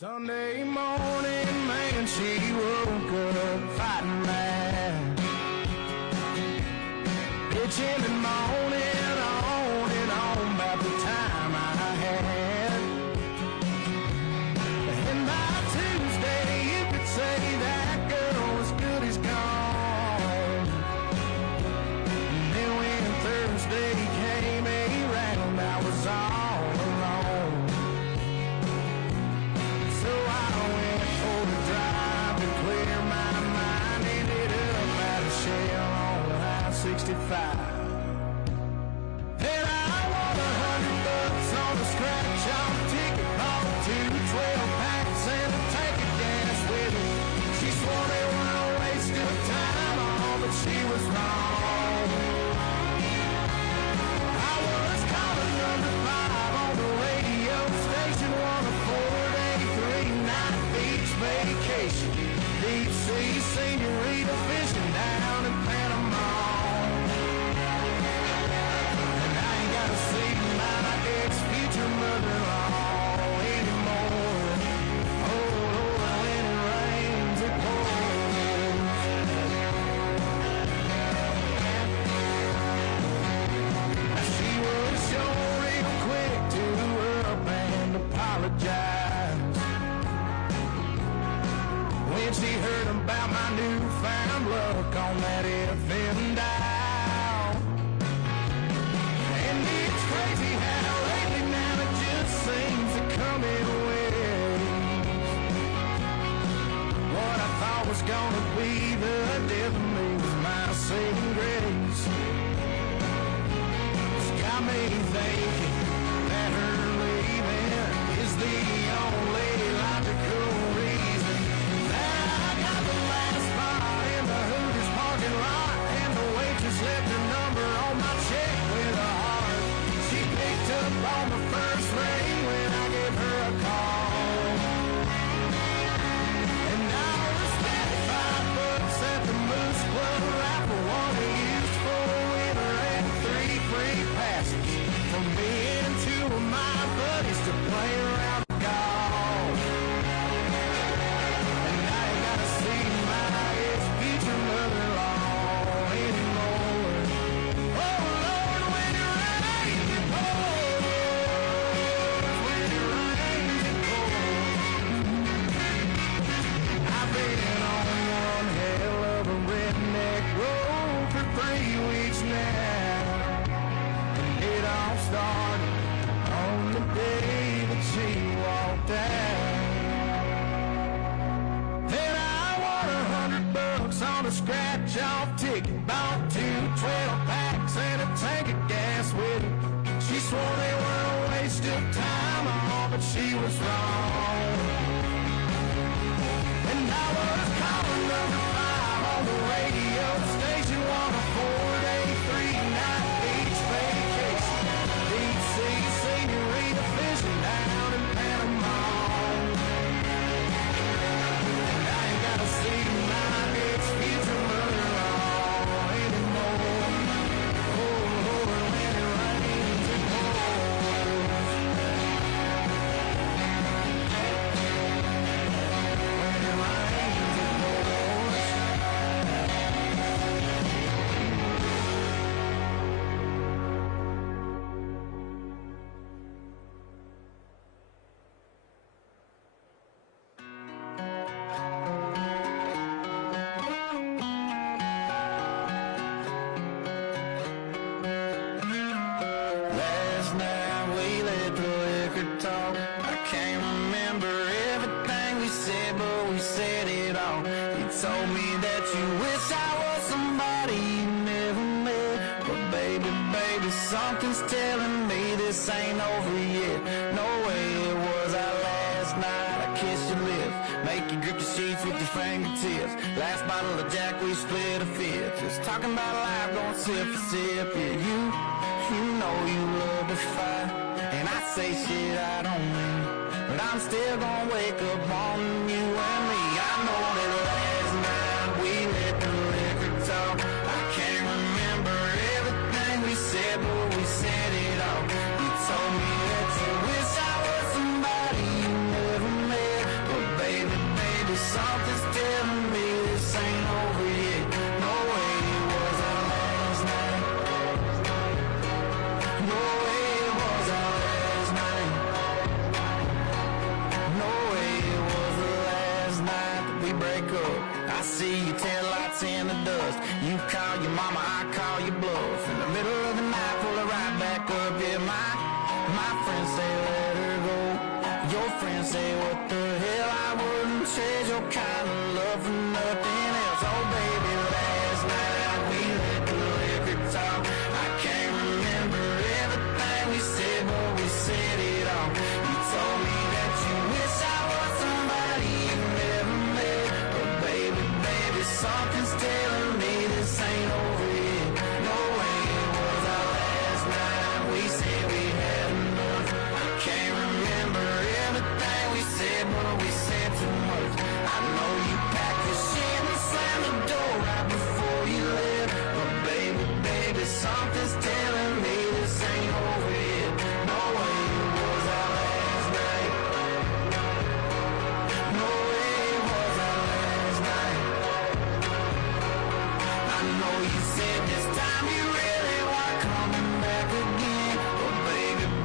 Sunday morning, man, she woke up fighting mad, bitching and moaning on and on about the time I had. And by Tuesday, you could say that girl was good as gone. And then when Thursday came around, I was all alone. So I went for a drive to clear my mind. Ended up at a shell on I-65. Then I won $100 on a scratch-off ticket, bought 2 12-packs and a tank of gas with it. She swore they were a waste of time, all, but she was wrong. I was calling number 5 on the radio station, won a 4-day, 3-night beach vacation. Deep sea senorita fishing down in Panama. And I ain't gotta see my ex-future mother-in-law anymore. Oh Lord, when it rains it pours. Now she was sure real quick to up and apologize when she heard about my newfound luck on that FM dial. And it's crazy how lately now it just seems to come in waves. What I thought was gonna be the death of me was my saving grace. It's got me thinking that her leaving is the only logical reason that I got the last spot in the Hooters parking lot, and the waitress left her number on my check with a heart. She picked up on the first ring when I gave her a call. And I was $55 at the Moose Club raffle, won a used 4-wheeler and 3 free passes for me and 2 of my buddies to play around the golf. And I ain't gotta see my ex-future mother-in-law anymore. Oh Lord, when it rains it pours. When it rains it pours. I've been on one hell of a redneck road for 3 weeks now. And it all started on the day that she walked out. Then I won $100 on a scratch-off ticket, bought 2 12-packs and a tank of gas with it. She swore they were a waste of time, all, but she was wrong. And I was calling number 5 on the radio station, won a 4-day, 3-night beach vacation. Deep sea senorita fishing down in Panama. And I ain't gotta see my ex-future mother-in-law anymore. Oh Lord, when it rains it pours. When it rains it pours. Last night we let the liquor talk. I can't remember everything we said, but we said it all. You told me that you wish I was somebody you never met. But baby, baby, something's telling me this ain't over yet. No way it was our last night. I kissed your lips, make you grip the sheets with your fingertips. Last bottle of Jack, we split a fifth. Just talking about life, going sip for sip. Yeah, you know you love to fight, and I say shit I don't mean, but I'm still gonna wake up on you and me. I know that last night we let the liquor talk. I can't remember everything we said, but we said it all. You told me that you wish I was somebody you never met. dust. You call your mama, I call your bluff. In the middle of the night, pull her right back up. Yeah, my friends say let her go. Your friends say what the hell, I wouldn't trade your kind of love for nothing else. Oh baby, last night we let the liquor talk. I can't remember everything we said, but we said it all. You told me that you wish I was somebody you never met. But baby, something's telling me this ain't over yet. No way it was our last night. We said we had enough. I can't remember everything we said, but we said too much. I know you packed your shit and slammed the door right before you left. But baby, something's telling me this ain't over yet. No way it was our last night. No way it was our last night. I know you said this time you really weren't coming back again. But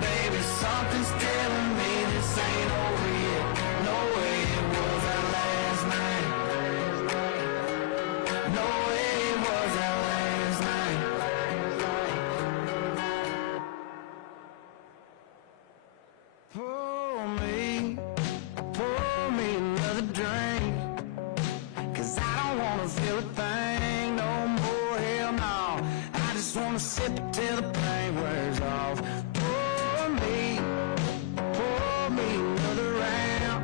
baby, something's telling me this ain't over yet. No way it was our last night. No way it was our last night. Pour me another drink. 'Cause I don't wanna feel a thing no more, hell no. I just wanna sip it till the pain wears off. Pour me another round.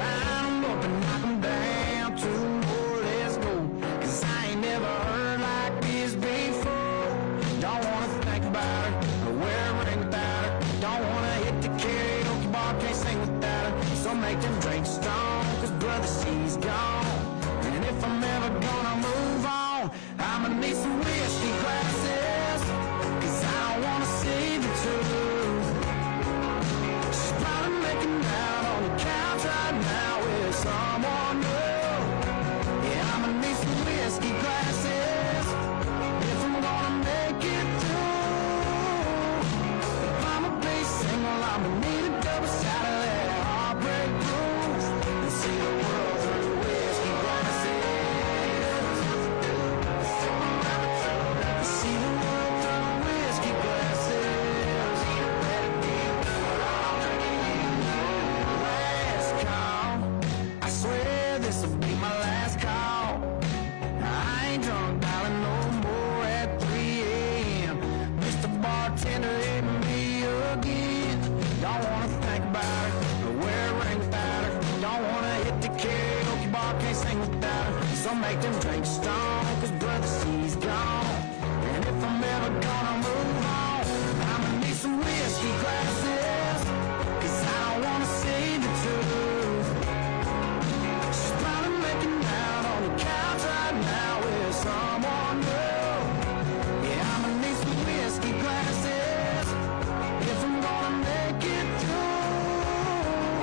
Line 'em up and knock 'em down. Two more, let's go. 'Cause I ain't never heard like this before. Don't wanna think about her or wear a ring without her. Don't wanna hit the karaoke bar, can't sing without her. So make them drinks strong, 'cause brother, she's gone. And if I'm ever gonna move on, I'ma need some whiskey glasses. 'Cause I don't wanna see the truth. She's probably making out on the couch right now with someone new. Yeah, I'ma need some whiskey glasses if I'm gonna make it through. If I'ma be single, I'ma need a double shot of that heartbreak blues. And see the world through whiskey glasses. See the world through whiskey glasses. Last call, I swear this'll be my last call. I ain't drunk, darling, no more at 3 a.m. Mr. Bartender hitting me again. Don't wanna think about her or wear a ring without her. Don't wanna hit the karaoke bar, can't sing without her. So make them drinks strong, 'cause brother, she's gone. And if I'm ever gonna move on, I'ma need some whiskey glasses. 'Cause I don't wanna see the truth. She's probably making out on the couch right now with someone new. Yeah, I'ma need some whiskey glasses if I'm gonna make it through.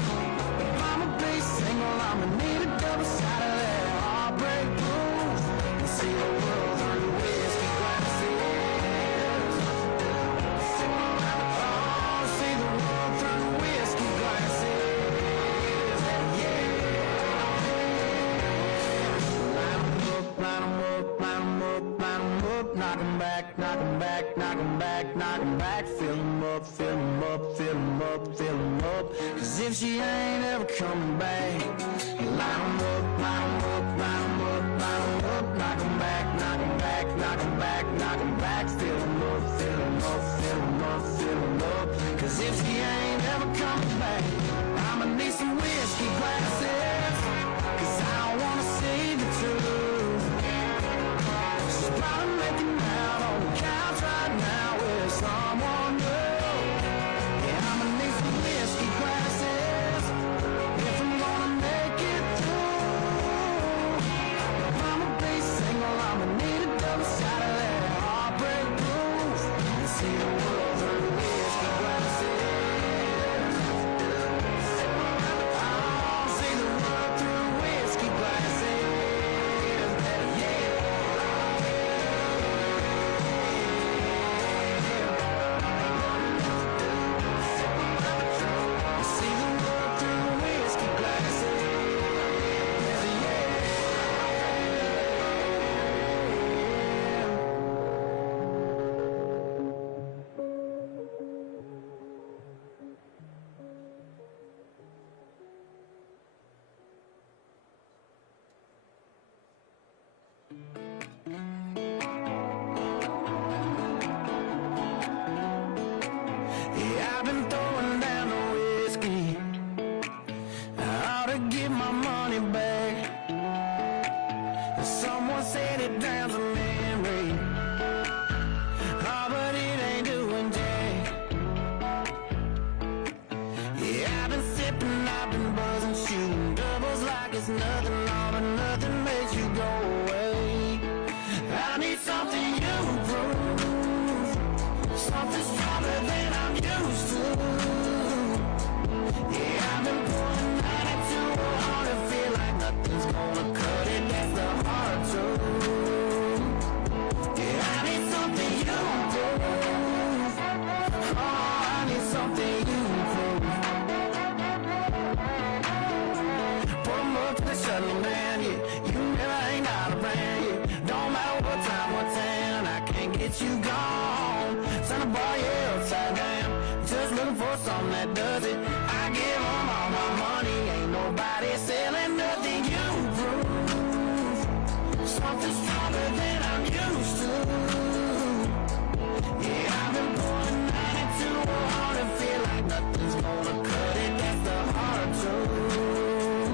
If I'ma be single, I'ma need a double shot of that heartbreak blues. And see the world through whiskey glasses. Oh, see the world through whiskey glasses. Yeah. Line 'em up, line 'em up, line 'em up, line 'em up. Knock 'em back, knock 'em back, knock 'em back, knock 'em back. Fill 'em up, fill 'em up, fill 'em up, fill 'em up. 'Cause if she ain't ever coming back, line 'em up, line 'em up, line 'em up, line 'em up. Knock 'em back, knock 'em back, knock 'em back, knock 'em back. Fill 'em up, fill 'em up, fill 'em up, fill 'em up. 'Cause if she ain't ever coming back, I'ma need some whiskey glasses. 'Cause I don't wanna see the truth. She's probably making out on the couch right now with someone new. Yeah, I'ma need some whiskey glasses if I'm gonna make it through. If I'ma be single, I'ma need a double shot of that heartbreak used to. Yeah, I've been pulling 92 hard to feel like nothing's gonna cut it. That's the hard truth. Yeah, I need something you prove. Oh, I need something you prove. Put 'em up to the shuttle, man, yeah. You never ain't out of brand, yeah. Don't matter what time, what town, I can't get you gone. Son of a boy, yeah, upside down. Just looking for something that does it. I give 'em all my money, ain't nobody selling nothing you prove. Something stronger than I'm used to. Yeah, I've been pulling 92 hard to feel like nothing's gonna cut it. That's the hard truth.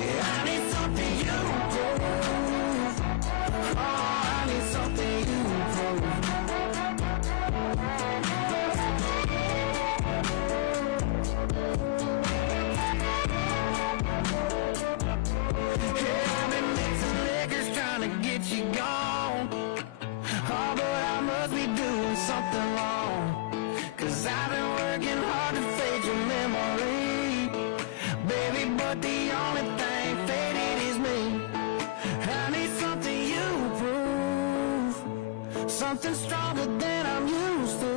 Yeah, I need something you prove. Oh, I need something you prove. Yeah, I've been mixing liquors trying to get you gone. Oh, but I must be doing something wrong. 'Cause I've been working hard to fade your memory, baby, but the only thing faded is me. I need something you prove. Something stronger than I'm used to.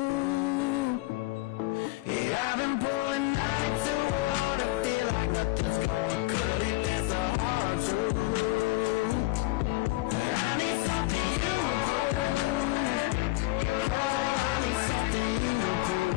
Yeah, I've been pulling 92 hard to feel like nothing's gonna cut it. That's a hard truth. I need something you prove. Oh, I need something you prove.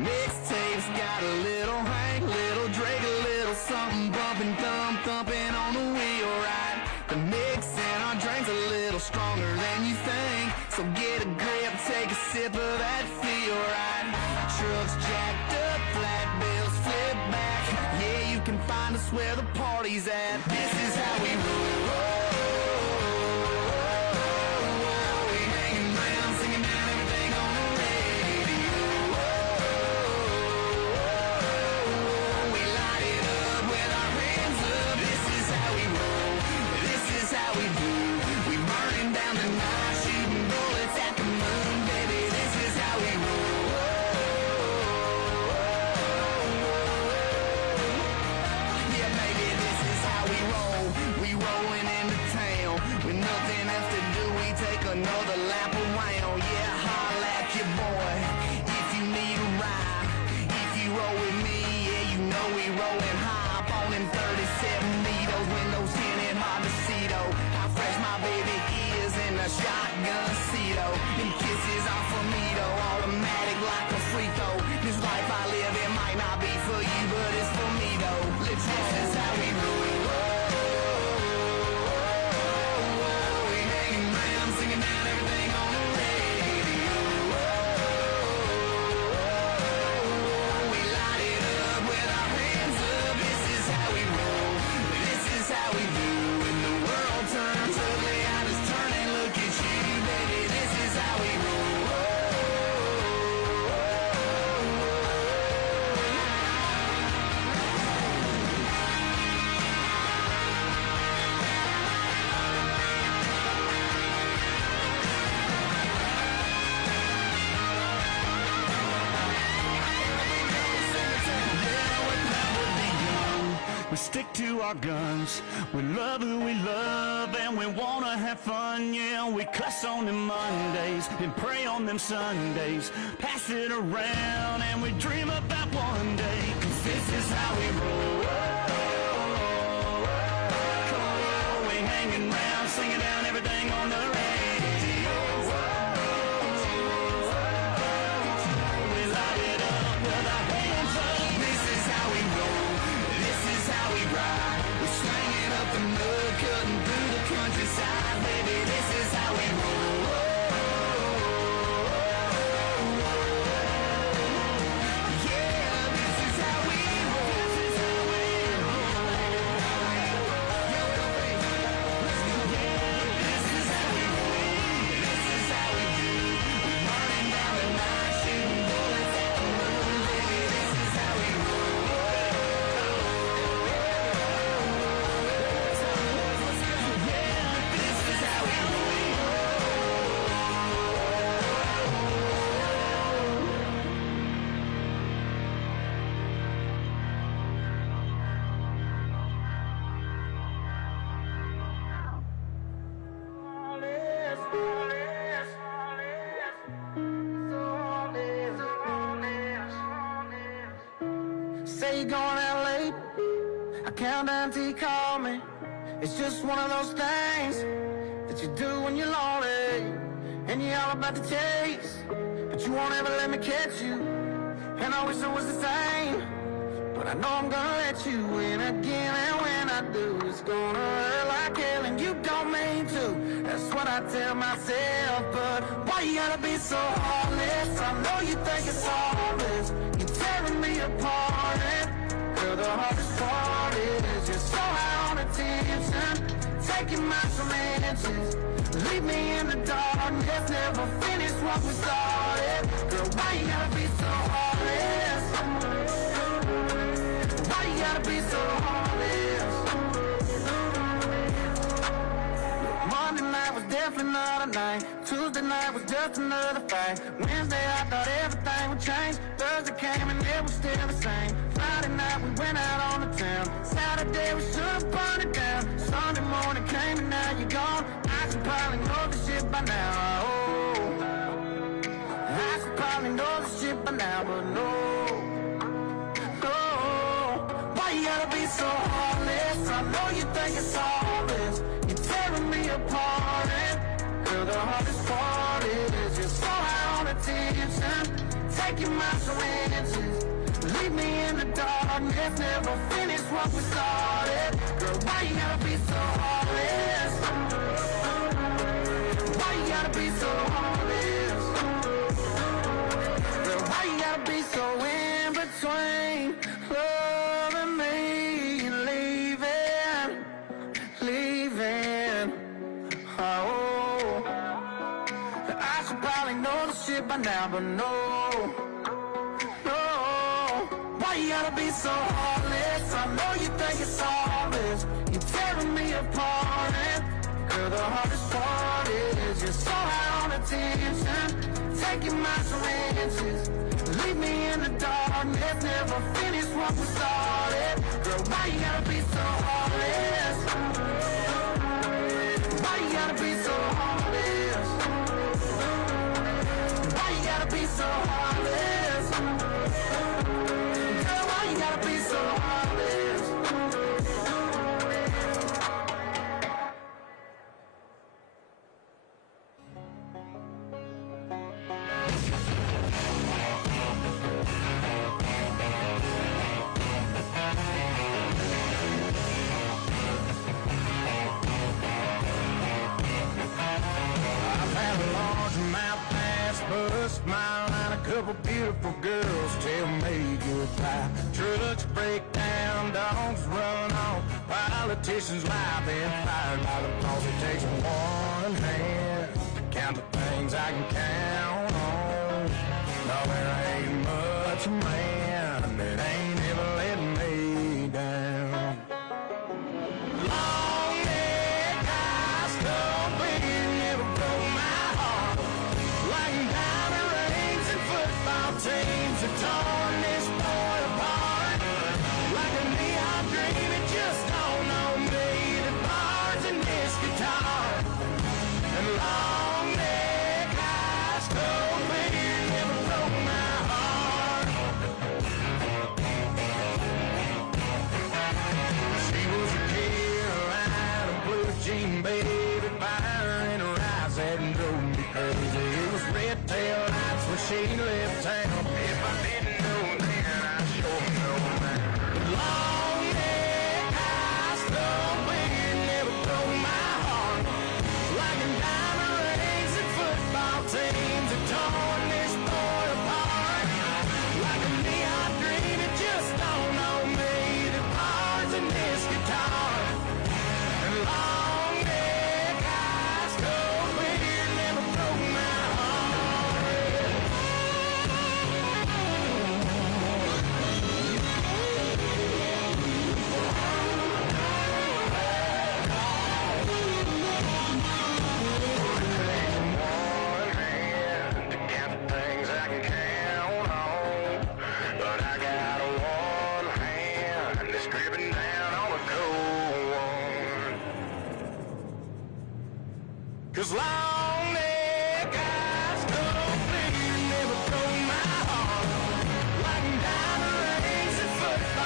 Mixtapes got a little Hank, little Drake, a little something bumping, thumping on the wheel, right? The mix in our drinks a little stronger than you think, so get a grip, take a sip of that feel, right? Trucks jacked up, flat bills flip back. Yeah, you can find us where the party's at. This is how we roll. We hanging around, singing down everything on the radio. We light it up with our hands up. This is how we roll. This is how we do. We burning down the night, shooting bullets at the moon, baby. This is how we roll. Yeah, baby, this is how we roll. We rolling into town with nothing else to do. We take another lap around. Yeah, holla at your boy if you need a ride. If you roll with me, yeah, you know we rolling high. Up on them 37 needles, windows tinted, hard to see though. How fresh my baby is in a shotgun seat though. Them kisses are for me though, automatic like a free throw. This life I live, it might not be for you, but it's for me though. This is how we roll. We hanging around, singing down everything on the radio. We light it up with our hands up. This is how we roll. This is how we do. When the world turns ugly, I just turn and look at you, baby. This is how we roll. We stick to our guns, we love who we love, and we wanna have fun, yeah. We cuss on them Mondays, and pray on them Sundays, pass it around, and we dream about one day, 'cause this is how we roll. Come on, we hanging around, singing down everything on the radio. We light it up with our hands up. This is how we roll. This is how we ride. We're slinging up the mud, cutting through the countryside, baby. This is how we roll. say you're going out late. I count down till you call me. It's just one of those things that you do when you're lonely, and you're all about the chase, but you won't ever let me catch you. And I wish I was the same, but I know I'm gonna let you in again. And when I do, it's gonna hurt like hell, and you don't mean to. That's what I tell myself. But why you gotta be so heartless? I know you think it's harmless. You're tearing me apart, and girl, the hardest part is you're so high on attention, taking my chances. Leave me in the darkness, never finish what we started. Girl, why you gotta be so heartless? Why you gotta be so heartless? Monday night was definitely not a night. Tuesday night was just another fight. Wednesday I thought everything would change. Thursday came and it was still the same. Friday night we went out on the town. Saturday we should've burned it down. Sunday morning came and now you're gone. I should probably know this shit by now. Oh, I should probably know this shit by now, but no. Why you gotta be so heartless? I know you think it's harmless. You're tearing me apart, and girl, the hardest part is you're so high on attention, taking my chances. Leave me in the darkness, never finish what we started. Girl, why you gotta be so heartless? Why you gotta be so heartless? Girl, why you gotta be so in between loving me and leaving? Oh, I should probably know this shit by now, but no. Why you gotta be so heartless? I know you think it's harmless. You're tearing me apart, and girl, the hardest part is you're so high on attention, taking my chances. Leave me in the darkness, never finish what we started. Girl, why you gotta be so heartless? Why you gotta be so heartless? Why you gotta be so heartless? Girl, why you gotta be so heartless? I've had a large amount pass, bus, smile, and a couple beautiful girls tell me goodbye. Trucks break down, dogs run off, politicians lie, been fired by the boss. It takes one hand to count the things I can count on. No, there ain't much man that ain't ever let me down. Long neck, high stumping, never broke my heart. Like diamond rings and football teams have torn this boy apart. Like a neon dream, it just dawned on me that bars and this guitar. And long neck, high stumping, never broke my heart. She was a Carolina blue jean baby, fire in her eyes that drove me crazy. It was red tail lights when she left town. If I didn't know then, I sure know now. Long neck, high stumping, never broke my heart. Like a diamond rings and football teams have torn this boy apart. Like a neon dream, it just dawned on me that bars and this guitar. And long neck, high stumping, never broke my heart. One hand to count the things I can count on, but I got one hand that's gripping down on the cold one. 'Cause long neck, high stumping, never broke my heart. Like diamond rings and football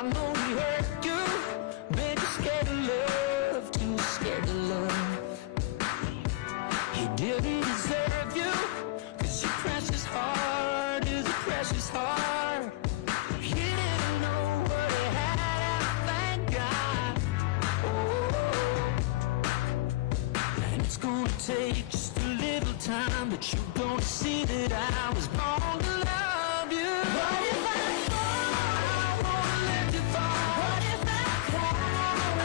I know he hurt you, made you scared of love, too scared of love. He didn't deserve you, 'cause your precious heart is a precious heart. He didn't know what he had, thank God. Oh, and it's gonna take just a little time, but you're gonna see that I was born to love you. What if I fall? I won't let you fall. What if I cry?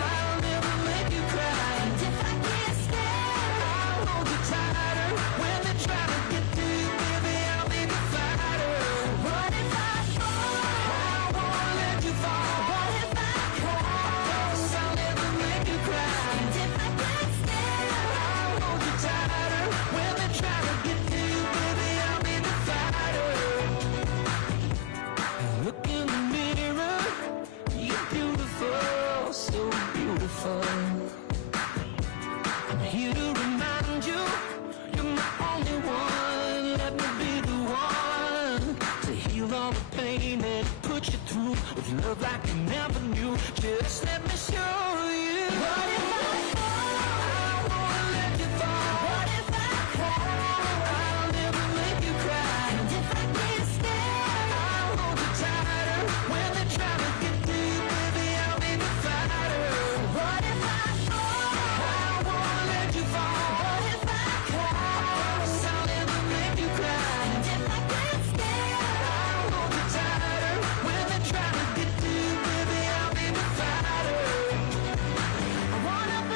I'll never make you cry. And if I get scared, I'll hold you tighter. When they try to get to you, baby, I'll be the fighter. What if I fall? I won't let you fall. What if I cry? Cause I'll never make you cry. And if I get scared, I'll hold you tighter. When they try to get to you, baby, I'll be the fighter. Look in the mirror, you're beautiful, so beautiful. I'm here to remind you, you're my only one. Let me be the one to heal all the pain and put you through with love like you never knew. Just let me show you. What if I fall? I won't let you fall. What if I cry? I'll never make you cry. And if I get scared, I'll hold you tighter. When they try to get to you, baby, I'll be the fighter. What if I fall? I won't let you fall. What if I cry? Cause I'll never make you cry. And if I get scared, I'll hold you tighter. When they try to get to you, baby, I'll be the fighter. I wanna be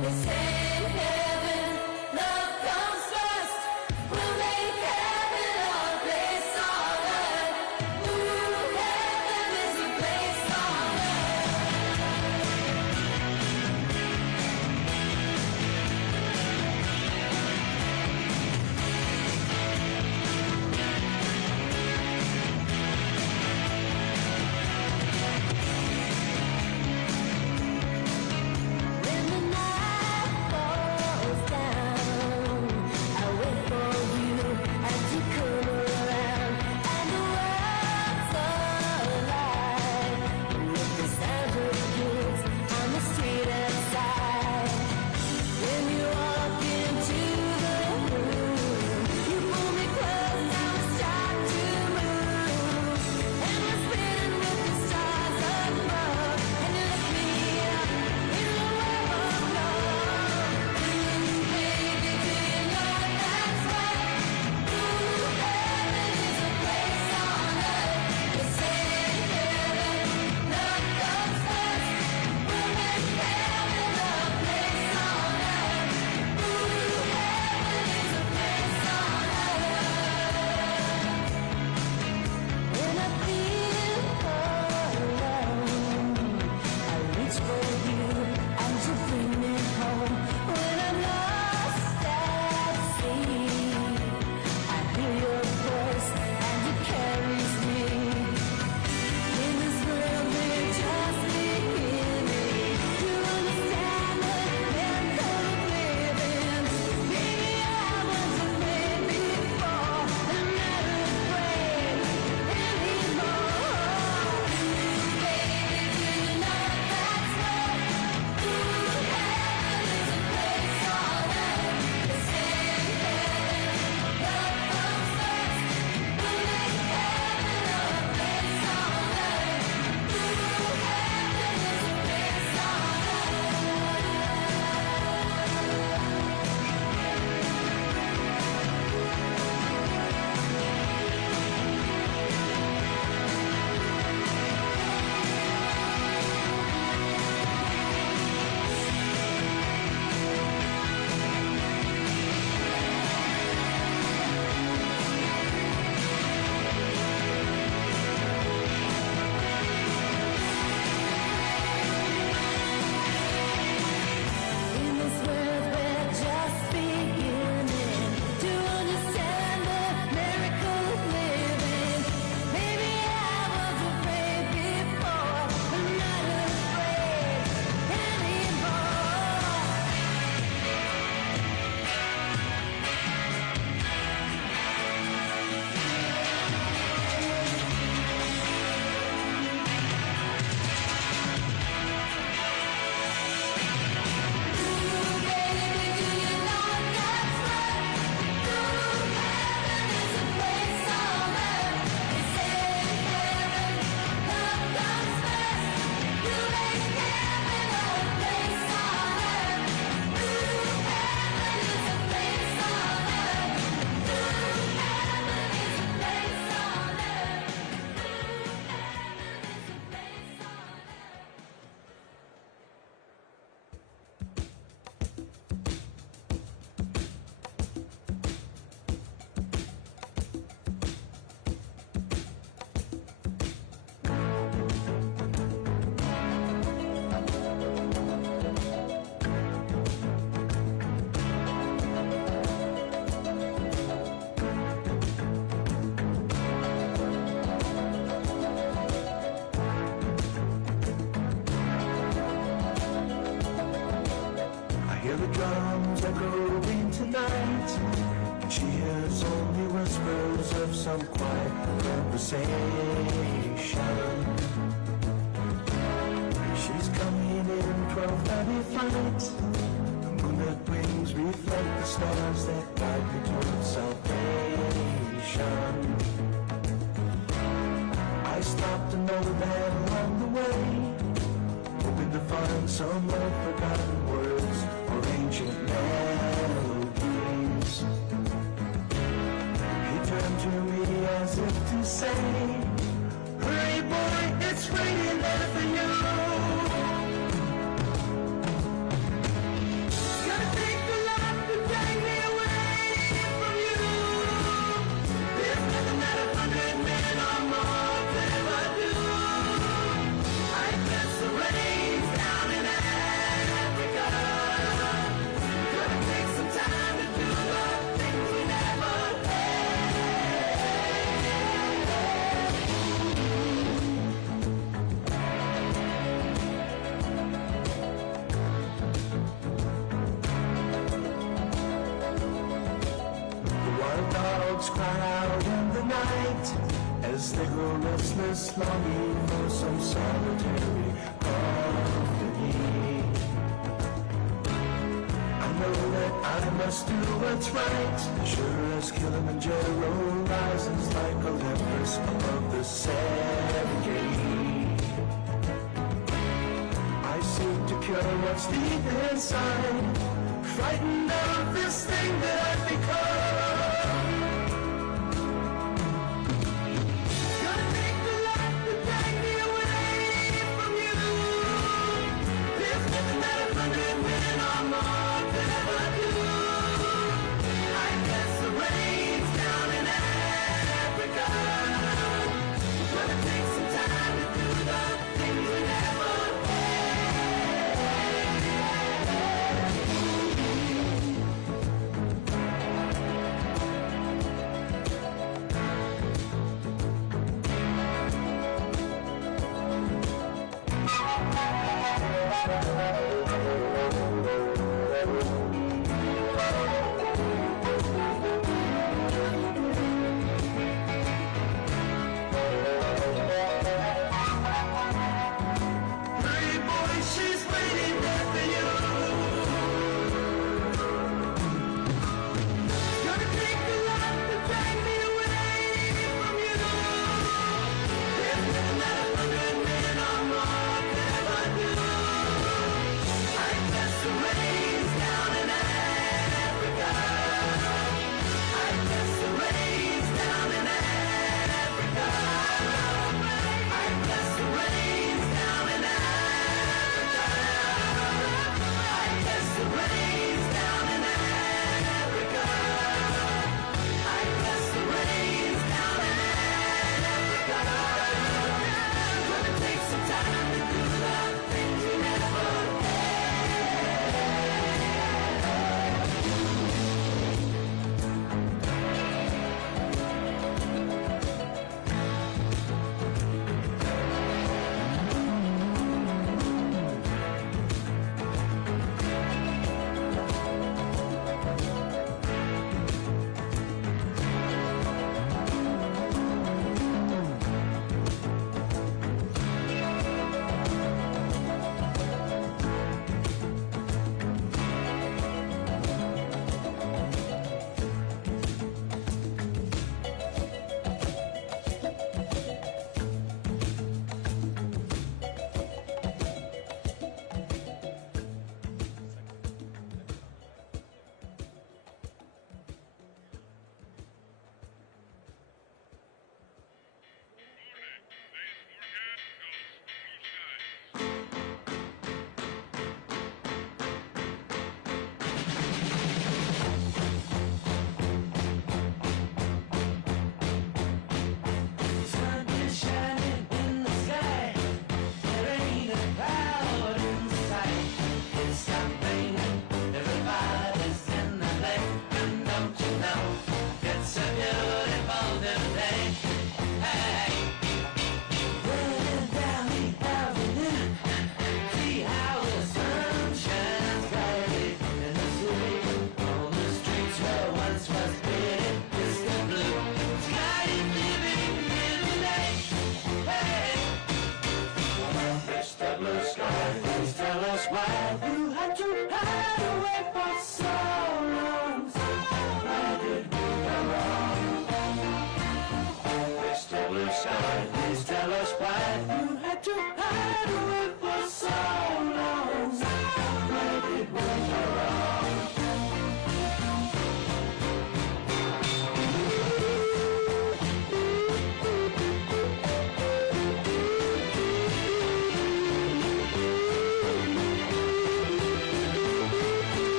They say in heaven, love comes first. We'll make heaven our place on earth. Ooh, heaven is a place on When the night falls down, I wait for you as you come around, and the world's alive with the sound of kids on the street outside. When you walk into the room, you pull me close, I will start to move, and we're spinning with the stars above, and you lift me up in the web of love. Baby, do you know that's right? Ooh, heaven is a place on earth. They say in heaven, love comes first. We'll make heaven a place on earth. Ooh, heaven is a place on earth. When I feel alone, I reach for you and you bring me home. When I'm lost at sea, I hear your voice and it carries me. In this world we're just beginning to understand the miracle of living. Maybe I was afraid before, I'm not afraid anymore. Baby, do you know that's right? Ooh, heaven is a place on earth. They say in heaven, love comes first. We'll make heaven a place on earth. Ooh, heaven is a place on In this world we're just beginning to understand the miracle of living. Maybe I was afraid before, I'm not afraid anymore. Ooh, baby, do you know that's right? Ooh, heaven is a place on earth. They say in heaven, love comes first. You make heaven a place on earth. Ooh, heaven is a place on earth. Ooh, heaven is a place on earth. Ooh, heaven is a place on earth. I hear the drums echoing tonight, and she hears only whispers of some quiet conversation. She's coming in 12:30 flight. The moonlit wings reflect the stars that guide me towards salvation. I stopped an old man along the way, hoping to find some old forgotten words or ancient melodies. He turned to me as if to say, "Hurry, boy, it's waiting there for you." dogs cry out in the night as they grow restless, longing for some solitary company. I know that I must do what's right, sure as Kilimanjaro rises like Olympus above the Serengeti. I seek to cure what's deep inside, frightened of this thing that I've become. Gonna take the life that drag me away from you. There's nothing that 100 men or more could ever do. I guess the rain's down in Africa. Gonna take some time to do the things we never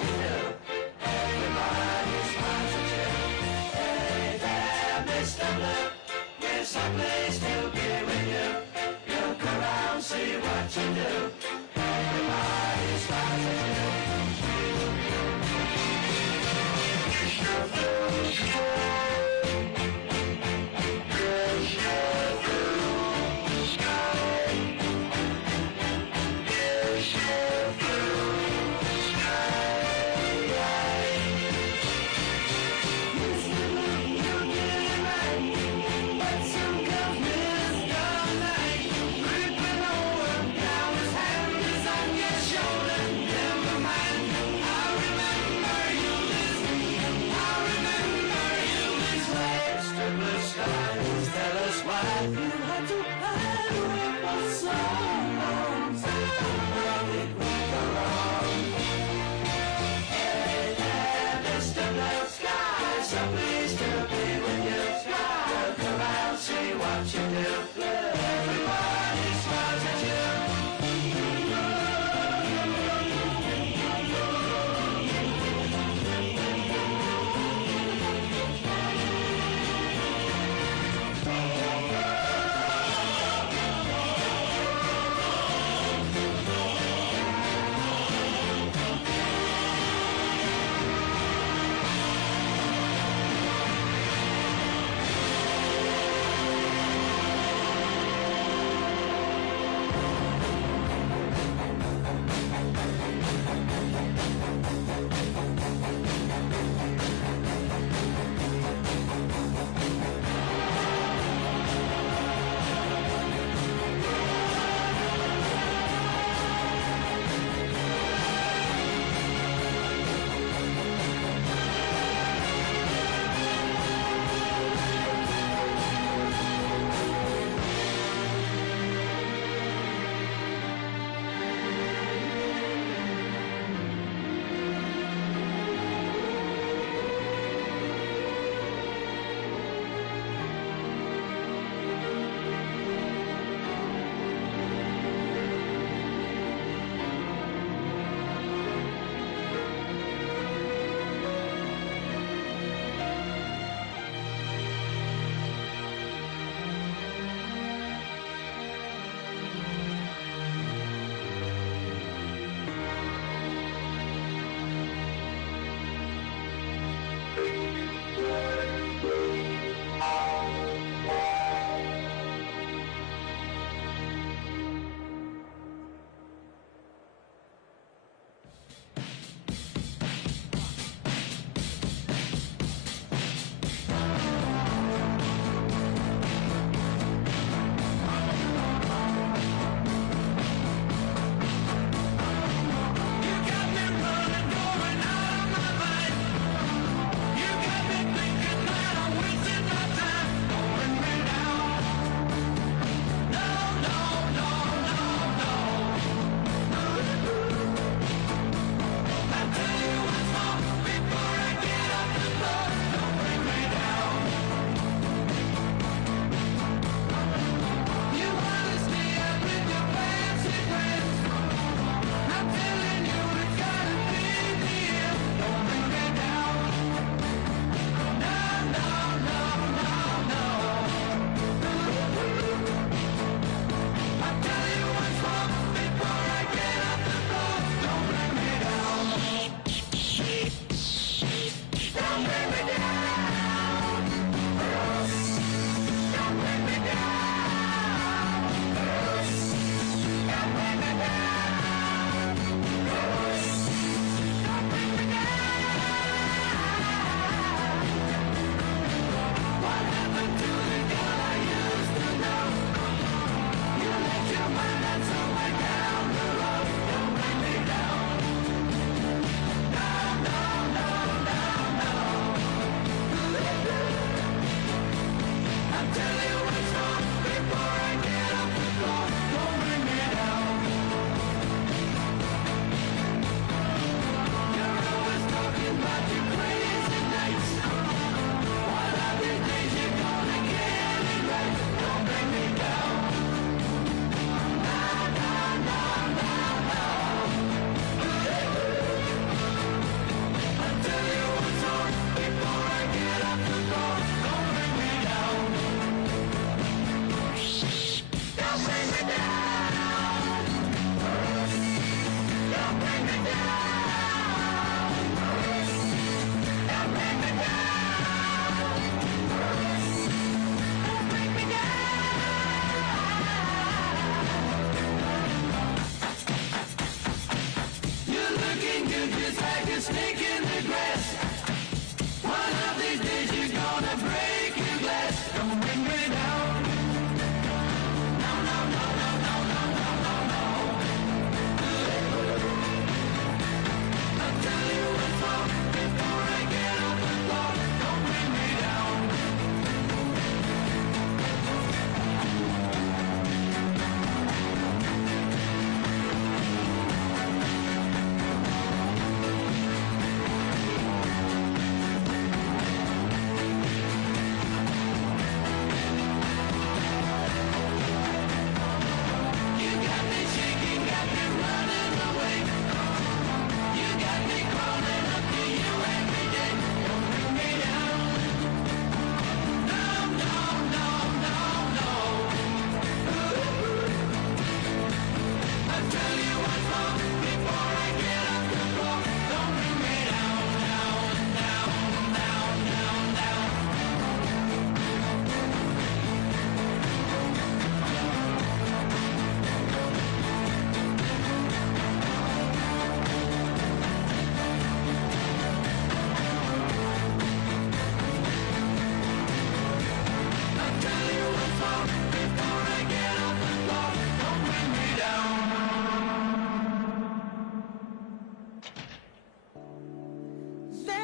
you do. Everybody smiles at you. Hey there, Mr. Blue. We're so pleased to be with you. Look around, see what you do. Everybody smiles at you.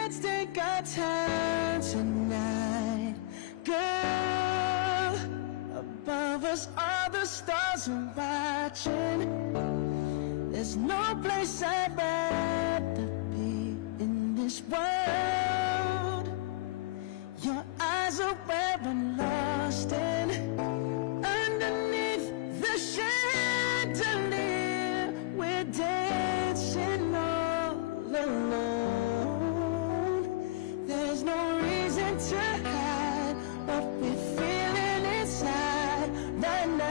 let's take our time tonight, girl. Above us, all the stars are watching. There's no place I'd rather be in this world. Your eyes are where I'm lost in. Underneath the chandelier, we're dancing all alone. There's no reason to hide what we're feeling inside right now.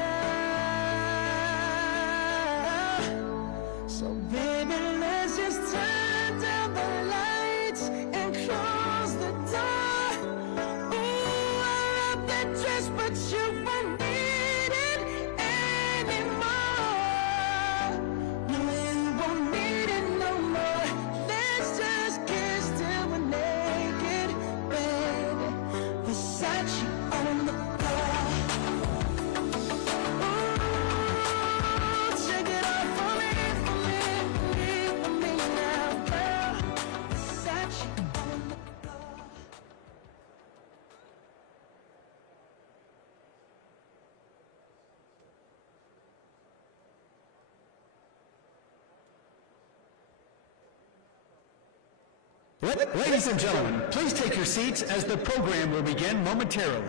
So baby, let's just turn down the lights and close the door. Ooh, I love that dress, but you won't need it anymore. No, you won't need it no more. Let's just kiss till we're naked, baby. Versace on the floor. Ooh, check it out for me, for me, for me, for me now, girl. Versace on the floor. Ladies and gentlemen, please take your seats as the program will begin momentarily.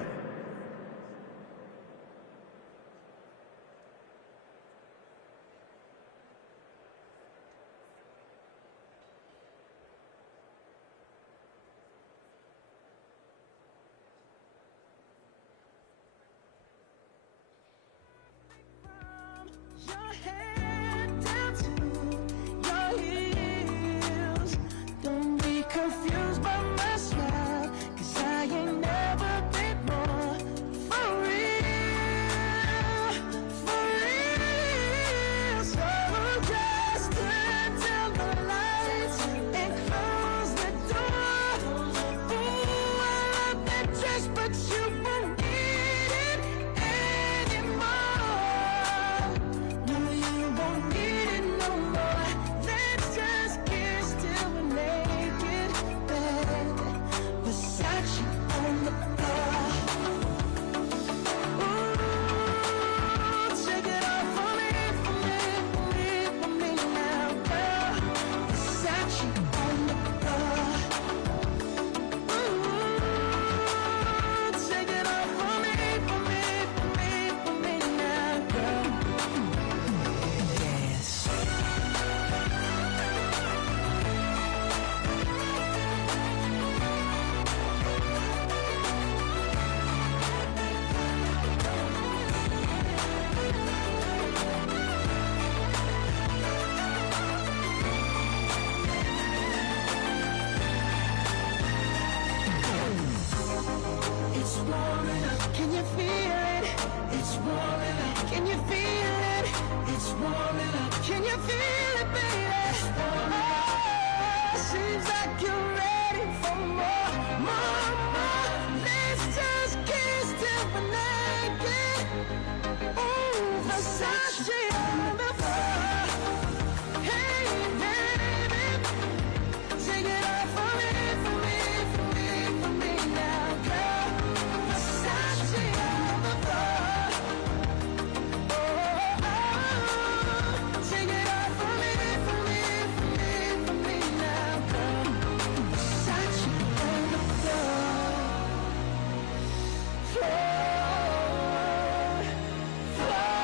Your head down to your heels. Don't be confused by my smile, 'cause I ain't never been more for real, for real. So just turn down the lights and close the door. Ooh, I love that dress, but you won't need it anymore. No, you won't need it no more. Let's just kiss till we're naked, baby. Versace on the floor. Ooh, check it out for me, for me, for me, for me now, girl. Versace on the floor. Ooh, check it out for me, for me, for me, for me now, girl. Yes. It's warming up, can you feel it? It's warming up, can you feel it? It's warming up, can you feel it, baby? Oh, seems like you're ready for more, more, more. Let's just kiss till we're naked. Ooh, Versace on the floor. Hey, baby, take it off for me, for me, for me, for me now, girl. Versace on the floor. Oh, take it off for me, for me, for me, for me now, girl. Versace on the floor. Floor, floor.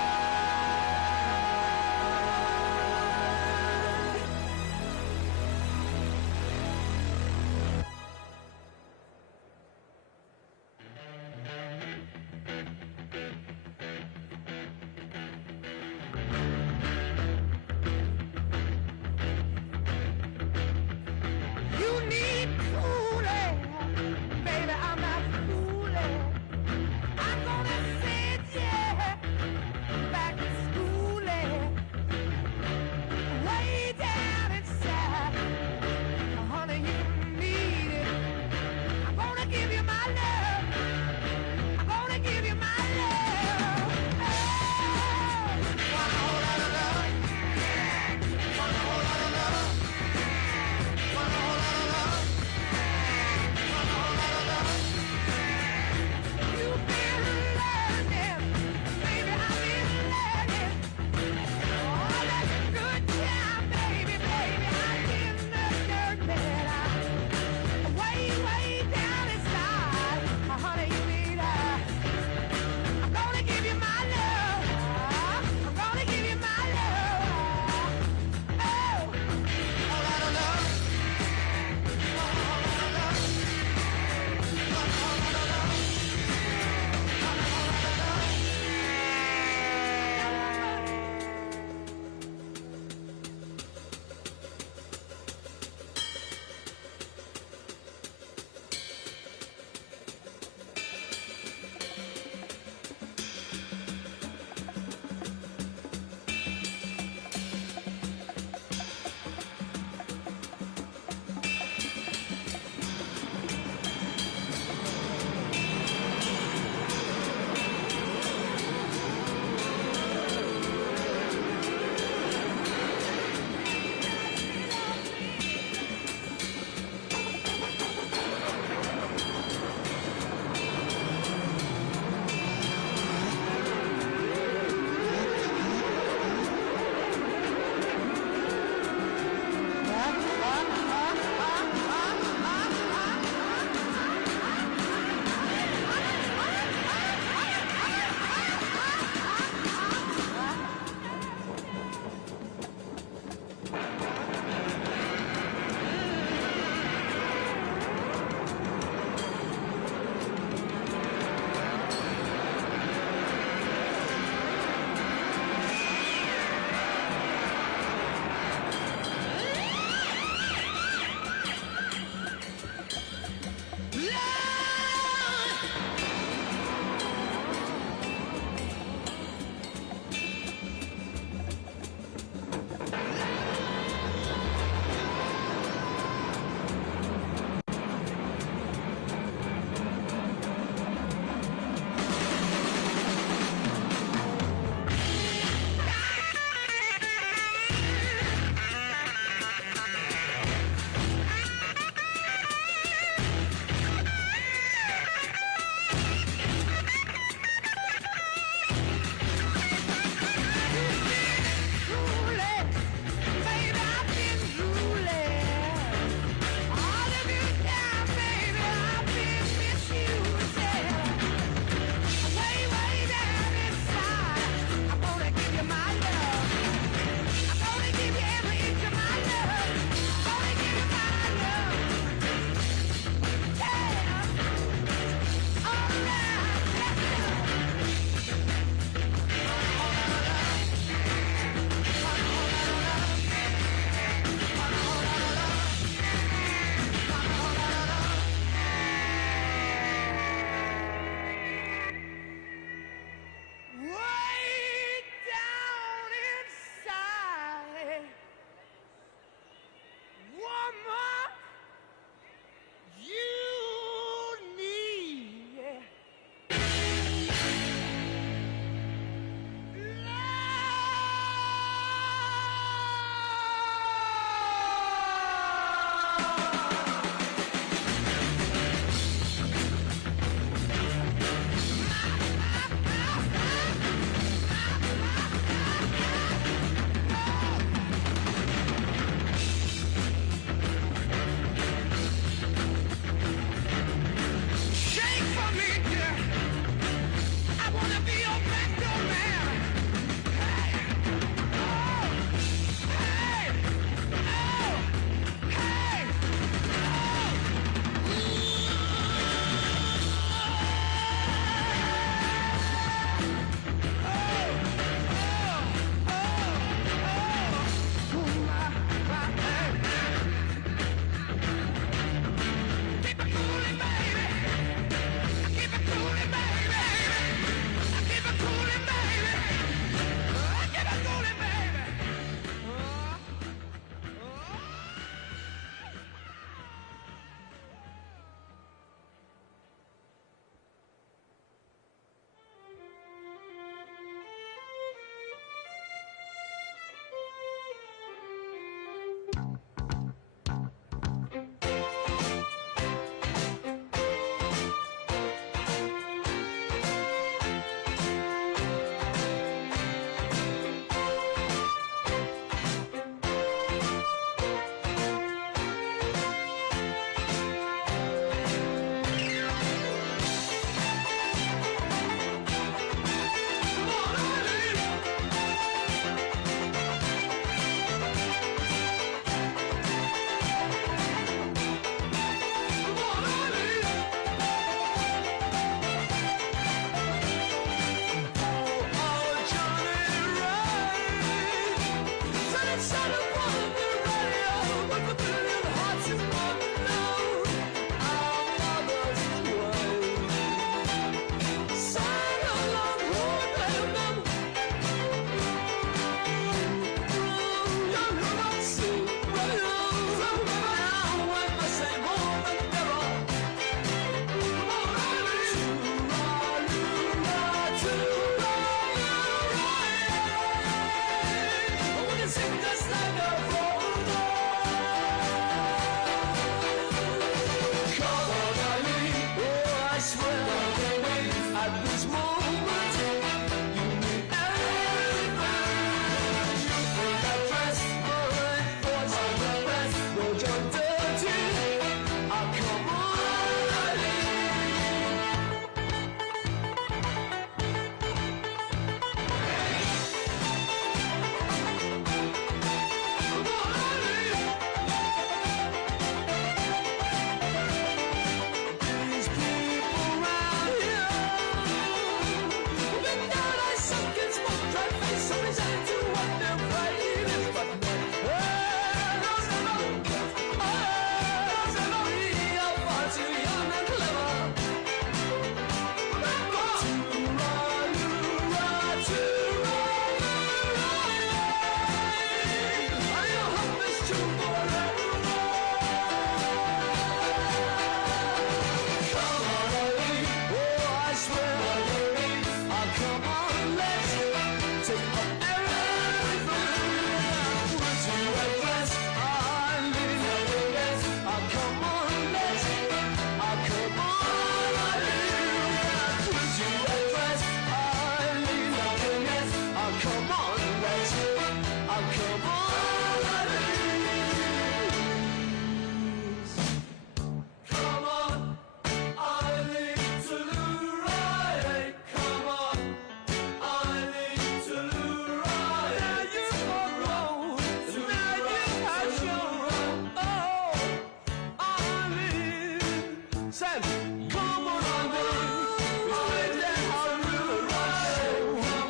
said, come on, it's that how you rush,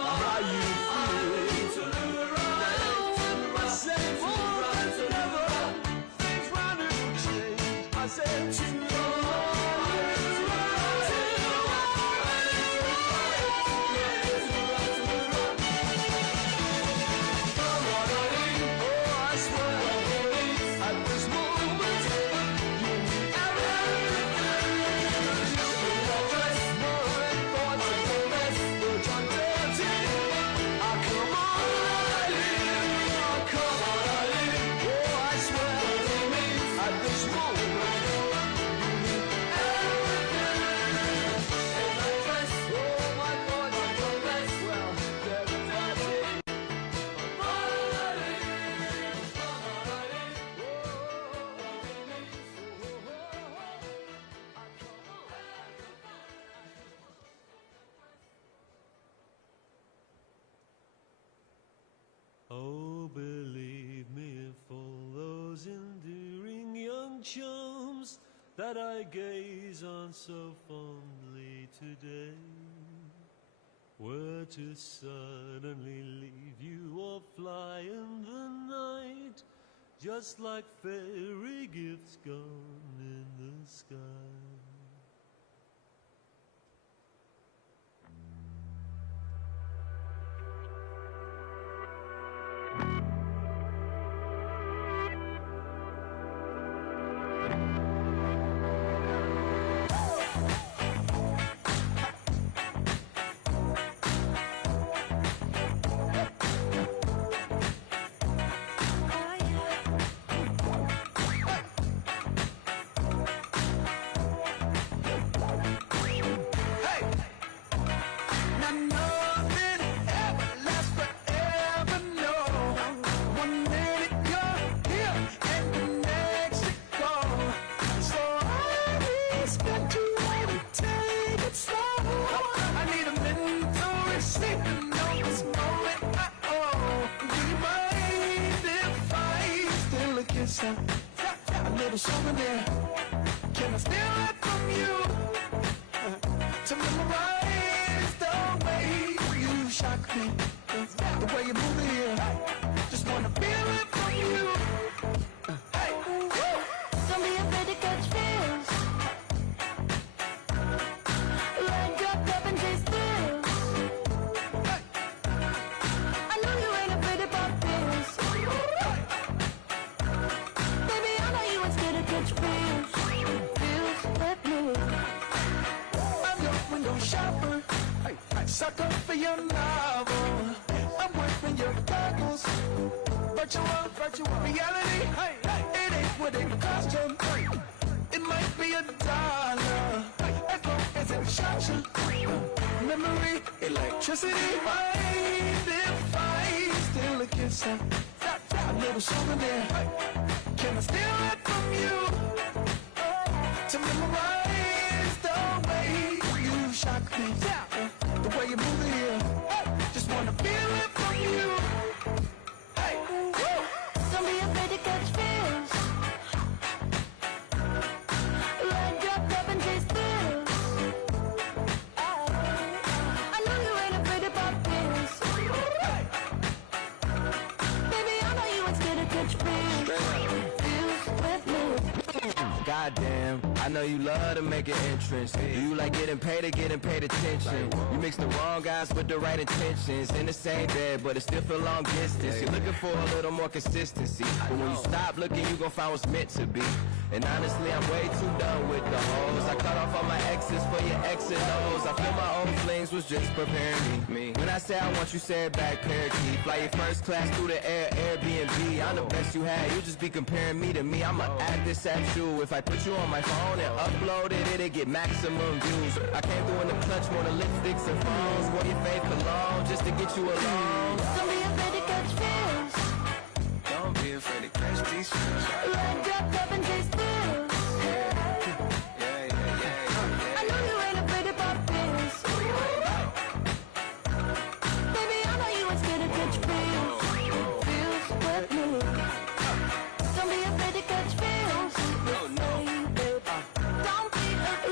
how you feel. I said, more than ever, things round and change. I said, to oh, believe me, for those enduring young chums that I gaze on so fondly today were to suddenly leave you or fly in the night, just like fairy gifts gone in the sky. A little souvenir. Can I steal it from you? To memorize the way you shock me, the way you move it here. Just wanna feel it from you. Hey, Don't be afraid to catch feels. Leg dropped up and chase thrills. I know you ain't afraid to pop pills. Baby, I know you ain't scared to catch feels. Feels with me. I'm your window shopper. Sucker for your novel. I'm wearing your goggles. Virtual reality. It ain't what it cost you. It might be $1. As long as it shocks you. Memory, electricity. Mind if I steal a kiss? A little souvenir. Can I steal it from you? To memorize the way you shock me. The way you move it here. Just wanna feel it from you. Hey, Don't be afraid to catch feels. Leg dropped up and chase thrills. I know you ain't afraid to pop pills. Baby, I know you ain't scared to catch feels. Feels with me. Goddamn, I know you love to make an entrance. Do you like getting paid or getting paid attention? You mix the wrong guys with the right intentions. In the same bed, but it still feel long distance. You're looking for a little more consistency. But when you stop looking, you gon' find what's meant to be. And honestly, I'm way too done with the hoes. I cut off all my exes for your X and O's. I feel my old flings was just preparing me. When I say I want you, say it back, parakeet. Fly your first class through the air, Airbnb. I'm the best you had, you just be comparing me to me. I'ma act this at you. If I put you on my phone and upload it, it'll get maximum views. I came through in the clutch, more than lipsticks and phones. Wore your fake cologne just to get you alone. Don't be afraid to catch feels. Don't be afraid to catch these feels. Leg dropped up and chase thrills. I know you ain't afraid to pop pills. Baby, I know you ain't scared to catch feels. Feels with me. Don't be afraid to catch feels. Don't be afraid.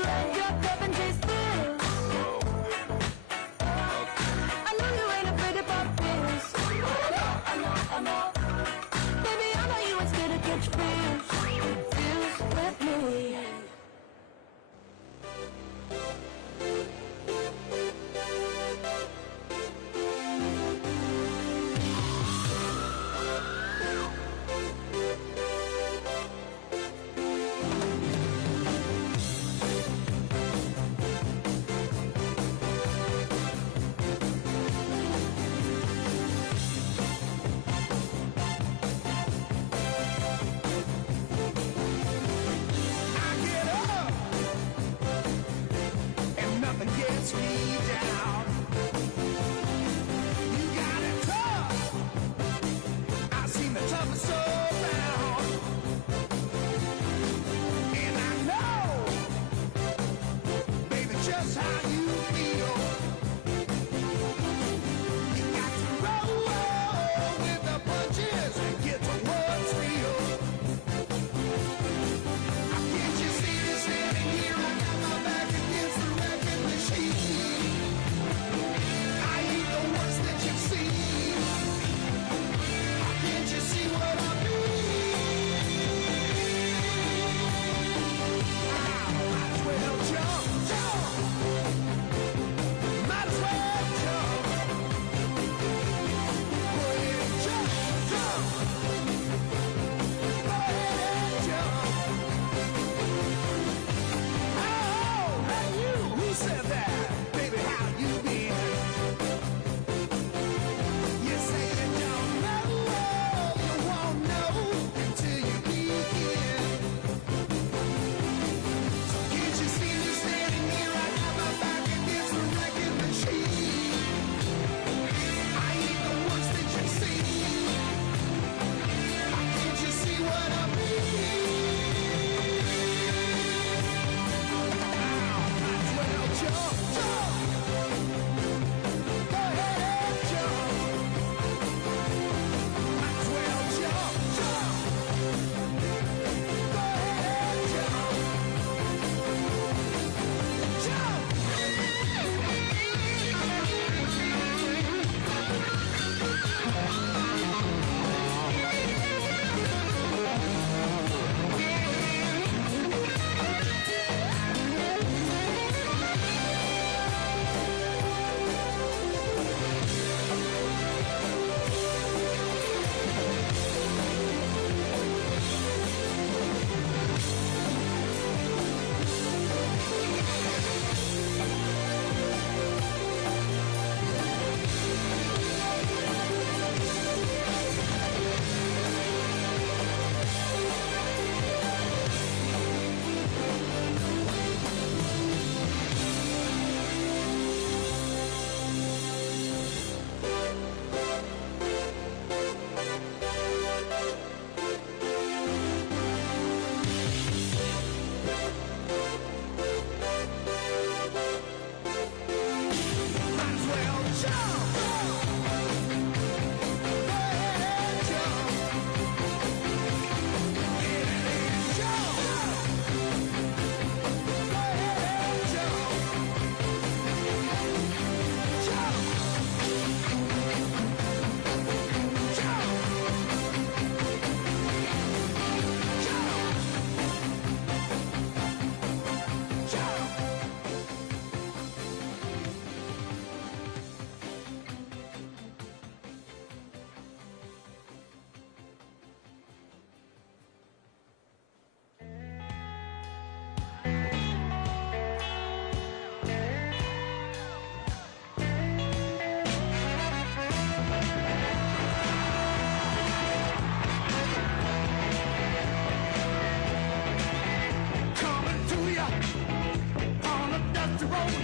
road.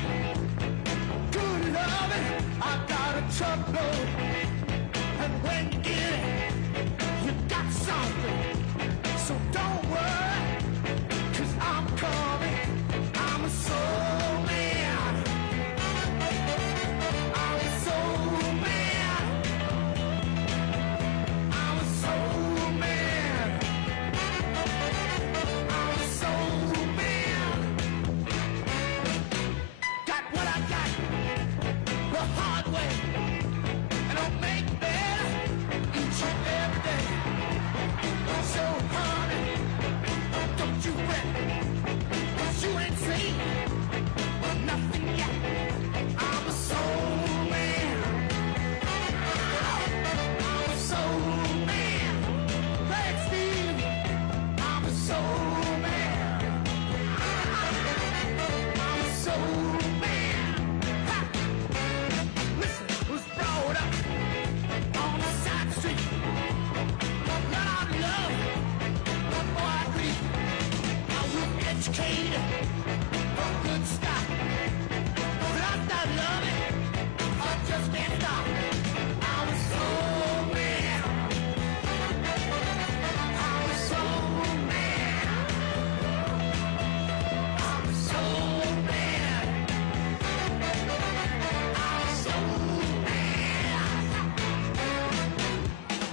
Good loving, I got a truckload. And when you get it, you got something. So don't worry, 'cause I'm coming. I'm a soul man. I'm a soul man. I'm a soul man. I'm a soul man. Got what I got the hard way, and I'll make better each and every day. So honey, don't you fret, 'cause you ain't seen nothing yet. I'm a soul man. I'm a soul man. Thanks, Steve. I'm a soul man. I'm a soul man. Ha! Listen, was brought up on the side street. Not out of love, or I grieve. I was educated, a good stop. But I start loving, I just can't stop. I'm a soul man. I'm a soul man. I'm a soul man. I'm a soul man.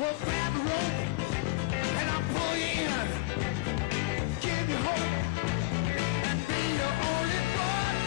Well, grab a rope and I'll pull you in. Give you hope and be your only boy.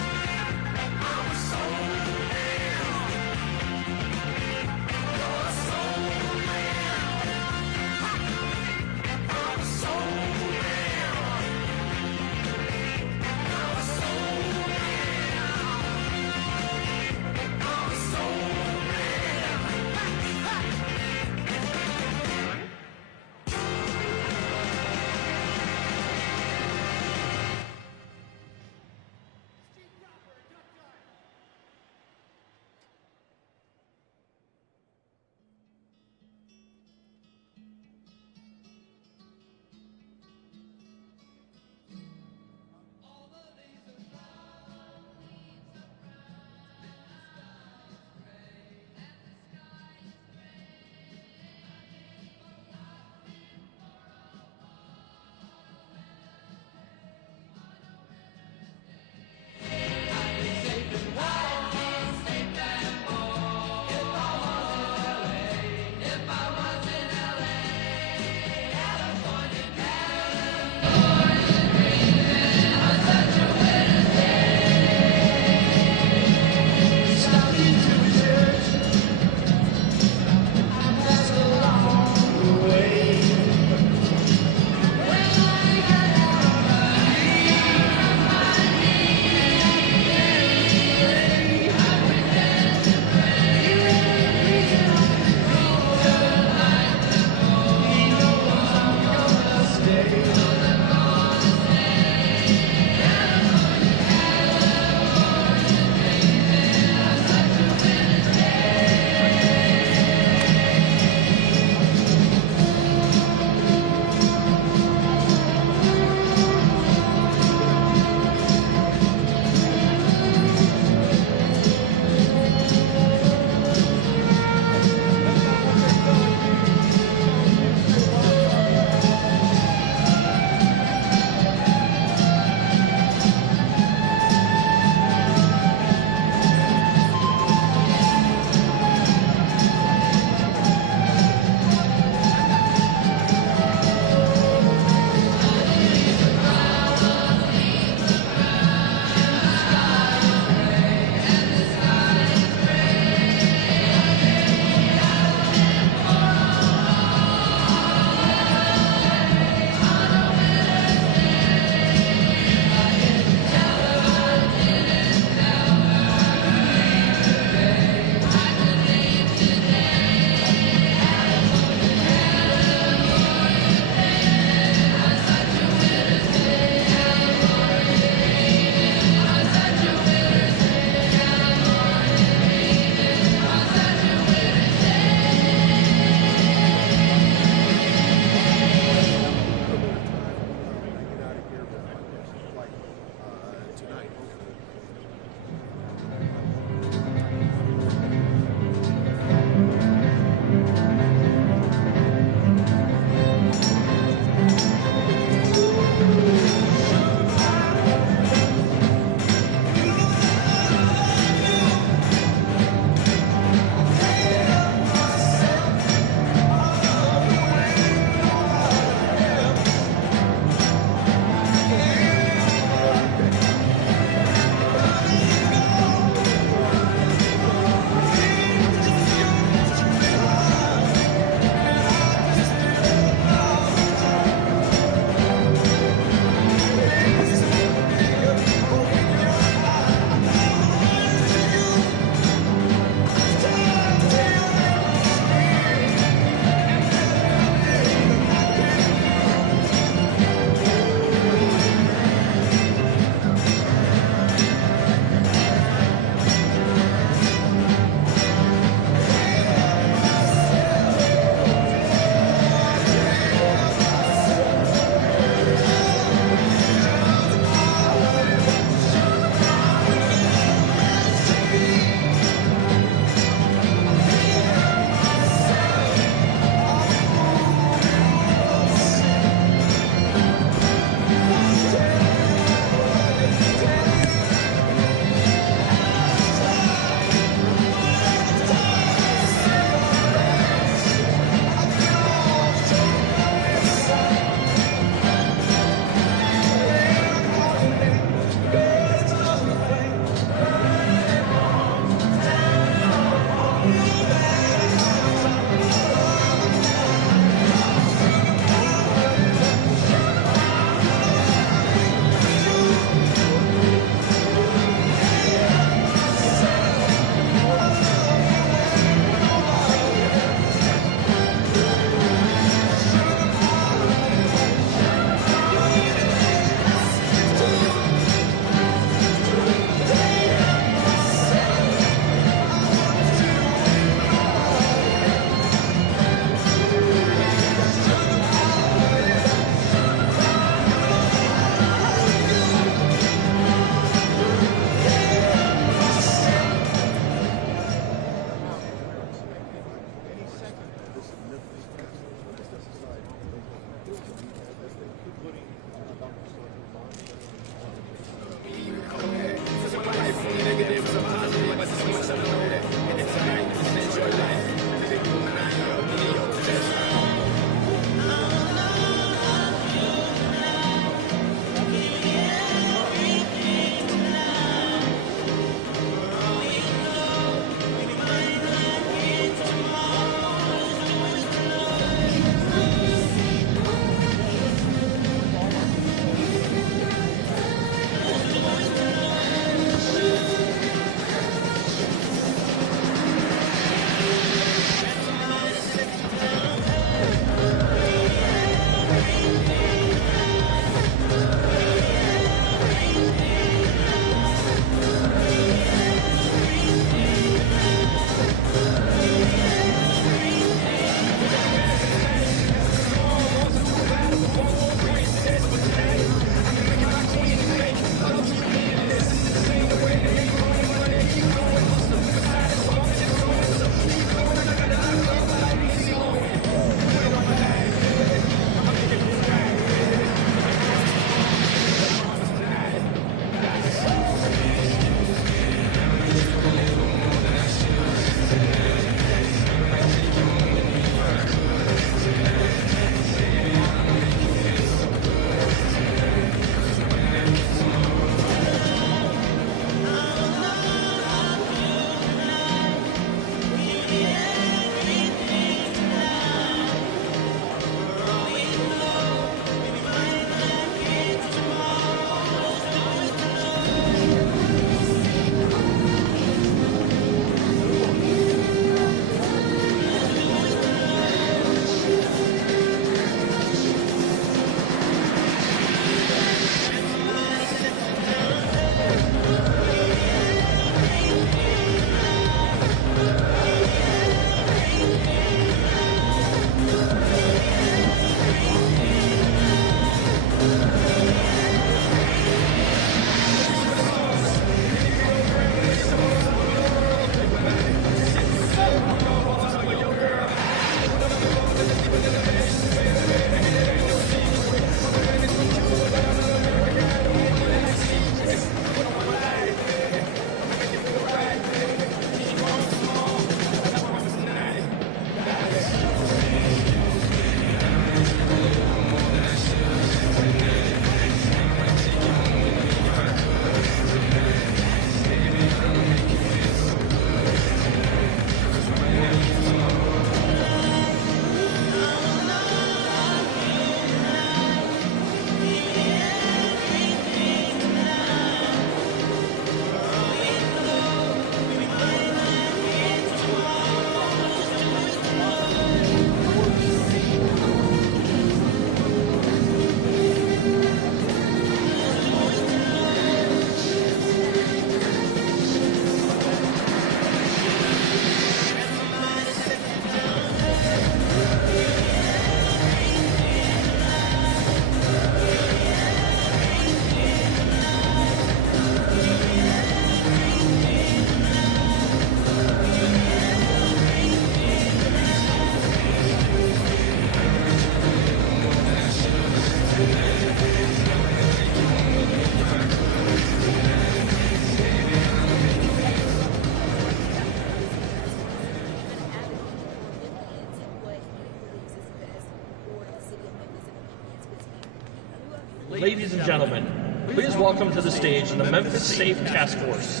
Ladies and gentlemen, please welcome to the stage the Memphis Safe Task Force.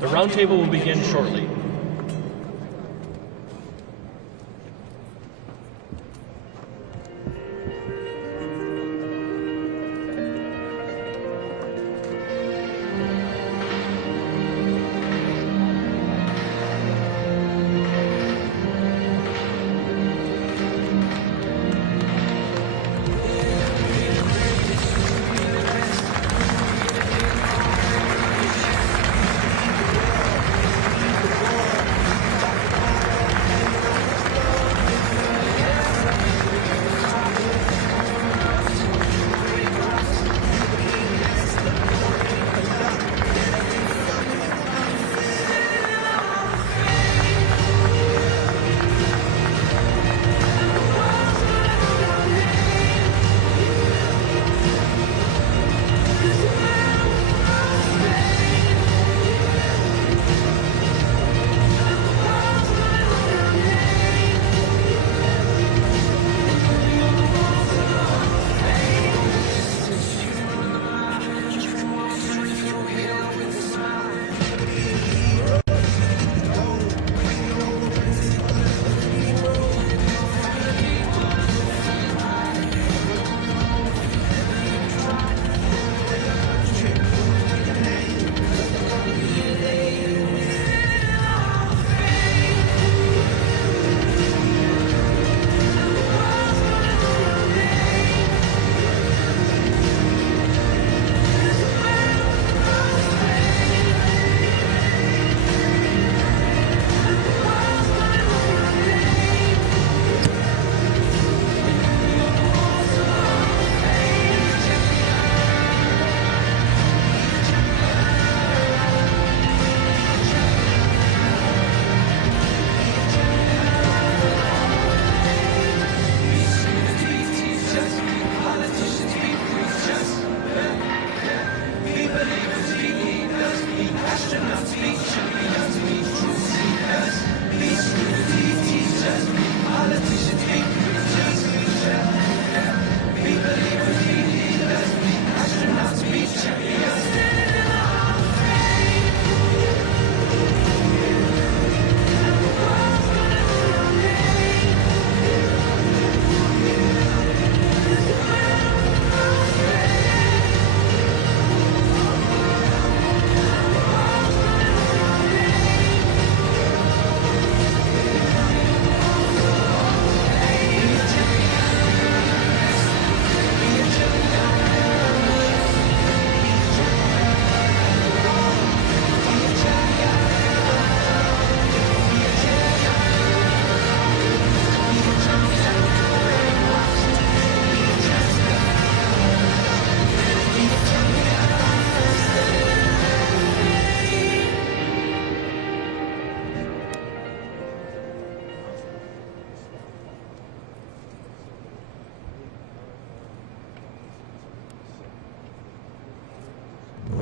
The roundtable will begin shortly.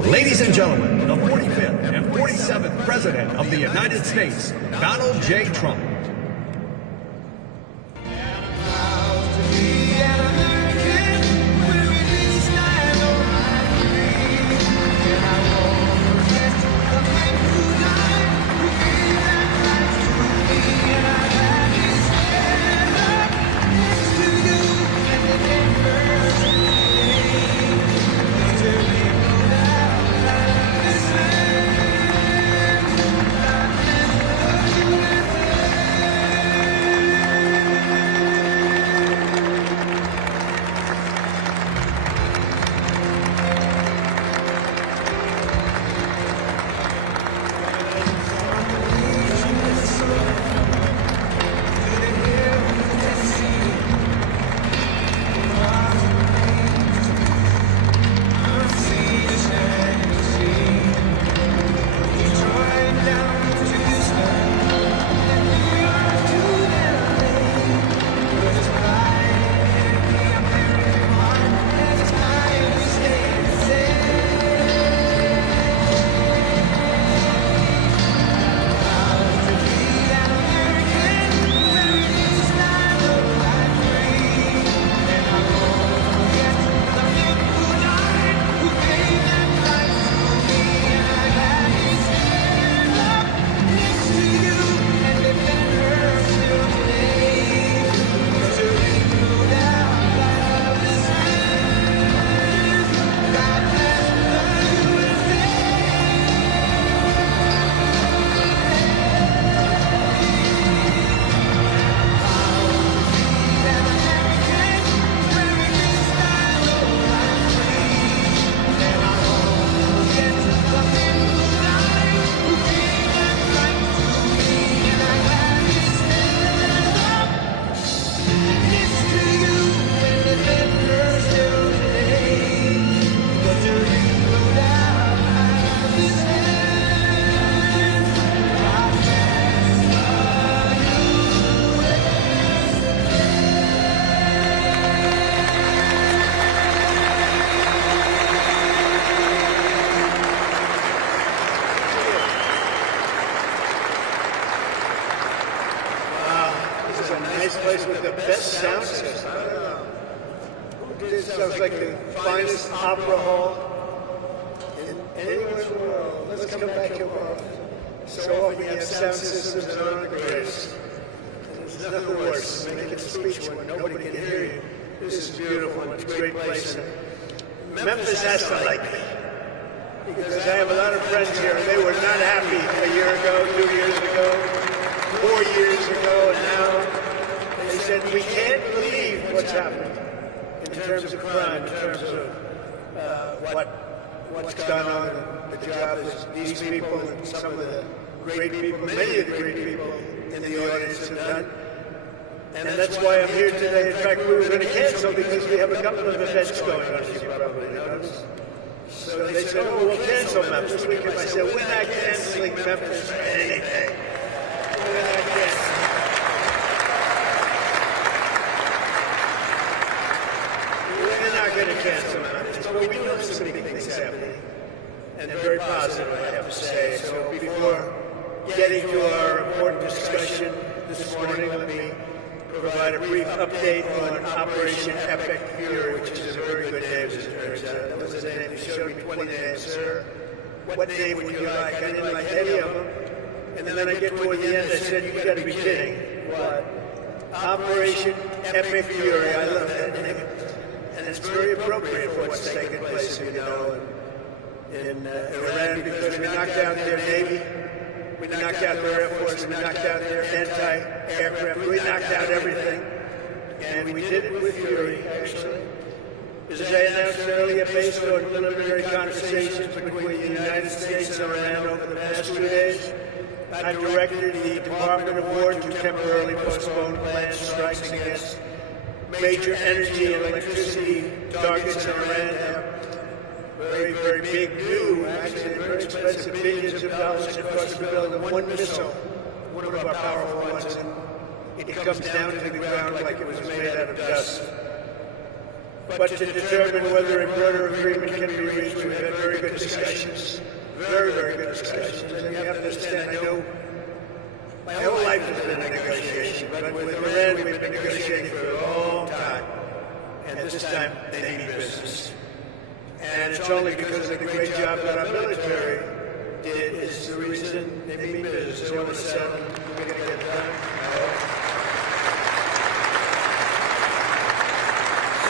Ladies and gentlemen, the 45th and 47th President of the United States, Donald J. Trump. nice place with the best sound system. I don't know. This sounds like the finest opera hall anywhere in the world. Let's come back here. So often you have sound systems that aren't the greatest. There's nothing worse than making a speech when nobody can hear you. This is beautiful and it's a great place. Memphis has to like me. Because I have a lot of friends here and they were not happy a year ago, 2 years ago, 4 years ago, and now they said, we can't believe what's happening in terms of crime, in terms of what's gone on, the job that these people and some of the great people, many of the great people in the audience have done. And that's why I'm here today. In fact, we were going to cancel because we have a couple of events going on, as you probably noticed. So they said, oh, we'll cancel Memphis. I said, we're not canceling Memphis for anything. We're not canceling. We're not going to cancel Memphis, but we do have some big things happening. And they're very positive, I have to say. So before getting to our important discussion this morning, let me provide a brief update on Operation Epic Fury, which is a very good name, as it turns out. That was the name. They showed me 20 names, sir. What name would you like? I didn't like any of them. And then I get toward the end, I said, you got to be kidding. What? Operation Epic Fury. I love that name. And it's very appropriate for what's taking place, you know, in Iran, because we knocked out their Navy. We knocked out their Air Force, we knocked out their anti-aircraft, we knocked out everything. And we did it with fury, actually. As I announced earlier, based on preliminary conversations between the United States and Iran over the past 2 days, I directed the Department of War to temporarily postpone planned strikes against major energy and electricity targets in Iran. Very, very big new, actually very expensive, billions of dollars it costs to build one missile, one of our powerful ones, and it comes down to the ground like it was made out of dust. But to determine whether a broader agreement can be reached, we've had very good discussions, very, very good discussions. And you have to understand, I know my whole life has been a negotiation, but with Iran we've been negotiating for a long time, and this time they mean business. And it's only because of the great job that our military did is the reason they mean business. They want to settle, we're going to get it done.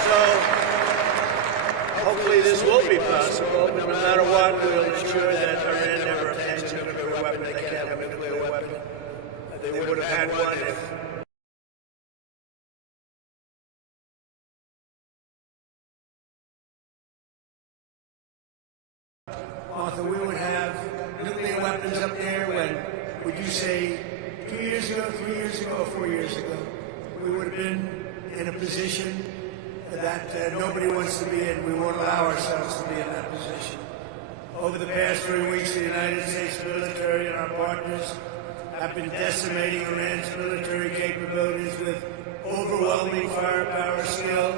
So, hopefully this will be possible, but no matter what, we'll ensure that Iran never obtains a nuclear weapon. They can't have a nuclear weapon. They would have had one if Arthur, we would have nuclear weapons up there when, would you say, 2 years ago, 3 years ago, or 4 years ago, we would have been in a position that nobody wants to be in. We won't allow ourselves to be in that position. Over the past 3 weeks, the United States military and our partners have been decimating Iran's military capabilities with overwhelming firepower, skill,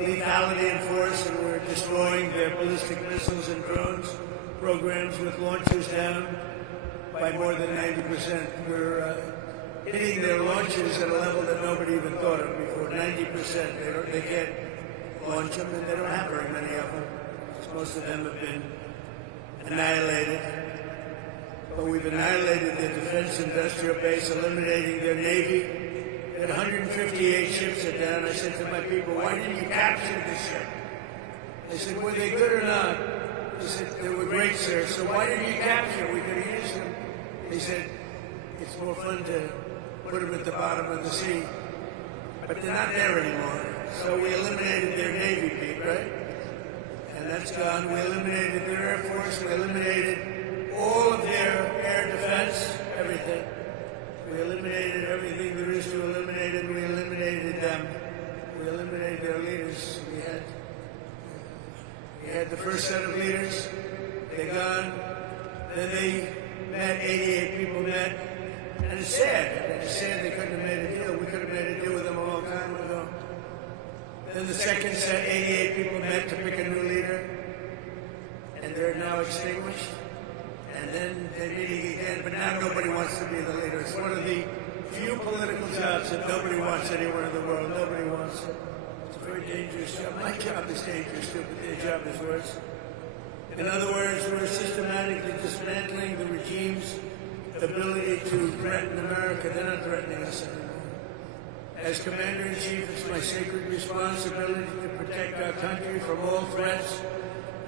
lethality, and force, and we're destroying their ballistic missiles and drones programs with launches down by more than 90%. We're hitting their launches at a level that nobody even thought of before, 90%. They can't launch them, and they don't have very many of them. Most of them have been annihilated. But we've annihilated their defense industrial base, eliminating their Navy. At 158 ships are down. I said to my people, why didn't you capture this ship? They said, were they good or not? They said, they were great, sir. So why didn't you capture them? We could have used them. They said, it's more fun to put them at the bottom of the sea. But they're not there anymore. So we eliminated their Navy, Pete, right? And that's gone. We eliminated their Air Force. We eliminated all of their air defense, everything. We eliminated everything there is to eliminate, and we eliminated them. We eliminated their leaders. We had the first set of leaders. They're gone. Then they met, 88 people met. And it's sad. It's sad they couldn't have made a deal. We could have made a deal with them a long time ago. Then the second set, 88 people met to pick a new leader. And they're now extinguished. And then they're meeting again, but now nobody wants to be the leader. It's one of the few political jobs that nobody wants anywhere in the world. Nobody wants it. It's a very dangerous job. My job is dangerous too, but their job is worse. In other words, we're systematically dismantling the regime's ability to threaten America. They're not threatening us anymore. As Commander-in-Chief, it's my sacred responsibility to protect our country from all threats.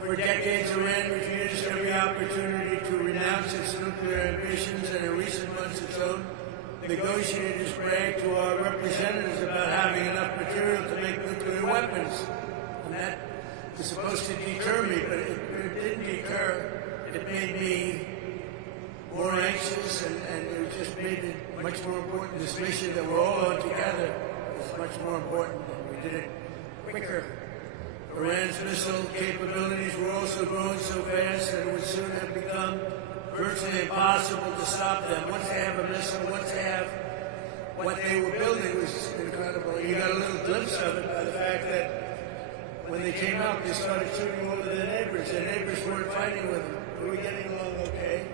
For decades, Iran refused every opportunity to renounce its nuclear ambitions, and in recent months, its own negotiators bragged to our representatives about having enough material to make nuclear weapons. And that is supposed to deter me, but it didn't deter. It made me more anxious, and it just made it much more important. This mission that we're all on together is much more important, and we did it quicker. Iran's missile capabilities were also growing so fast that it would soon have become virtually impossible to stop them. Once they have a missile, once they have what they were building was incredible. You got a little glimpse of it by the fact that when they came out, they started shooting over their neighbors. Their neighbors weren't fighting with them. We were getting along okay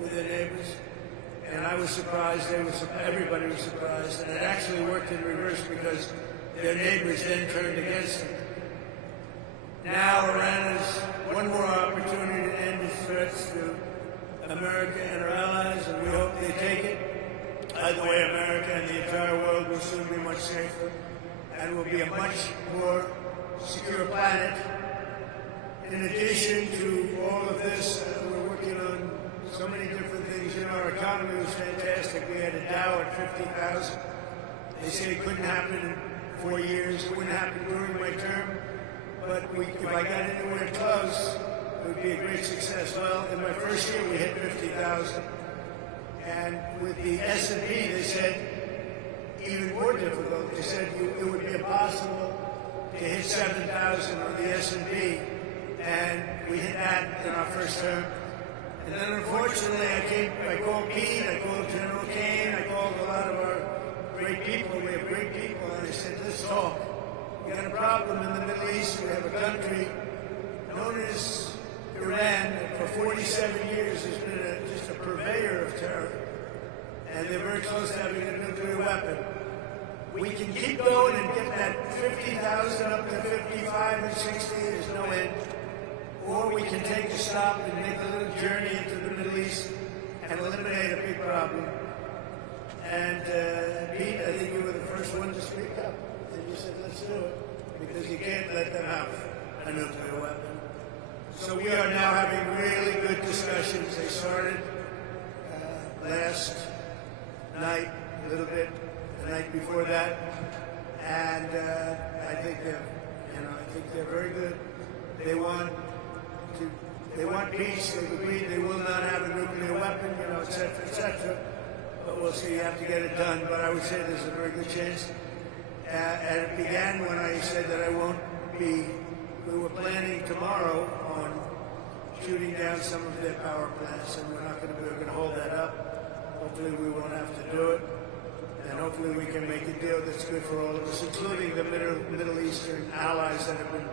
with their neighbors. And I was surprised. Everybody was surprised. And it actually worked in reverse because their neighbors then turned against them. Now Iran has one more opportunity to end its threats to America and her allies, and we hope they take it. Either way, America and the entire world will soon be much safer and will be a much more secure planet. In addition to all of this, we're working on so many different things. You know, our economy was fantastic. We had a Dow at 50,000. They say it couldn't happen in 4 years. It wouldn't happen during my term. But if I got anywhere close, it would be a great success. Well, in my first year, we hit 50,000. And with the S&P, they said, even more difficult. They said it would be impossible to hit 7,000 on the S&P. And we hit that in our first term. And then, unfortunately, I called Pete, I called General Kane, I called a lot of our great people. We have great people. And I said, let's talk. We got a problem in the Middle East. We have a country known as Iran for 47 years has been just a purveyor of terror. And they're very close to having a nuclear weapon. We can keep going and get that 50,000 up to 55 and 60. There's no end. Or we can take a stop and make a little journey into the Middle East and eliminate a big problem. And Pete, I think you were the first one to speak up. And you said, let's do it, because you can't let them have a nuclear weapon. So we are now having really good discussions. They started last night, a little bit, the night before that, and I think they're very good. They want peace. They've agreed they will not have a nuclear weapon, et cetera, et cetera. But we'll see. You have to get it done. But I would say there's a very good chance. And it began when I said that we were planning tomorrow on shooting down some of their power plants, and we're going to hold that up. Hopefully we won't have to do it, and hopefully we can make a deal that's good for all of us, including the Middle Eastern allies that have been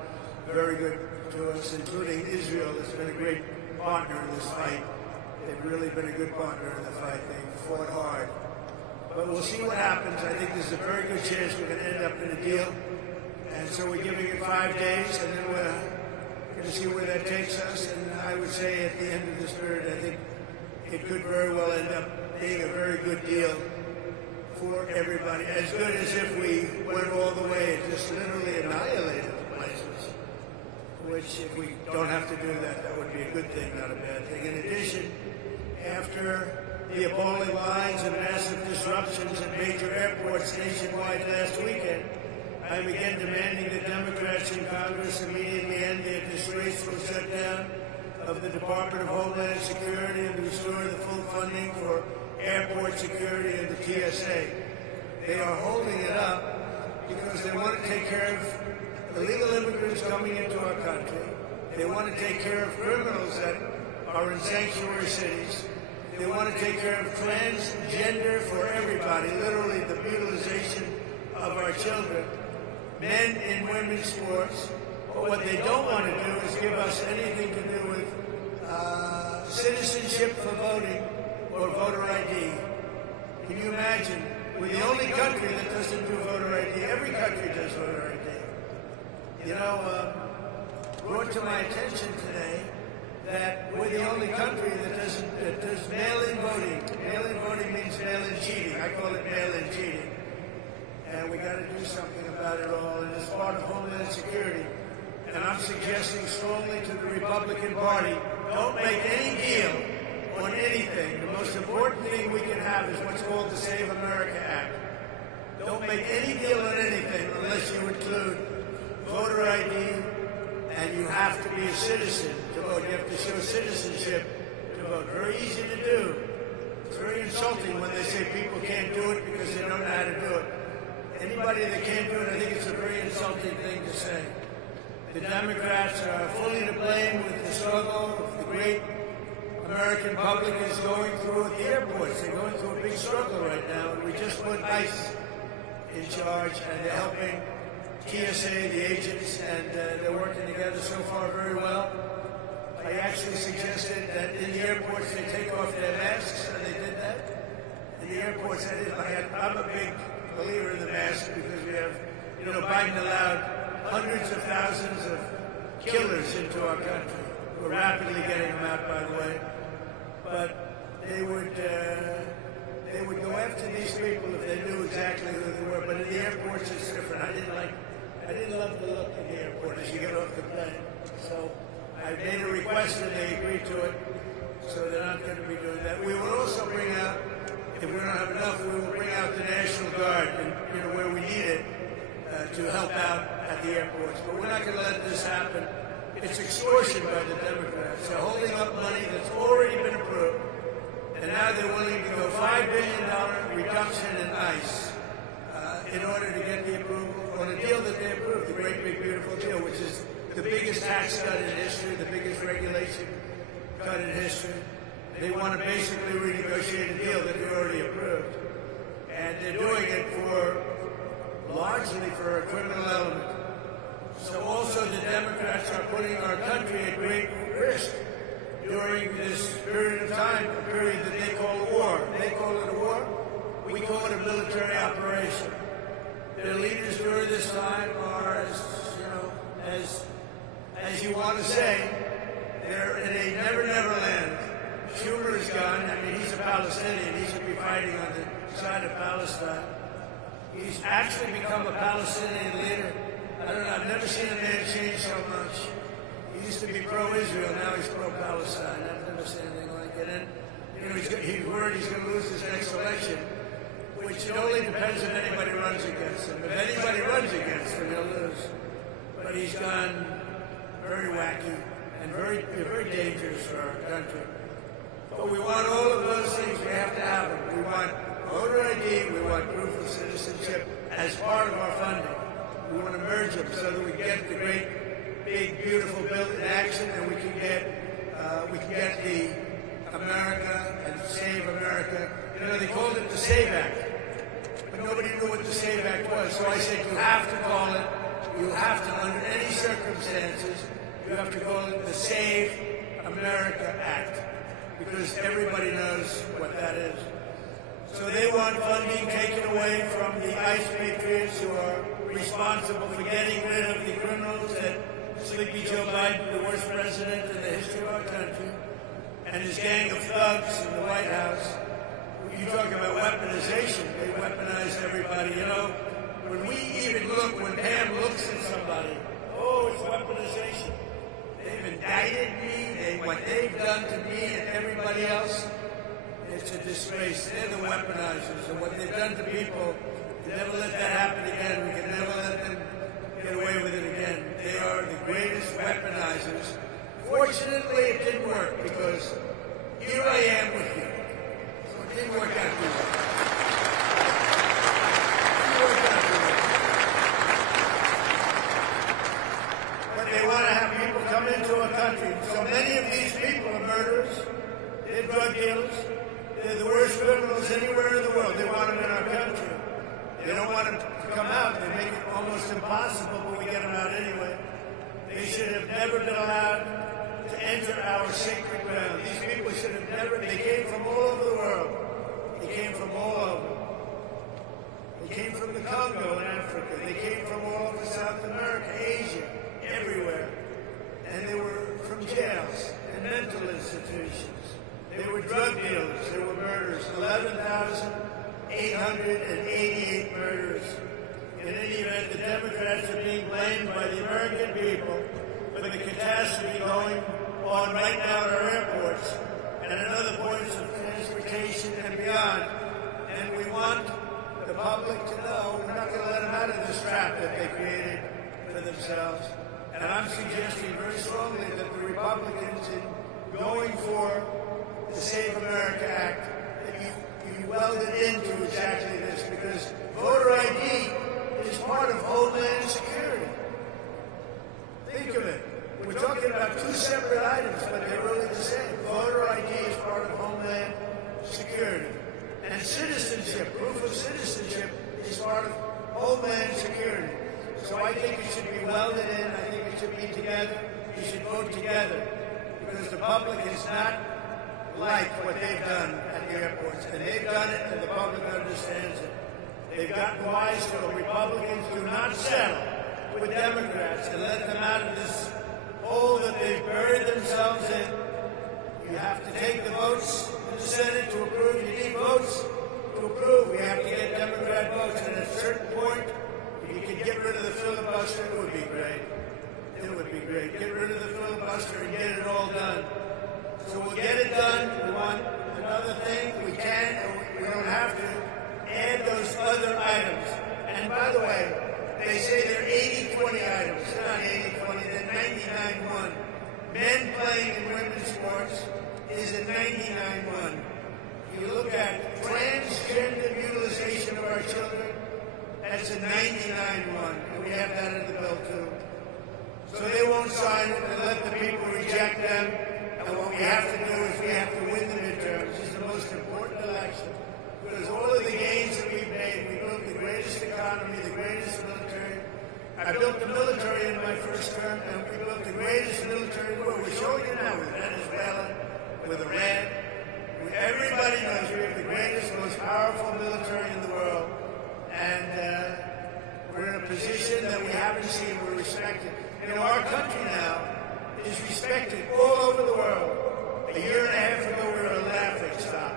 very good to us, including Israel, that's been a great partner in this fight. They've really been a good partner in the fight. They've fought hard. But we'll see what happens. I think there's a very good chance we're going to end up in a deal. And so we're giving it 5 days, and then we're going to see where that takes us. And I would say at the end of this period, I think it could very well end up being a very good deal for everybody. As good as if we went all the way and just literally annihilated the places. Which, if we don't have to do that, that would be a good thing, not a bad thing. In addition, after the appalling lines and massive disruptions at major airports nationwide last weekend, I am again demanding that Democrats in Congress immediately end their disgraceful shutdown of the Department of Homeland Security and restore the full funding for airport security and the TSA. They are holding it up because they want to take care of illegal immigrants coming into our country. They want to take care of criminals that are in sanctuary cities. They want to take care of transgender for everybody, literally the mutilization of our children, men in women's sports. But what they don't want to do is give us anything to do with citizenship for voting or voter ID. Can you imagine? We're the only country that doesn't do voter ID. Every country does voter ID. You know, brought to my attention today that we're the only country that does mail-in voting. Mail-in voting means mail-in cheating. I call it mail-in cheating. And we got to do something about it all. And it's part of Homeland Security. And I'm suggesting strongly to the Republican Party, don't make any deal on anything. The most important thing we can have is what's called the Save America Act. Don't make any deal on anything unless you include voter ID, and you have to be a citizen to vote. You have to show citizenship to vote. Very easy to do. It's very insulting when they say people can't do it because they don't know how to do it. Anybody that can't do it, I think it's a very insulting thing to say. The Democrats are fully to blame with the struggle the great American public is going through at the airports. They're going through a big struggle right now. And we just put ICE in charge, and they're helping TSA, the agents, and they're working together so far very well. I actually suggested that in the airports they take off their masks, and they did that. In the airports, I'm a big believer in the mask because we have, Biden allowed hundreds of thousands of killers into our country. We're rapidly getting them out, by the way. But they would go after these people if they knew exactly who they were. But in the airports, it's different. I didn't love the look in the airport as you get off the plane. So I made a request and they agreed to it. So they're not going to be doing that. We will also bring out, if we don't have enough, we will bring out the National Guard, and, where we need it, to help out at the airports. But we're not going to let this happen. It's extortion by the Democrats. They're holding up money that's already been approved, and now they're willing to go $5 billion reduction in ICE in order to get the approval on a deal that they approved, the great big beautiful deal, which is the biggest tax cut in history, the biggest regulation cut in history. They want to basically renegotiate a deal that they already approved, and they're doing it largely for a criminal element. So also the Democrats are putting our country at great risk during this period of time, a period that they call war. They call it a war. We call it a military operation. Their leaders during this time are, as you want to say, they're in a never-never land. Schumer is gone. I mean, he's a Palestinian. He should be fighting on the side of Palestine. He's actually become a Palestinian leader. I don't know, I've never seen a man change so much. He used to be pro-Israel, now he's pro-Palestine. I've never seen anything like it. And, he's worried he's going to lose his next election, which it only depends if anybody runs against him. If anybody runs against him, he'll lose. But he's gone very wacky and very, very dangerous for our country. But we want all of those things. We have to have them. We want voter ID, we want proof of citizenship as part of our funding. We want to merge them so that we get the great, big, beautiful bill in action, and we can get the America and Save America. They called it the Save Act, but nobody knew what the Save Act was. So I said you have to call it. You have to, under any circumstances, you have to call it the Save America Act, because everybody knows what that is. So they want funding taken away from the ICE patriots who are responsible for getting rid of the criminals that Sleepy Joe Biden, the worst president in the history of our country, and his gang of thugs in the White House. You talk about weaponization. They weaponize everybody. When we even look, when Pam looks at somebody, it's weaponization. They've indicted me. What they've done to me and everybody else, it's a disgrace. They're the weaponizers. And what they've done to people, we never let that happen again. We can never let them get away with it again. They are the greatest weaponizers. Fortunately, it didn't work because here I am with you. So it didn't work out too well. But they want to have people come into a country. So many of these people are murderers. They're drug dealers. They're the worst criminals anywhere in the world. They want them in our country. They don't want them to come out. They make it almost impossible, but we get them out anyway. They should have never been allowed to enter our sacred ground. These people should have never, they came from all over the world. They came from all over. They came from the Congo in Africa. They came from all over South America, Asia, everywhere. And they were from jails and mental institutions. They were drug dealers. They were murderers. 11,888 murders. In any event, the Democrats are being blamed by the American people for the catastrophe going on right now at our airports and at other points of transportation and beyond. And we want the public to know we're not going to let them out of this trap that they created for themselves. And I'm suggesting very strongly that the Republicans, in going for the Save America Act, that you weld it into exactly this, because voter ID is part of Homeland Security. Think of it. We're talking about two separate items, but they're really the same. Voter ID is part of Homeland Security. And citizenship, proof of citizenship, is part of Homeland Security. So I think it should be welded in. I think it should be together. You should vote together. Because the public is not like what they've done at the airports. And they've done it, and the public understands it. They've gotten wise to it. Republicans do not settle with Democrats and let them out of this hole that they've buried themselves in. You have to take the votes in the Senate to approve. You need votes to approve. We have to get Democrat votes. And at a certain point, if you can get rid of the filibuster, it would be great. It would be great. Get rid of the filibuster and get it all done. So we'll get it done. We want another thing. We can, or we don't have to, add those other items. And by the way, they say they're 80-20 items. They're not 80-20, they're 99-1. Men playing in women's sports is a 99-1. You look at transgender utilization of our children, that's a 99-1. And we have that in the bill too. So they won't sign it and let the people reject them. And what we have to do is we have to win the midterms. This is the most important election. Because all of the gains that we've made, we built the greatest economy, the greatest military. I built the military in my first term, and we built the greatest military in the world. We're showing it now with Venezuela, with Iran. Everybody knows we have the greatest, most powerful military in the world. And we're in a position that we haven't seen. We're respected. You know, our country now is respected all over the world. A year and a half ago, we were a laughing stock.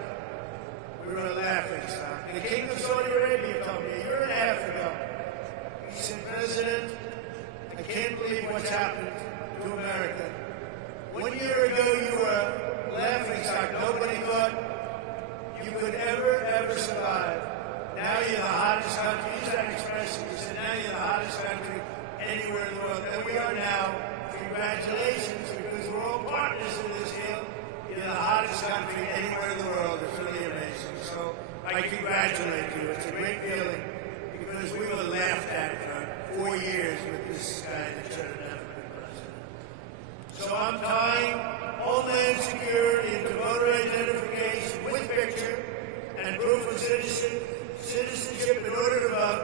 We were a laughing stock. And the King of Saudi Arabia told me a year and a half ago, he said, President, I can't believe what's happened to America. 1 year ago, you were a laughing stock. Nobody thought you could ever survive. Now you're the hottest country. Use that expression. He said, now you're the hottest country anywhere in the world. And we are now. Congratulations, because we're all partners in this deal. You're the hottest country anywhere in the world. It's really amazing. So I congratulate you. It's a great feeling because we were laughed at for 4 years with this guy that should have never been president. So I'm tying Homeland Security into voter identification with picture and proof of citizenship in order to vote.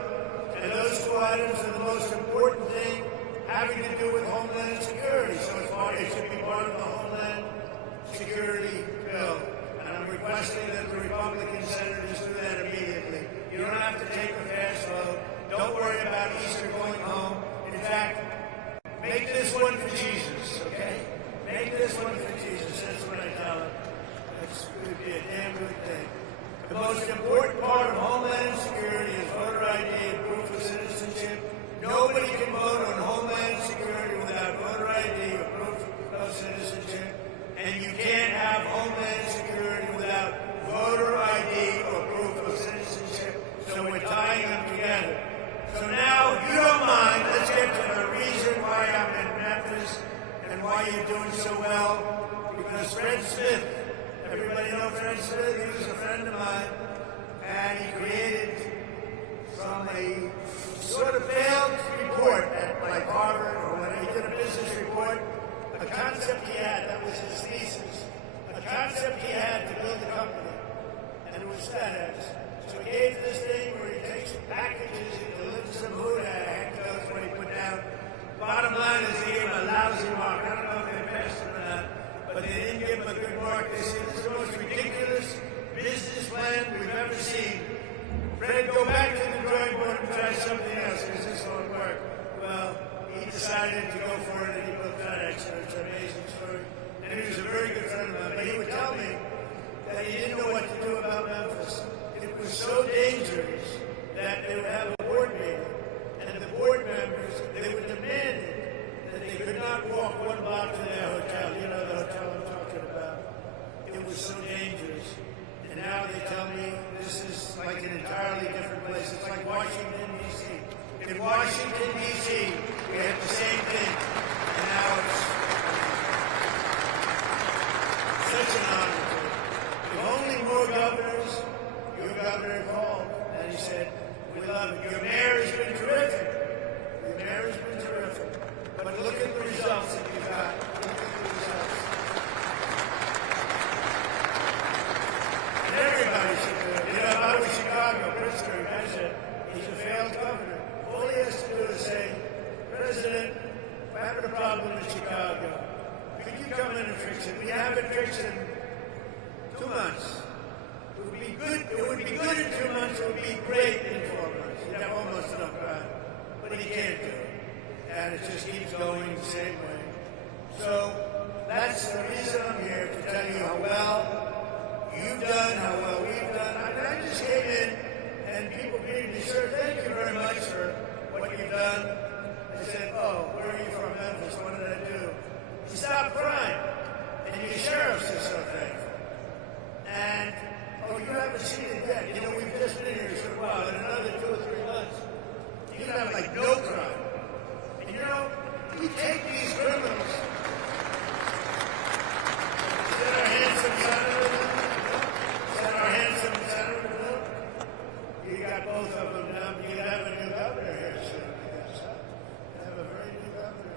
And those two items are the most important thing having to do with Homeland Security. So it should be part of the Homeland Security bill. And I'm requesting that the Republican senators do that immediately. You don't have to take a fast vote. Don't worry about Easter going home. In fact, make this one for Jesus, okay? Make this one for Jesus. That's what I tell them. It would be a damn good thing. The most important part of Homeland Security is voter ID and proof of citizenship. Nobody can vote on Homeland Security without voter ID or proof of citizenship. And you can't have Homeland Security without voter ID or proof of citizenship. So we're tying them together. So now, if you don't mind, let's get to the reason why I'm in Memphis and why you're doing so well. Because Fred Smith, everybody know Fred Smith? He was a friend of mine. And he created from a sort of failed report at like Harvard or when he did a business report, a concept he had, that was his thesis, a concept he had to build a company, and it was FedEx. So he gave this thing where he takes packages and delivers them, who the heck knows what he put down. Bottom line is he gave him a lousy mark. I don't know if they passed it or not, but they didn't give him a good mark. They said, this is the most ridiculous business plan we've ever work. Well, he decided to go for it and he built FedEx, and it's an amazing story. And he was a very good friend of mine, but he would tell me that he didn't know what to do about Memphis. It was so dangerous that they would have a board meeting, and the board members, they would demand it, that they could not walk 1 block to their hotel. You know the hotel I'm talking about. It was so dangerous. And now they tell me this is like an entirely different place. It's like Washington, D.C. In Washington, D.C., we had the same thing. And now it's such an honor. If only more governors, your governor called, and he said, we love it. Your mayor has been terrific. Your mayor has been terrific. But look at the results that you got. Look at the results. And everybody should do it. You know, if I was Chicago, Pittsburgh, I said, he's a failed governor. All he has to do is say, President, we're having a problem in Chicago. Could you come in and fix it? We haven't fixed it in 2 months. It would be good. It would be good in 2 months. It would be great in 4 months. You'd have almost enough crowd. But he can't do it. And it just keeps going the same way. So that's the reason I'm here, to tell you how well you've done, how well we've done. I just came in and people greeted me, sir, thank you very much for what you've done. They said, oh, where are you from, Memphis? What did I do? You stopped crime. And your sheriffs are so thankful. And, oh, you haven't seen it yet. You know, we've just been here for a while. In another 2 or 3 months, you can have, like, no crime. And, you know, we take these criminals. Is that our handsome senator? Is that our handsome senator? You got both of them now. You have a new governor here soon, I guess. You have a very new governor.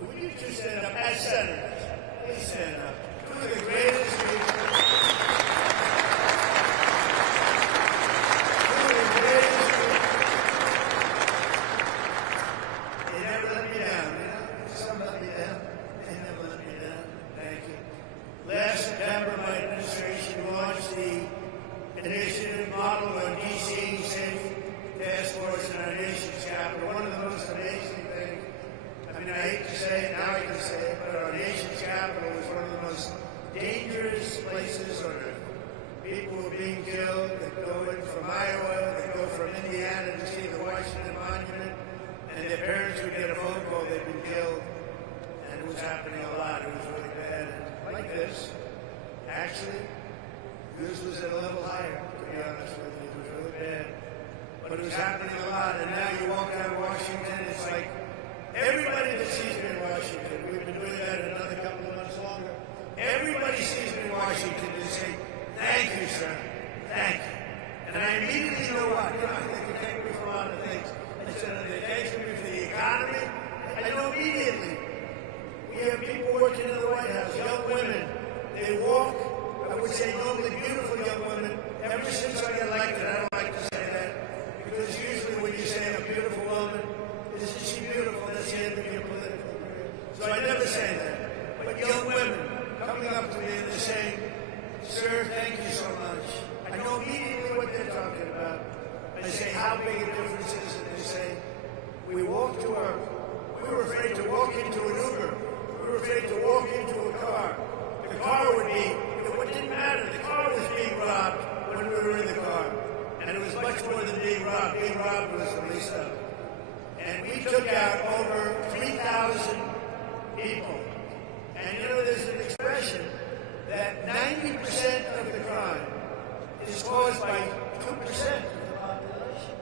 Will you two stand up as senators? Please stand up. Two of the greatest people. They never let me down, you know? Some let me down. They never let me down. Thank you. Last September, my administration launched the initiative model on D.C. Safe Task Force in our nation's capital. One of the most amazing things, I mean, I hate to say it, now I can say it, but our nation's capital was one of the most dangerous places on earth. People were being killed. They go in from Iowa, they go from Indiana to see the Washington Monument, and their parents would get a phone call they'd been killed, and it was happening a lot. It was really bad. And like this, actually, yours was at a level higher, to be honest with you. It was really bad. But it was happening a lot, and now you walk down Washington, it's like everybody that sees me in Washington, we've been doing that another couple of months longer, everybody sees me in Washington and say, thank you, sir. Thank you. And I immediately know what. You know, they can thank me for a lot of things. They said they thank me for the economy. I know immediately. We have people working in the White House, young women. They walk, I would say normally beautiful young women. Ever since I got elected, I don't like to say that, because usually when you say a beautiful woman, isn't she beautiful? That's the end of your political career. So I never say that. But young women coming up to me and they're saying, sir, thank you so much. I know immediately what they're talking about. I say, how big a difference is it? They say, we walk to work. We were afraid to walk into an Uber. We were afraid to walk into a car. The car would be, it didn't matter. The car was being robbed when we were in the car. And it was much more than being robbed. Being robbed was the least of it. And we took out over 3,000 people. And you know, there's an expression that 90% of the crime is caused by 2% of the population.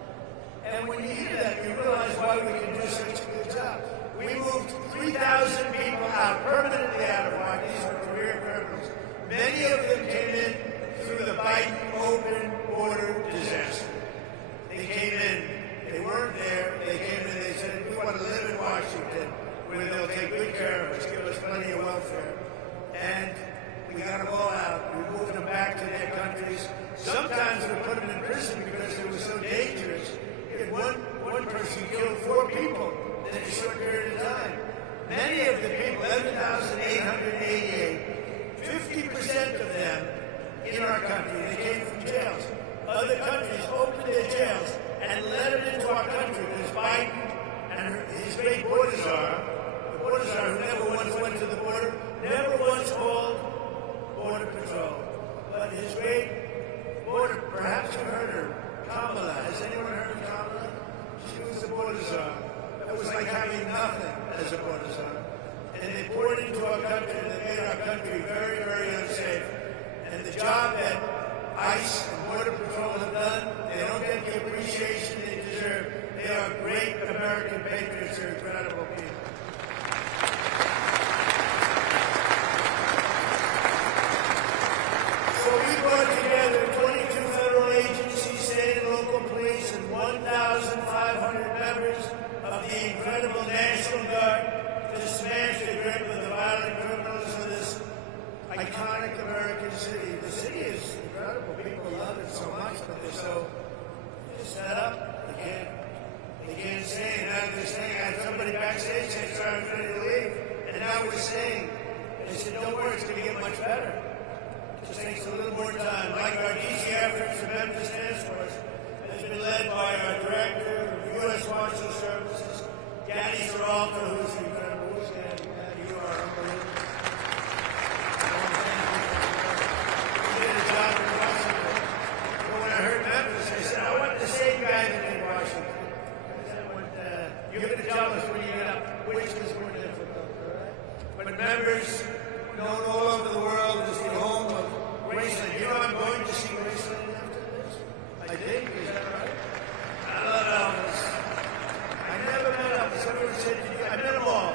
And when you hear that, you realize why we can do such a good job. We moved 3,000 people out, permanently out of Hawaii. These were career criminals. Many of them came in through the Biden open border disaster. They came in, they weren't there, they came in, they said, we want to live in Washington, where they'll take good care of us, give us plenty of welfare. And we got them all out. We moved them back to their countries. Sometimes we put them in prison because they were so dangerous. We had one person killed 4 people in a short period of time. Many of the people, 11,888, 50% of them in our country, they came from jails. Other countries opened their jails and let them into our country because Biden and great border czar, the border czar who never once went to the border, never once called Border Patrol. But his great border, perhaps you heard her, Kamala. Has anyone heard of Kamala? She was the border czar. It was like having nothing as a border czar. And they poured into our country, and they made our country very, very unsafe. And the job that ICE and Border Patrol have done, they don't get the appreciation they deserve. They are great American patriots. They're incredible people. So we brought together 22 federal agencies, state and local police, and 1,500 members of the incredible National Guard to smash the grip of the violent criminals of this iconic American city. The city is incredible. People love it so much, but they're so set up. They can't stay. And now they're saying, I had somebody backstage say, sorry, I'm ready to leave. And now we're saying, they said, don't worry, it's going to get much better. It just takes a little more time. Like our DC efforts, the Memphis Task Force has been led by our Director of U.S. Marshal Services, Gaddy Peralta, who's incredible. Who's Gaddy? Gaddy, you are unbelievable. You did a job in Washington. But when I heard Memphis, I said, I want the same guy that did Washington. You're going to tell us when you get up which is more difficult, all right? But members known all over the world as the home of Graceland. You know I'm going to see Graceland after this? I think, is that right? I love Elvis. I never met Elvis. Everyone said, I met them all.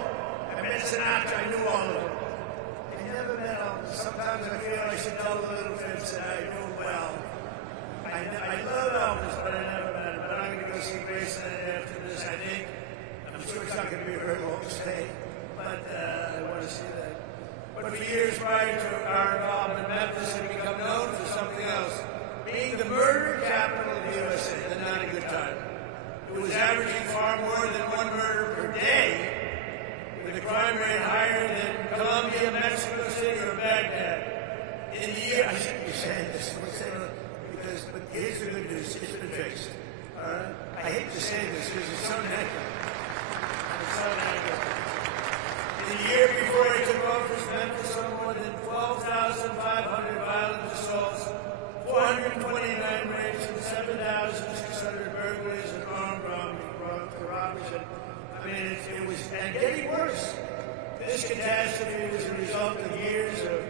I met Sinatra. I knew all of them. I never met Elvis. Sometimes I feel I should tell the little fibs that I knew well. I love Elvis, but I never met him. But I'm going to go see Graceland after this, I think. I'm sure it's not going to be a very long stay, but I want to see that. But for years prior to our involvement, Memphis had become known for something else, being the murder capital of the USA, and not a good time. It was averaging far more than one murder per day, with a crime rate higher than Colombia, Mexico City, or Baghdad. In the year, I shouldn't be saying this, but here's the good news, it's been fixed. All right? I hate to say this because it's so negative. In the year before I took office, Memphis saw more than 12,500 violent assaults, 429 rapes, and 7,600 burglaries and armed robberies. I mean, it was and getting worse. This catastrophe was a result of years of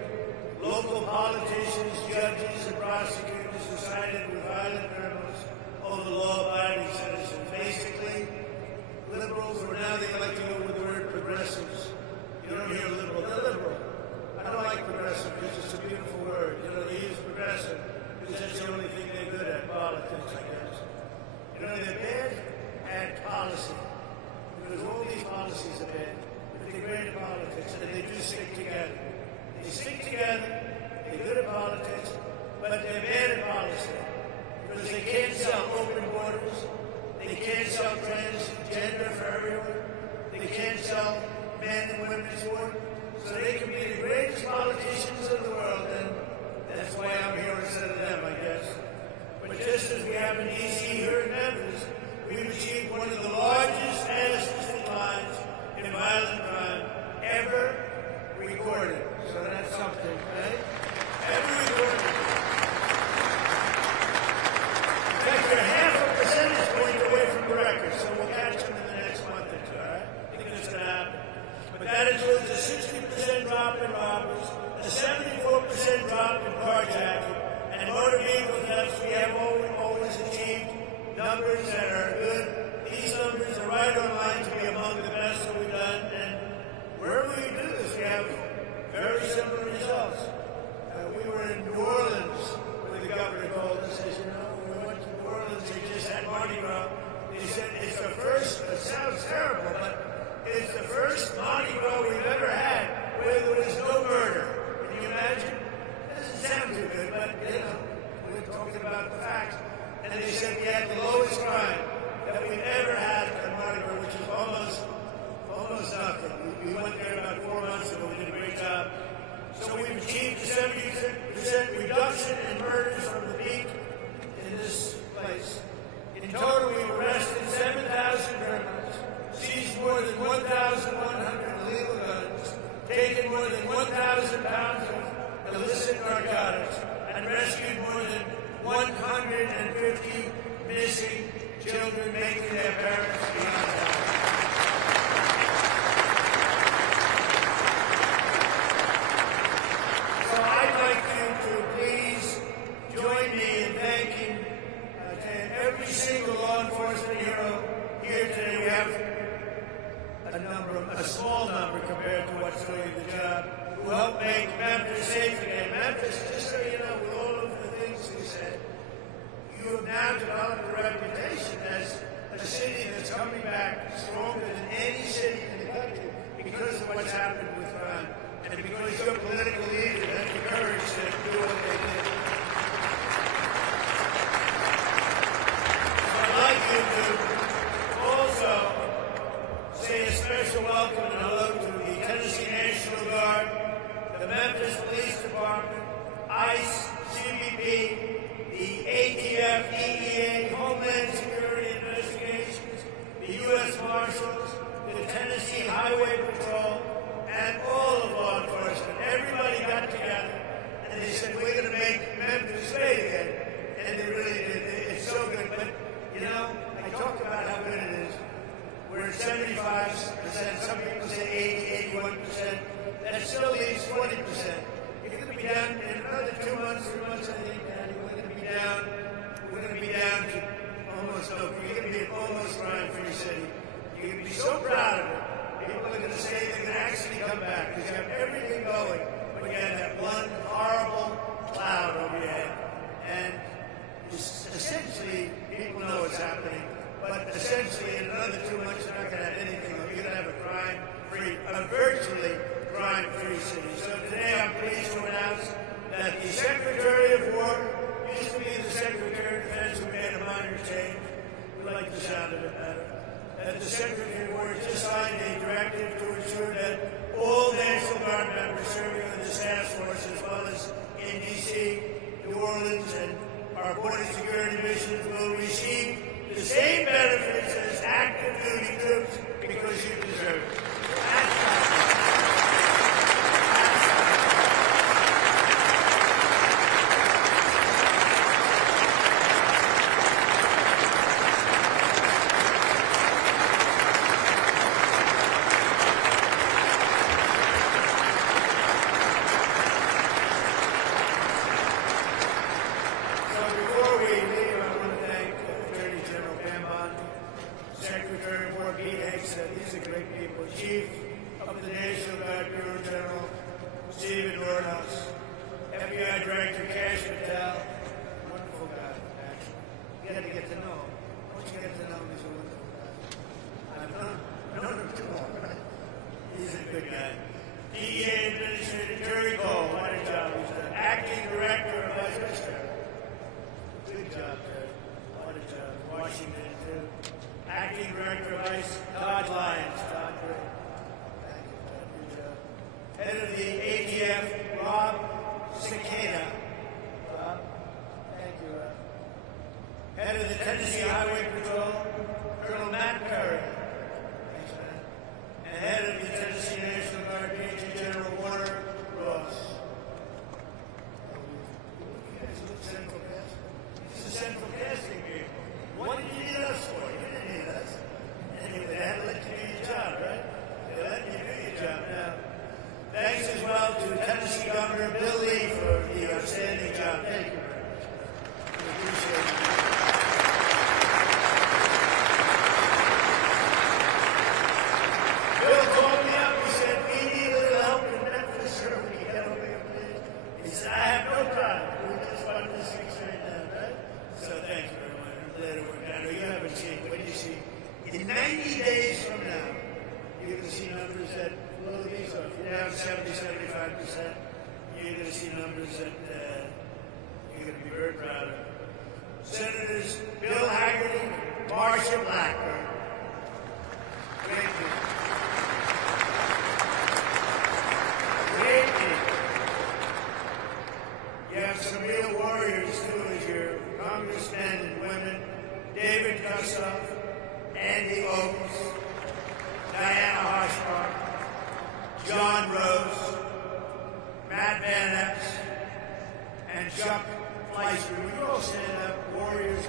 local politicians, judges, and prosecutors who sided with violent criminals over law-abiding citizens. Basically, liberals, or now they like to go with the word progressives. You don't hear liberal. They're liberal. I don't like progressive because it's a beautiful word. You know, they use progressive because that's the only thing they're good at, politics, I guess. You know, they're bad at policy because all these policies are bad. But they're great at politics, and they do stick together. They stick together, they're good at politics, but they're bad at policy because they can't sell open borders. They can't sell transgender for everyone. They can't sell men and women's work. So they can be the greatest politicians in the world, and that's why I'm here instead of them, I guess. But just as we have in D.C. here in Memphis, we've achieved one of the largest, fastest declines in violent crime ever recorded. So that's something, right? Ever recorded. In fact, you're half a percentage point away from the record, so we'll catch them in the next month or two, all right? I think that's going to happen. But that includes a 60% drop in robbers, a 74% drop in carjacking, and motor vehicle thefts. We have always achieved numbers that are good. These numbers are right on line to be among the best that we've done, and wherever we do this, we have very similar results. We were in New Orleans, where the governor called us, says, you know, we went to New Orleans, they just had Mardi Gras. They said, it's the first, it sounds terrible, but it's the first Mardi Gras we've ever had where there was no murder. Can you imagine? That doesn't sound too good, but, you know, we're talking about the facts. And they said we had the lowest crime that we've 450 missing children making their parents beyond help. So I'd like you to please join me in thanking every single law enforcement hero here today. We have a small number compared to what's doing the job, who helped make Memphis safe again. Memphis, just so you know, with all of the things we said, you have now developed a reputation as a city that's coming back stronger than any city in the country because of what's happened with crime and because your political leaders had the courage to do what they did. So I'd like you to also say a special welcome and hello to the Tennessee National Guard, the Memphis Police Department, ICE, CBP, the ATF, EEA, Homeland Security Investigations, the U.S. Marshals, the Tennessee Highway Patrol, and all of law enforcement. Everybody got together and they said, we're going to make Memphis great again. And they really did. It's so good. But, you know, I talked about how good it is. We're at 75%. Some people say 80, 81%. That still leaves 20%. You're going to be down in another 2 months, 3 months, I think, Daddy. We're going to be down to almost no. You're going to be an almost crime-free city. You're going to be so proud of it. People are going to say they're going to actually come back because you have everything going. But you have that one horrible cloud over your head. And essentially, people know what's happening. But essentially, in another 2 months, you're not going to have anything. You're going to have a crime-free, a virtually crime-free city. So today, I'm pleased to announce that the Secretary of War used to be the Secretary of Defense, who made a minor change. We like the sound of it better. That the Secretary of War just signed a directive to ensure that all National Guard members serving in this task force, as well as in D.C., New Orleans, and our border security missions, will receive the same benefits as active duty troops because you deserve it. That's Head of the Tennessee Highway Patrol, Colonel Matt Perry. Thanks, man. And head of the Tennessee National Guard, Major General Warner Ross. You guys look central casting. This is central casting here. What did you need us for? You didn't need us. Anyway, they had to let you do your job, right? They let you do your job now. Thanks as well to Tennessee Governor Bill Lee for the outstanding job. Thank you very much. We appreciate it. Bill called me up. He said, we need a little help in Memphis, sir. We can get over here, please. He said, I have no problem. We just wanted this thing straightened out, right? So thank you very much. I'm glad it worked out. You haven't seen, what do you see? In 90 days from now, you're going to see numbers that blow these off. You're down 70, 75%. You're going to see numbers that you're going to be very proud of. Senators Bill Haggerty, Marsha Blackburn. Thank you. Great people. You have some real warriors, too, as your congressmen and women. David Gussoff, Andy Oaks, Diana Hoshbach, John Rose, Matt Van Epps, and Chuck Fleischer. Would you all stand up, warriors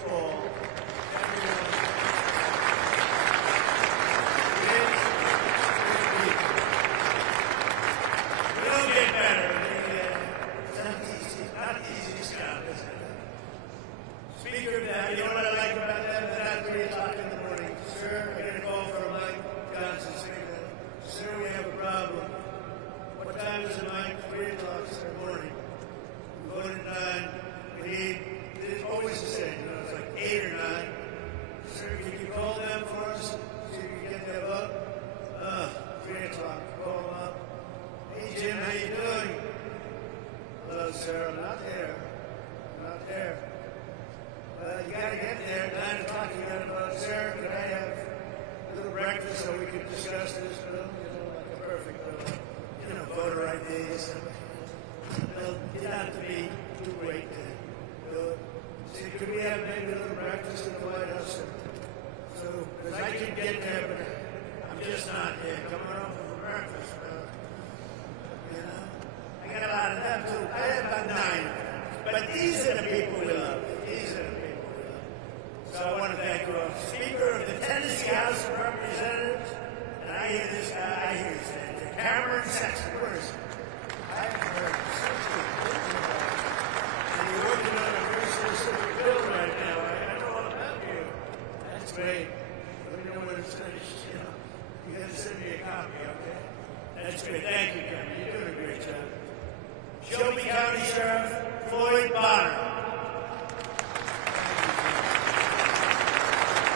breakfast so we could discuss this bill, like a perfect bill, voter IDs. Bill didn't have to be too great to do it. So could we have maybe a little breakfast in the White House? So, because I could get there, but I'm just not there. Coming home from breakfast, I got a lot of them too. I had about 9 of them. But these are the people we love. These are the people we love. So I want to thank you all. Speaker of the Tennessee House of Representatives, and I hear this guy, I hear his name, Cameron Sexton. Where is he? I haven't heard of Sexton. And you're working on a very specific bill right now. I know all about you. That's great. Let me know when it's finished. You got to send me a copy, okay? That's great. Thank you, Cameron. You're doing a great job. Shelby County Sheriff Floyd Bonner.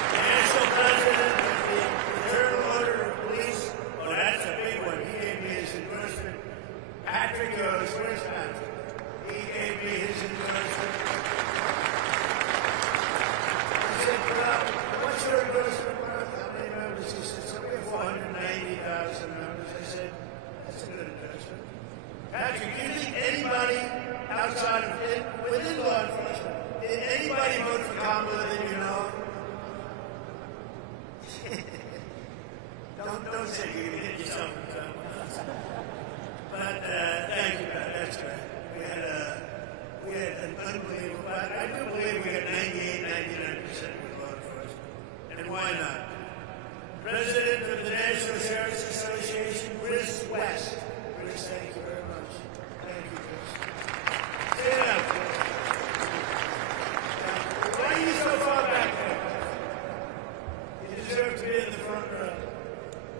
The National President of the Fraternal Order of Police. Oh, that's a big one. He gave me his endorsement. Patrick goes, where's Patrick? He gave me his endorsement. He said, well, what's your endorsement? How many members? He said, so we have 490,000 members. I said, that's a good endorsement. Patrick, do you think anybody outside of within law enforcement, did anybody vote for Kamala that you know? Don't say you're going to hit yourself in the But thank you, Pat. That's great. We had an unbelievable. I do believe we got 98, 99% with law enforcement. And why not? President of the National Sheriff's Association, Chris West. Chris, thank you very much. Thank you, Chris. Stand up, Chris. Why are you so far back there? You deserve to be in the front row.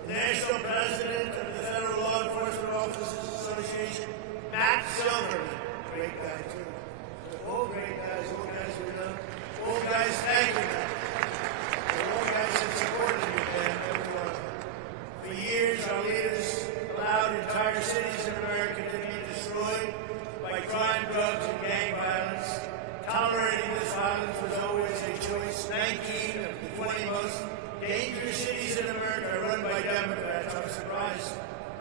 National President of the Federal Law Enforcement Officers Association, Matt Silverman. Great guy, too. All great guys, all guys we know. All guys, thank you, Matt. All guys have supported me, Dan, everyone. For years, our leaders allowed entire cities in America to be destroyed by crime, drugs, and gang violence. Tolerating this violence was always a choice. 19 of the 20 most dangerous cities in America are run by Democrats. I'm surprised.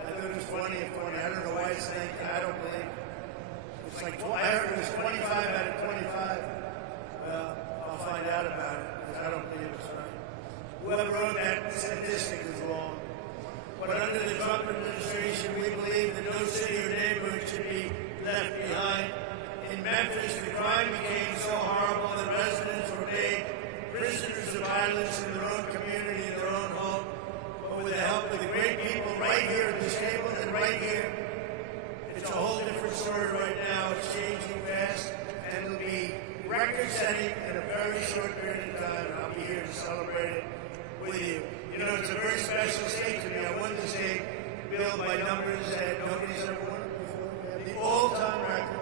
I thought it was 20 of 20. I don't know why it's 19. I don't believe it. It's like, I heard it was 25 out of 25. Well, I'll find out about it, because I don't believe it's right. Whoever wrote that statistic is wrong. But under the Trump administration, we believe that no city or neighborhood should be left behind. In Memphis, the crime became so horrible that residents were made prisoners of violence in their own community, in their own home. But with the help of the great people right here at this table and right here, it's a whole different story right now. It's changing fast, and it'll be record-setting in a very short period of time. I'll be here to celebrate it with you. You know, it's a very special state to me. I won the state bill by numbers that nobody's ever won it before. We have the all-time record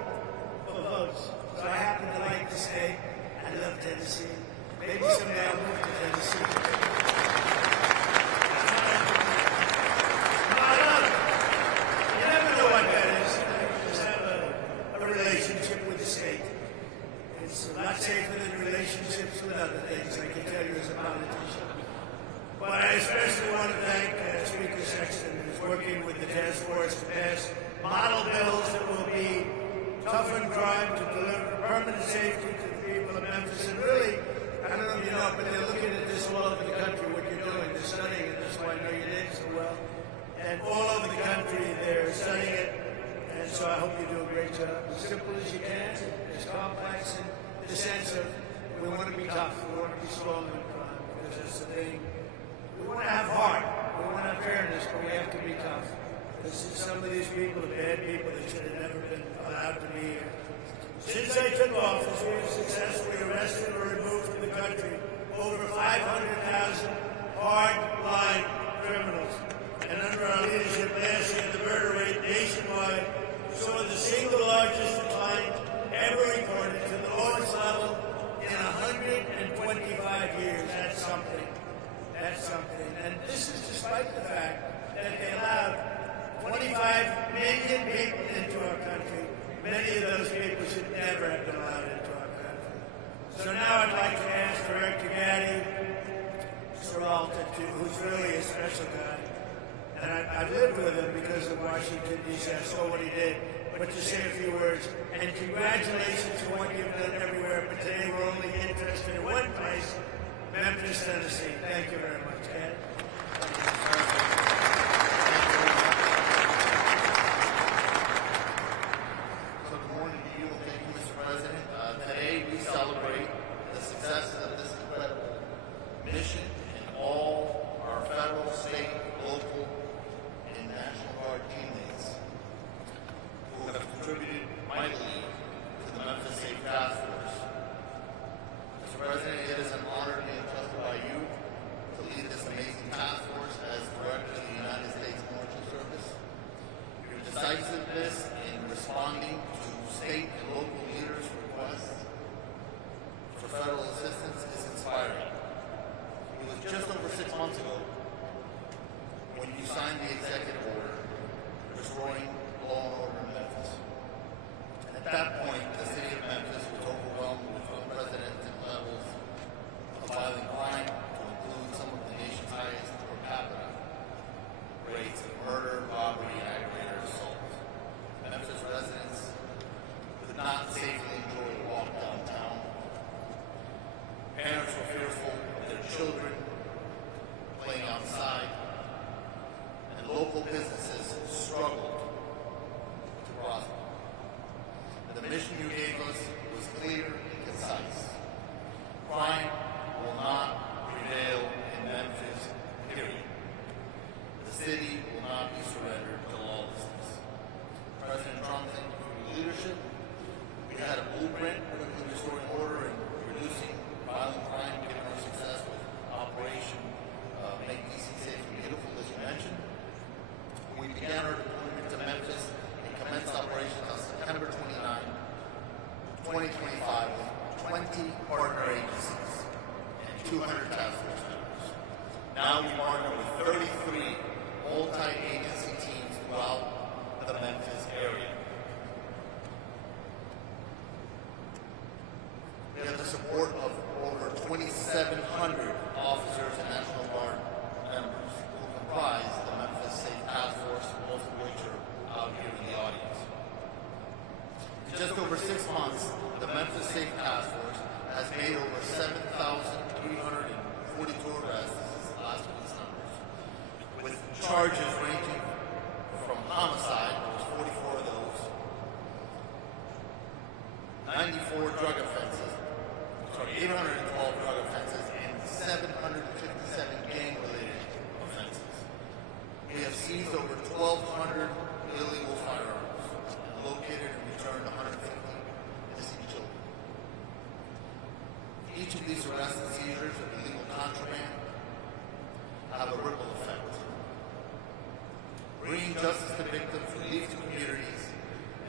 for votes. So I happen to like the state. I love Tennessee. Maybe someday I'll move to Tennessee. I love it. You never know what that is. You just have a relationship with the state. It's a lot safer than relationships with other things, I can tell you as a politician. But I especially want to thank Speaker Sexton, who's working with the task force to pass model bills that will be toughen crime to deliver permanent safety to the people of Memphis. And really, I don't know if you know, but they're looking at this all over the country, what you're doing. They're studying it. That's why I know you did so well. And all over the country, they're studying it. And so I hope you do a great job. As simple as you can, as complex in the sense of we want to be tough. We want to be strong in crime, because that's the thing. We want to have heart. We want to have fairness, but we have to be tough. Because some of these people are bad people that should have never been allowed to be here. Since I took office, we have successfully arrested or removed from the country over 500,000 hard-line criminals. And under our leadership last year, the murder rate nationwide saw the single largest decline ever recorded to the lowest level in 125 years. That's something. That's something. And this is despite the fact that they allowed 25 million people into our country. Many of those people should never have been allowed into our country. So now I'd like to ask Director Gaddy, so Peralta, who's really a special guy. And I lived with him because of Washington, D.C. I saw what he did. But to say a few words, and congratulations for what you've done everywhere, but today we're only interested in one place, Memphis, Tennessee. Thank you very much, Ed. So good morning to you, and thank you, Mr. President. Today we celebrate the successes of this incredible mission and all our federal, state, local, and National Guard teammates who have contributed mightily to the Memphis Safe Task Force. Mr. President, it is an honor to be entrusted by you to lead this amazing task force as Director of the United States Marshal Service. Your decisiveness in responding to state and local leaders' requests for federal assistance is inspiring. It was just over 6 months ago when you signed the executive order restoring law and order in Memphis. And at that point, the city of Memphis was overwhelmed with unprecedented levels of violent crime, to include some of the nation's highest per capita rates of murder, robbery, and aggravated assault. Memphis residents could not safely enjoy a walk downtown. Parents were fearful of their children playing outside, and local businesses struggled to prosper. The mission you gave us was clear and concise. Crime will not prevail in Memphis, period. The city will not be surrendered to lawlessness. President Trump, thank you for your leadership. We had a blueprint quickly restoring order and reducing violent crime, given our success with Operation Make DC Safe and Beautiful, as you mentioned. We began our deployment to Memphis and commenced operations on September 29, 2025, with 20 partner agencies and 200 task force members. Now we partner with 33 multi-agency teams throughout the Memphis area. We have the support of over 2,700 officers and National Guard members who comprise the Memphis Safe Task Force, most of which are out here in the audience. In just over 6 months, the Memphis Safe Task Force has made over 7,342 arrests, this is last week's numbers, with charges ranging from homicide, there was 44 of those, 94 drug offenses, 812 drug offenses, and 757 gang-related offenses. We have seized over 1,200 illegal firearms and located and returned 150 missing children. Each of these arrests and seizures of illegal contraband have a ripple effect, bringing justice to victims, relief to communities,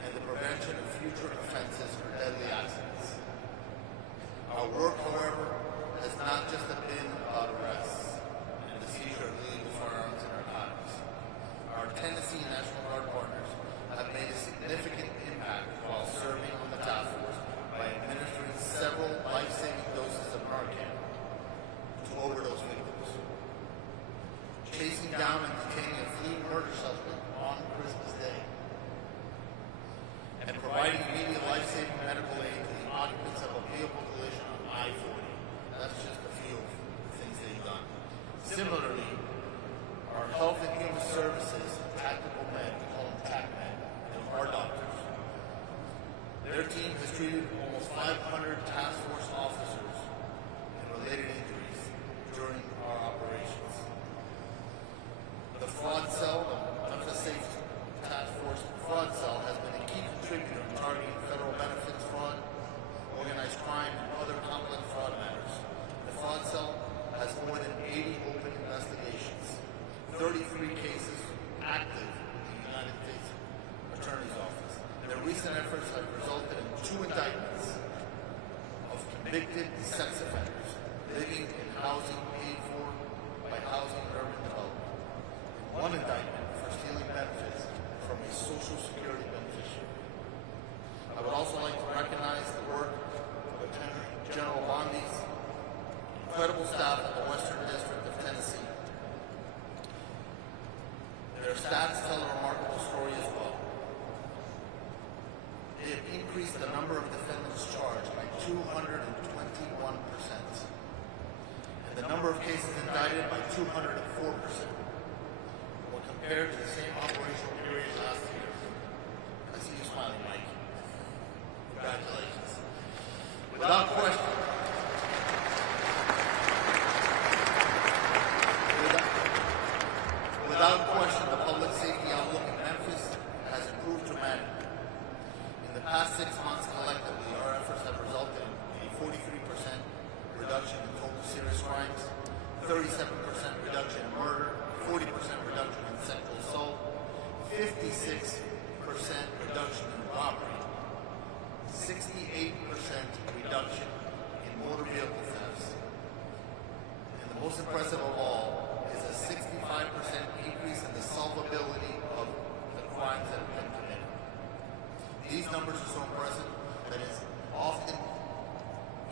and the prevention of future offenses or deadly accidents. Our work, however, has not just been about arrests and the seizure of illegal firearms and narcotics. Our Tennessee National Guard partners have made a significant impact while serving on the task force by administering several life-saving doses of Narcan to overdose victims, chasing down and detaining a fleeing murder suspect on Christmas Day, and providing immediate life-saving medical aid to the occupants of a vehicle collision on I-40. That's just a few of the things they've done. Similarly, our Health and Human Services tactical men, we call them TAC men, and our doctors, their team has treated almost 500 task force officers and related injuries during our operations. The fraud cell, the Memphis Safe Task Force fraud cell, has been a key contributor in targeting federal benefits fraud, organized crime, and other complex fraud matters. The fraud cell has more than 80 open investigations, 33 cases active in the United States Attorney's Office. Their recent efforts have resulted in 2 indictments of convicted sex offenders living in housing paid for by Housing and Urban Development, and 1 indictment for stealing benefits from a Social Security beneficiary. I would also like to recognize the work of Lieutenant General Bondi's incredible staff at the Western District of their stats tell a remarkable story as well. They have increased the number of defendants charged by 221%, and the number of cases indicted by 204%, when compared to the same operational period last year. I see you smiling, Mike. Congratulations. Without question, the public safety outlook in Memphis has improved dramatically. In the past 6 months collectively, our efforts have resulted in a 43% reduction in total serious crimes, 37% reduction in murder, 40% reduction in sexual assault, 56% reduction in robbery, 68% reduction in motor vehicle thefts, and the most impressive of all is a 65% increase in the solvability of the crimes that have been committed. These numbers are so impressive that it's often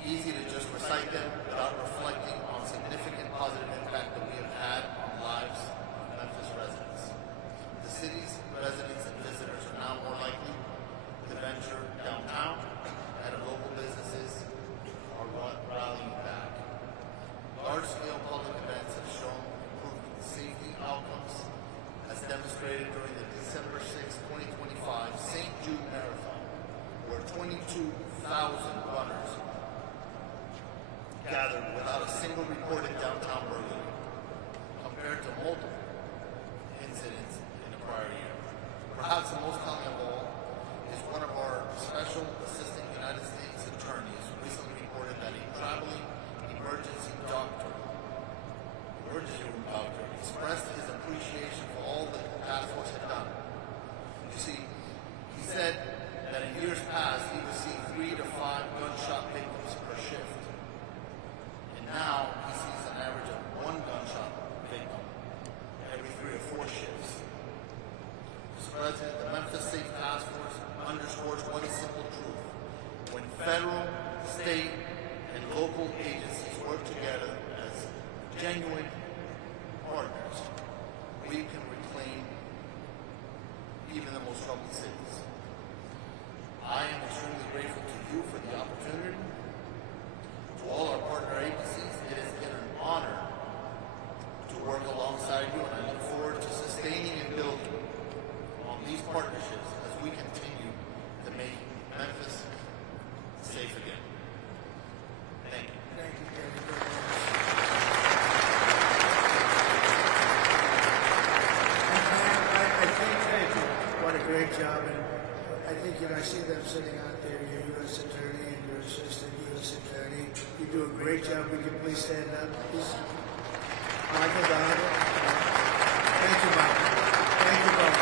easy to just recite them without reflecting on significant positive impact that we have had on lives of Memphis residents. The city's residents and visitors are now more likely to venture downtown, and local businesses are rallying back. Large-scale public events have shown improved safety outcomes, as demonstrated during the December 6, 2025 St. Jude Marathon, where 22,000 runners gathered without a single reported downtown burglary, compared to multiple incidents in the prior year. Perhaps the most telling of all is one of our special assistant United States attorneys recently reported that a traveling emergency room doctor, expressed his appreciation for all that the task force had done. You see, he said that in years past he would see 3 to 5 gunshot victims per shift. And now he sees an average of 1 gunshot victim every 3 or 4 shifts. Mr. President, the Memphis Safe Task Force underscores one simple truth. When federal, state, and local agencies work together as genuine partners, we can reclaim even the most troubled cities. I am extremely grateful to you for the opportunity. To all our partner agencies, it has been an honor to work alongside you, and I look forward to sustaining and building on these partnerships as we continue to make Memphis safe again. Thank you. Thank you, Gary. Thank you. What a great job. And I think, I see them sitting out there, your U.S. Attorney and your Assistant U.S. Attorney. You do a great job. Would you please stand up, please? Michael Donovan. Thank you, Michael. Thank you both.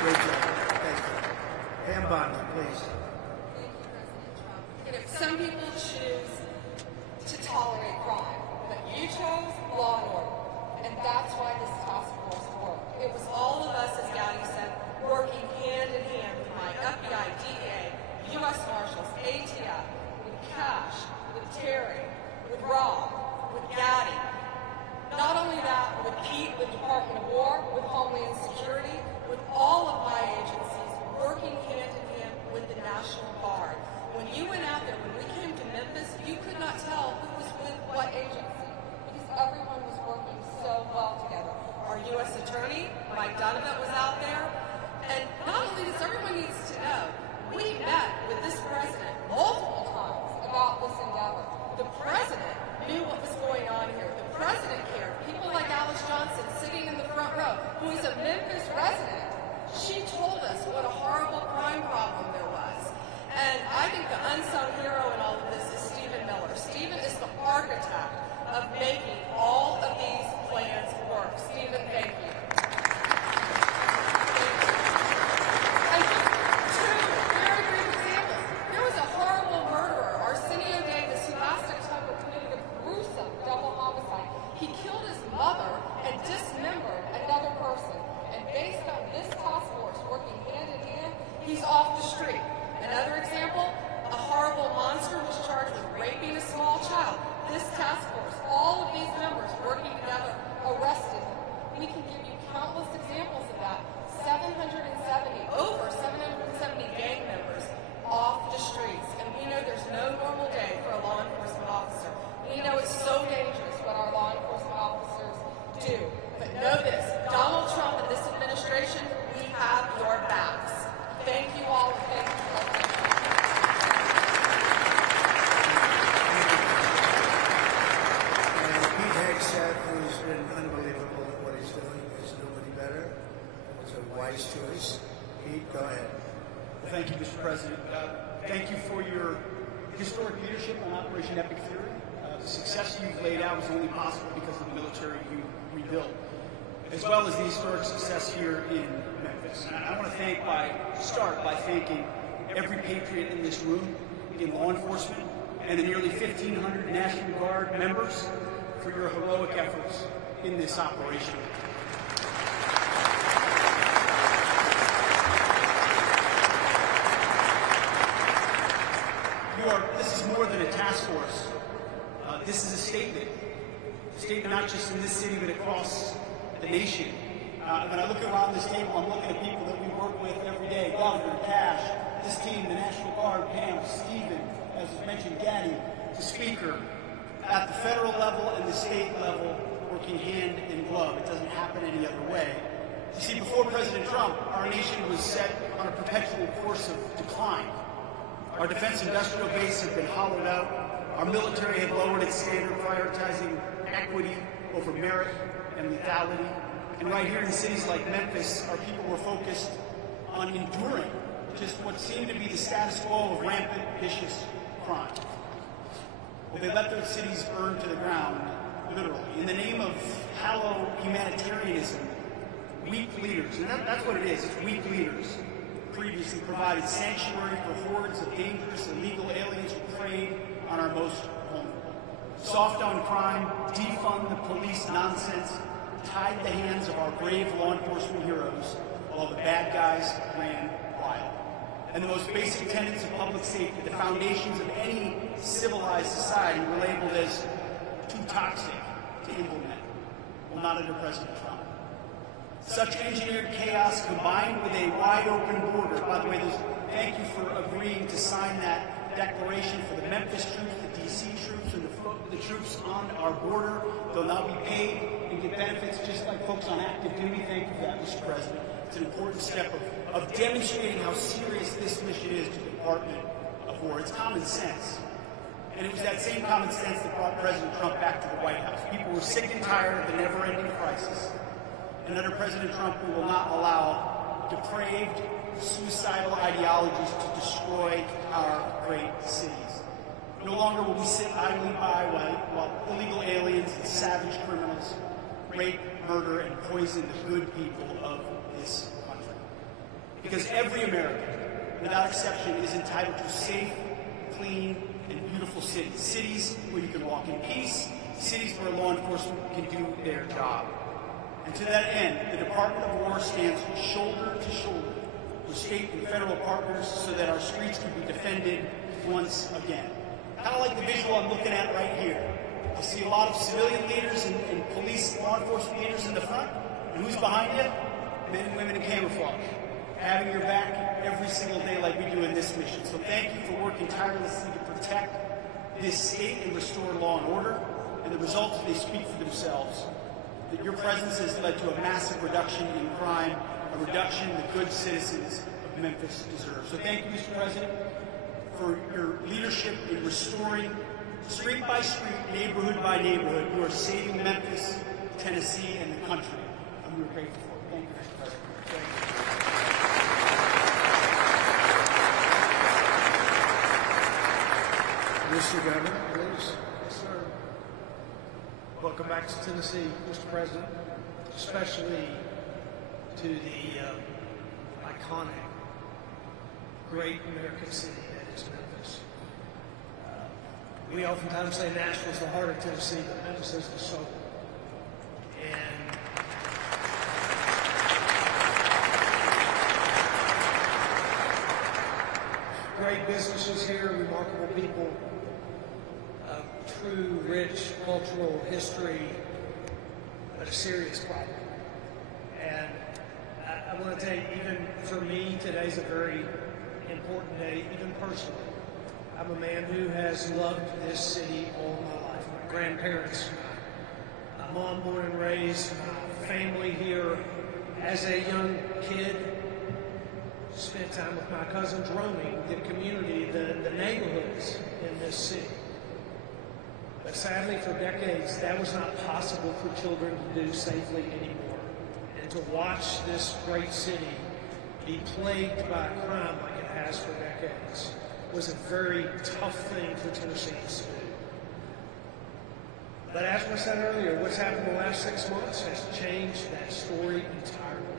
Great job. Thank you. Pam Bondi, please. Some people choose to tolerate crime, but you chose law and order, and that's why this task force worked. It was all of us, as Gowdy said, working hand in hand with my FBI, DEA, U.S. Marshals, ATF, with Cash, with Terry, with Rob, with Gowdy. Not only that, with Pete, with Department of War, with Homeland Security, with all of my agencies, working hand in hand with the National Guard. When you went out there, when we came to Memphis, you could not tell who was with what agency, because everyone was working so well together. Our U.S. Attorney, Mike Donovan, was out there, and not only does everyone needs to know, we met with this president multiple times about this endeavor. The president knew what was going on here. The president cared. People like Alice Johnson sitting in the front row, who is a Memphis resident, she told us what a horrible crime problem there was. And I think the unsung hero in all of this is Stephen Miller. Stephen is the architect of making all of these plans work. Stephen, thank you. And two very brief examples. There was a horrible murderer, Arsenio Davis, who last October committed a gruesome double homicide. He killed his mother and dismembered another person. And based on this task force working hand in hand, he's off the street. Another example, a horrible monster was charged with raping a small child. This task force, all of these And know this, Donald Trump and this administration, we have your backs. Thank you all. Thank you all. Pete Hegseth, who's been unbelievable at what he's doing, there's nobody better. It's a wise choice. Pete, go ahead. Well, thank you, Mr. President. Thank you for your historic leadership on Operation Epic Fury. The success you've laid out was only possible because of the military you rebuilt, as well as the historic success here in Memphis. And I want to start by thanking every patriot in this room, in law enforcement, and the nearly 1,500 National Guard members for your heroic efforts in this operation. This is more than a task force. This is a statement not just in this city, but across the nation. When I look around this table, I'm looking at people that we work with every day: Governor, Cash, this team, the National Guard, Pam, Stephen, as was mentioned, Gaddy, the Speaker, at the federal level and the state level, working hand in glove. It doesn't happen any other way. You see, before President Trump, our nation was set on a perpetual course of decline. Our defense industrial base had been hollowed out. Our military had lowered its standard, prioritizing equity over merit and lethality. And right here in cities like Memphis, our people were focused on enduring just what seemed to be the status quo of rampant, vicious crime. Well, they let their cities burn to the ground, literally. In the name of hallowed humanitarianism, weak leaders, and that's what it is, it's weak leaders, previously provided sanctuary for hordes of dangerous illegal aliens who preyed on our most vulnerable. Soft on crime, defund the police nonsense, tied the hands of our brave law enforcement heroes while the bad guys ran wild. And the most basic tenets of public safety, the foundations of any civilized society, were labeled as too toxic to implement. Well, not under President Trump. Such engineered chaos combined with a wide open border. By the way, thank you for agreeing to sign that declaration for the Memphis troops, the DC troops, and the troops on our border. They'll now be paid and get benefits just like folks on active duty. Thank you for that, Mr. President. It's an important step of demonstrating how serious this mission is to the Department of War. It's common sense. And it was that same common sense that brought President Trump back to the White House. People were sick and tired of the never-ending crisis. And under President Trump, we will not allow depraved, suicidal ideologies to destroy our great cities. No longer will we sit idly by while illegal aliens and savage criminals rape, murder, and poison the good people of this country. Because every American, without exception, is entitled to safe, clean, and beautiful cities. Cities where you can walk in peace, cities where law enforcement can do their job. And to that end, the Department of War stands shoulder to shoulder with state and federal partners so that our streets can be defended once again. Kind of like the visual I'm looking at right here. I see a lot of civilian leaders and police law enforcement leaders in the front. And who's behind you? Men and women in camouflage, having your back every single day like we do in this mission. So thank you for working tirelessly to protect this state and restore law and order. And the results, they speak for themselves. That your presence has led to a massive reduction in crime, a reduction the good citizens of Memphis deserve. So thank you, Mr. President, for your leadership in restoring street by street, neighborhood by neighborhood. You are saving Memphis, Tennessee, and the country. And we're grateful for it. Thank you, Mr. President. Thank you. Mr. Governor, please. Yes, sir. Welcome back to Tennessee, Mr. President, especially to the iconic, great American city that is Memphis. We oftentimes say Nashville is the heart of Tennessee, but Memphis is the soul. And great businesses here, remarkable people, true, rich cultural history, but a serious problem. And I want to tell you, even for me, today's a very important day, even personally. I'm a man who has loved this city all my life. My grandparents mom born and raised, my family here. As a young kid, spent time with my cousins roaming the community, the neighborhoods in this city. But sadly, for decades, that was not possible for children to do safely anymore. And to watch this great city be plagued by crime like it has for decades was a very tough thing for Tennesseans to do. But as I said earlier, what's happened in the last 6 months has changed that story entirely.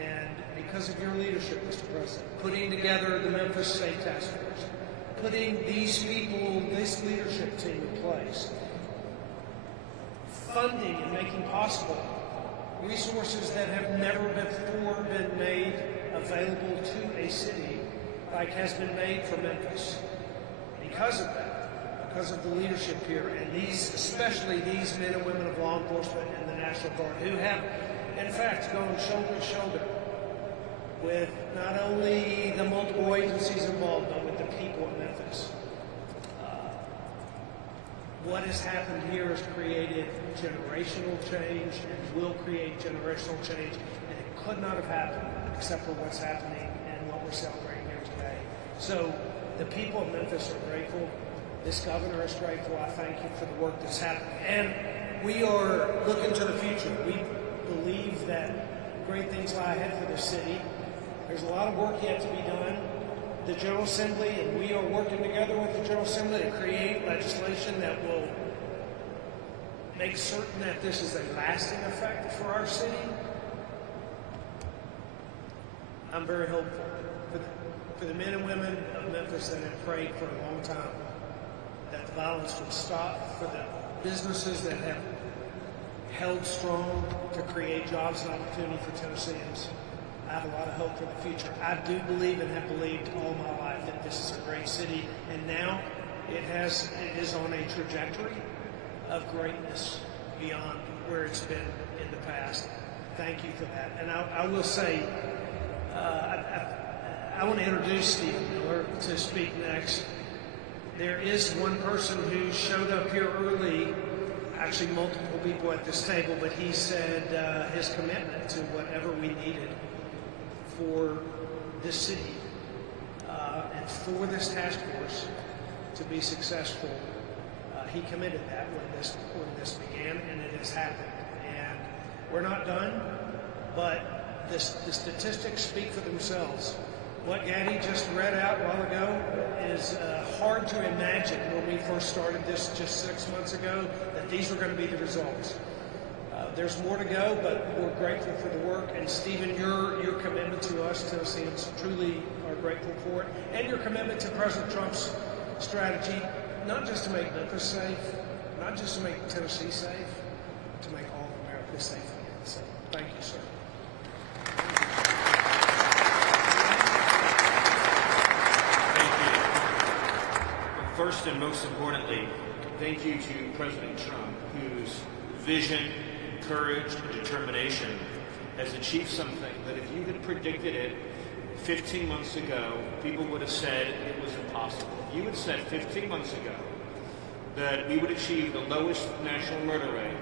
And because of your leadership, Mr. President, putting together the Memphis Safe Task Force, putting these people, this leadership team in place, funding and making possible resources that have never before been made available to a city like has been made for Memphis. Because of that, because of the leadership here, and these, especially these men and women of law enforcement and the National Guard, who have, in fact, gone shoulder to shoulder with not only the multiple agencies involved, but with the people in Memphis. What has happened here has created generational change and will create generational change, and it could not have happened except for what's happening and what we're celebrating here today. So the people of Memphis are grateful. This governor is grateful. I thank you for the work that's happened. And we are looking to the future. We believe that great things lie ahead for this city. There's a lot of work yet to be done. The General Assembly, and we are working together with the General Assembly to create legislation that will make certain that this is a lasting effect for our city. I'm very hopeful for the men and women of Memphis that have prayed for a long time that the violence would stop, for the businesses that have held strong to create jobs and opportunity for Tennesseans. I have a lot of hope for the future. I do believe and have believed all my life that this is a great city, and now it is on a trajectory of greatness beyond where it's been in the past. Thank you for that. And I will say, I want to introduce Stephen Miller to speak next. There is one person who showed up here early, actually multiple people at this table, but he said his commitment to whatever we needed for this city and for this task force to be successful. He committed that when this began, and it has happened. And we're not done, but the statistics speak for themselves. What Gaddy just read out a while ago is hard to imagine when we first started this just 6 months ago that these were going to be the results. There's more to go, but we're grateful for the work. And Stephen, your commitment to us Tennesseans truly are grateful for it. And your commitment to President Trump's strategy, not just to make Memphis safe, not just to make Tennessee safe, but to make all of America safe again. So thank you, sir. Thank you. First and most importantly, thank you to President Trump, whose vision, courage, and determination has achieved something that if you had predicted it 15 months ago, people would have said it was impossible. If you had said 15 months ago that we would achieve the lowest national murder rate,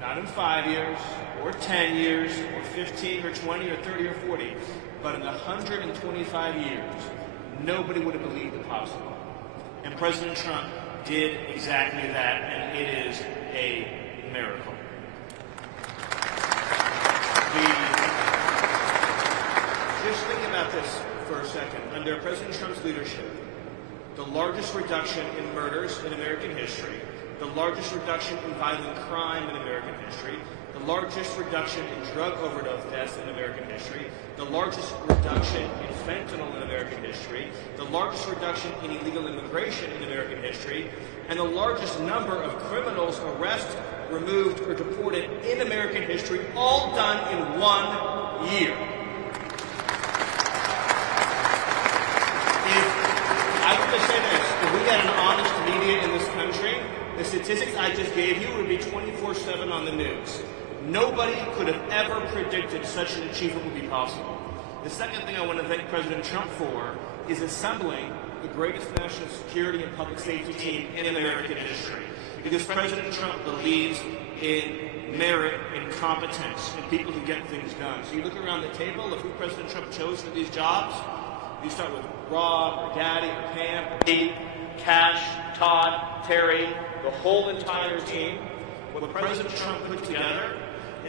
not in 5 years, or 10 years, or 15, or 20, or 30, or 40, but in 125 years, nobody would have believed it possible. And President Trump did exactly that, and it is a miracle. Just think about this for a second. Under President Trump's leadership, the largest reduction in murders in American history, the largest reduction in violent crime in American history, the largest reduction in drug overdose deaths in American history, the largest reduction in fentanyl in American history, the largest reduction in illegal immigration in American history, and the largest number of criminals arrested, removed, or deported in American history, all done in 1 year. I want to say this, if we had an honest media in this country, the statistics I just gave you would be 24/7 on the news. Nobody could have ever predicted such an achievement would be possible. The second thing I want to thank President Trump for is assembling the greatest national security and public safety team in American history. Because President Trump believes in merit and competence and people who get things done. So you look around the table of who President Trump chose for these jobs. You start with Rob, or Daddy, or Pam, Pete, Cash, Todd, Terry, the whole entire team. What President Trump put together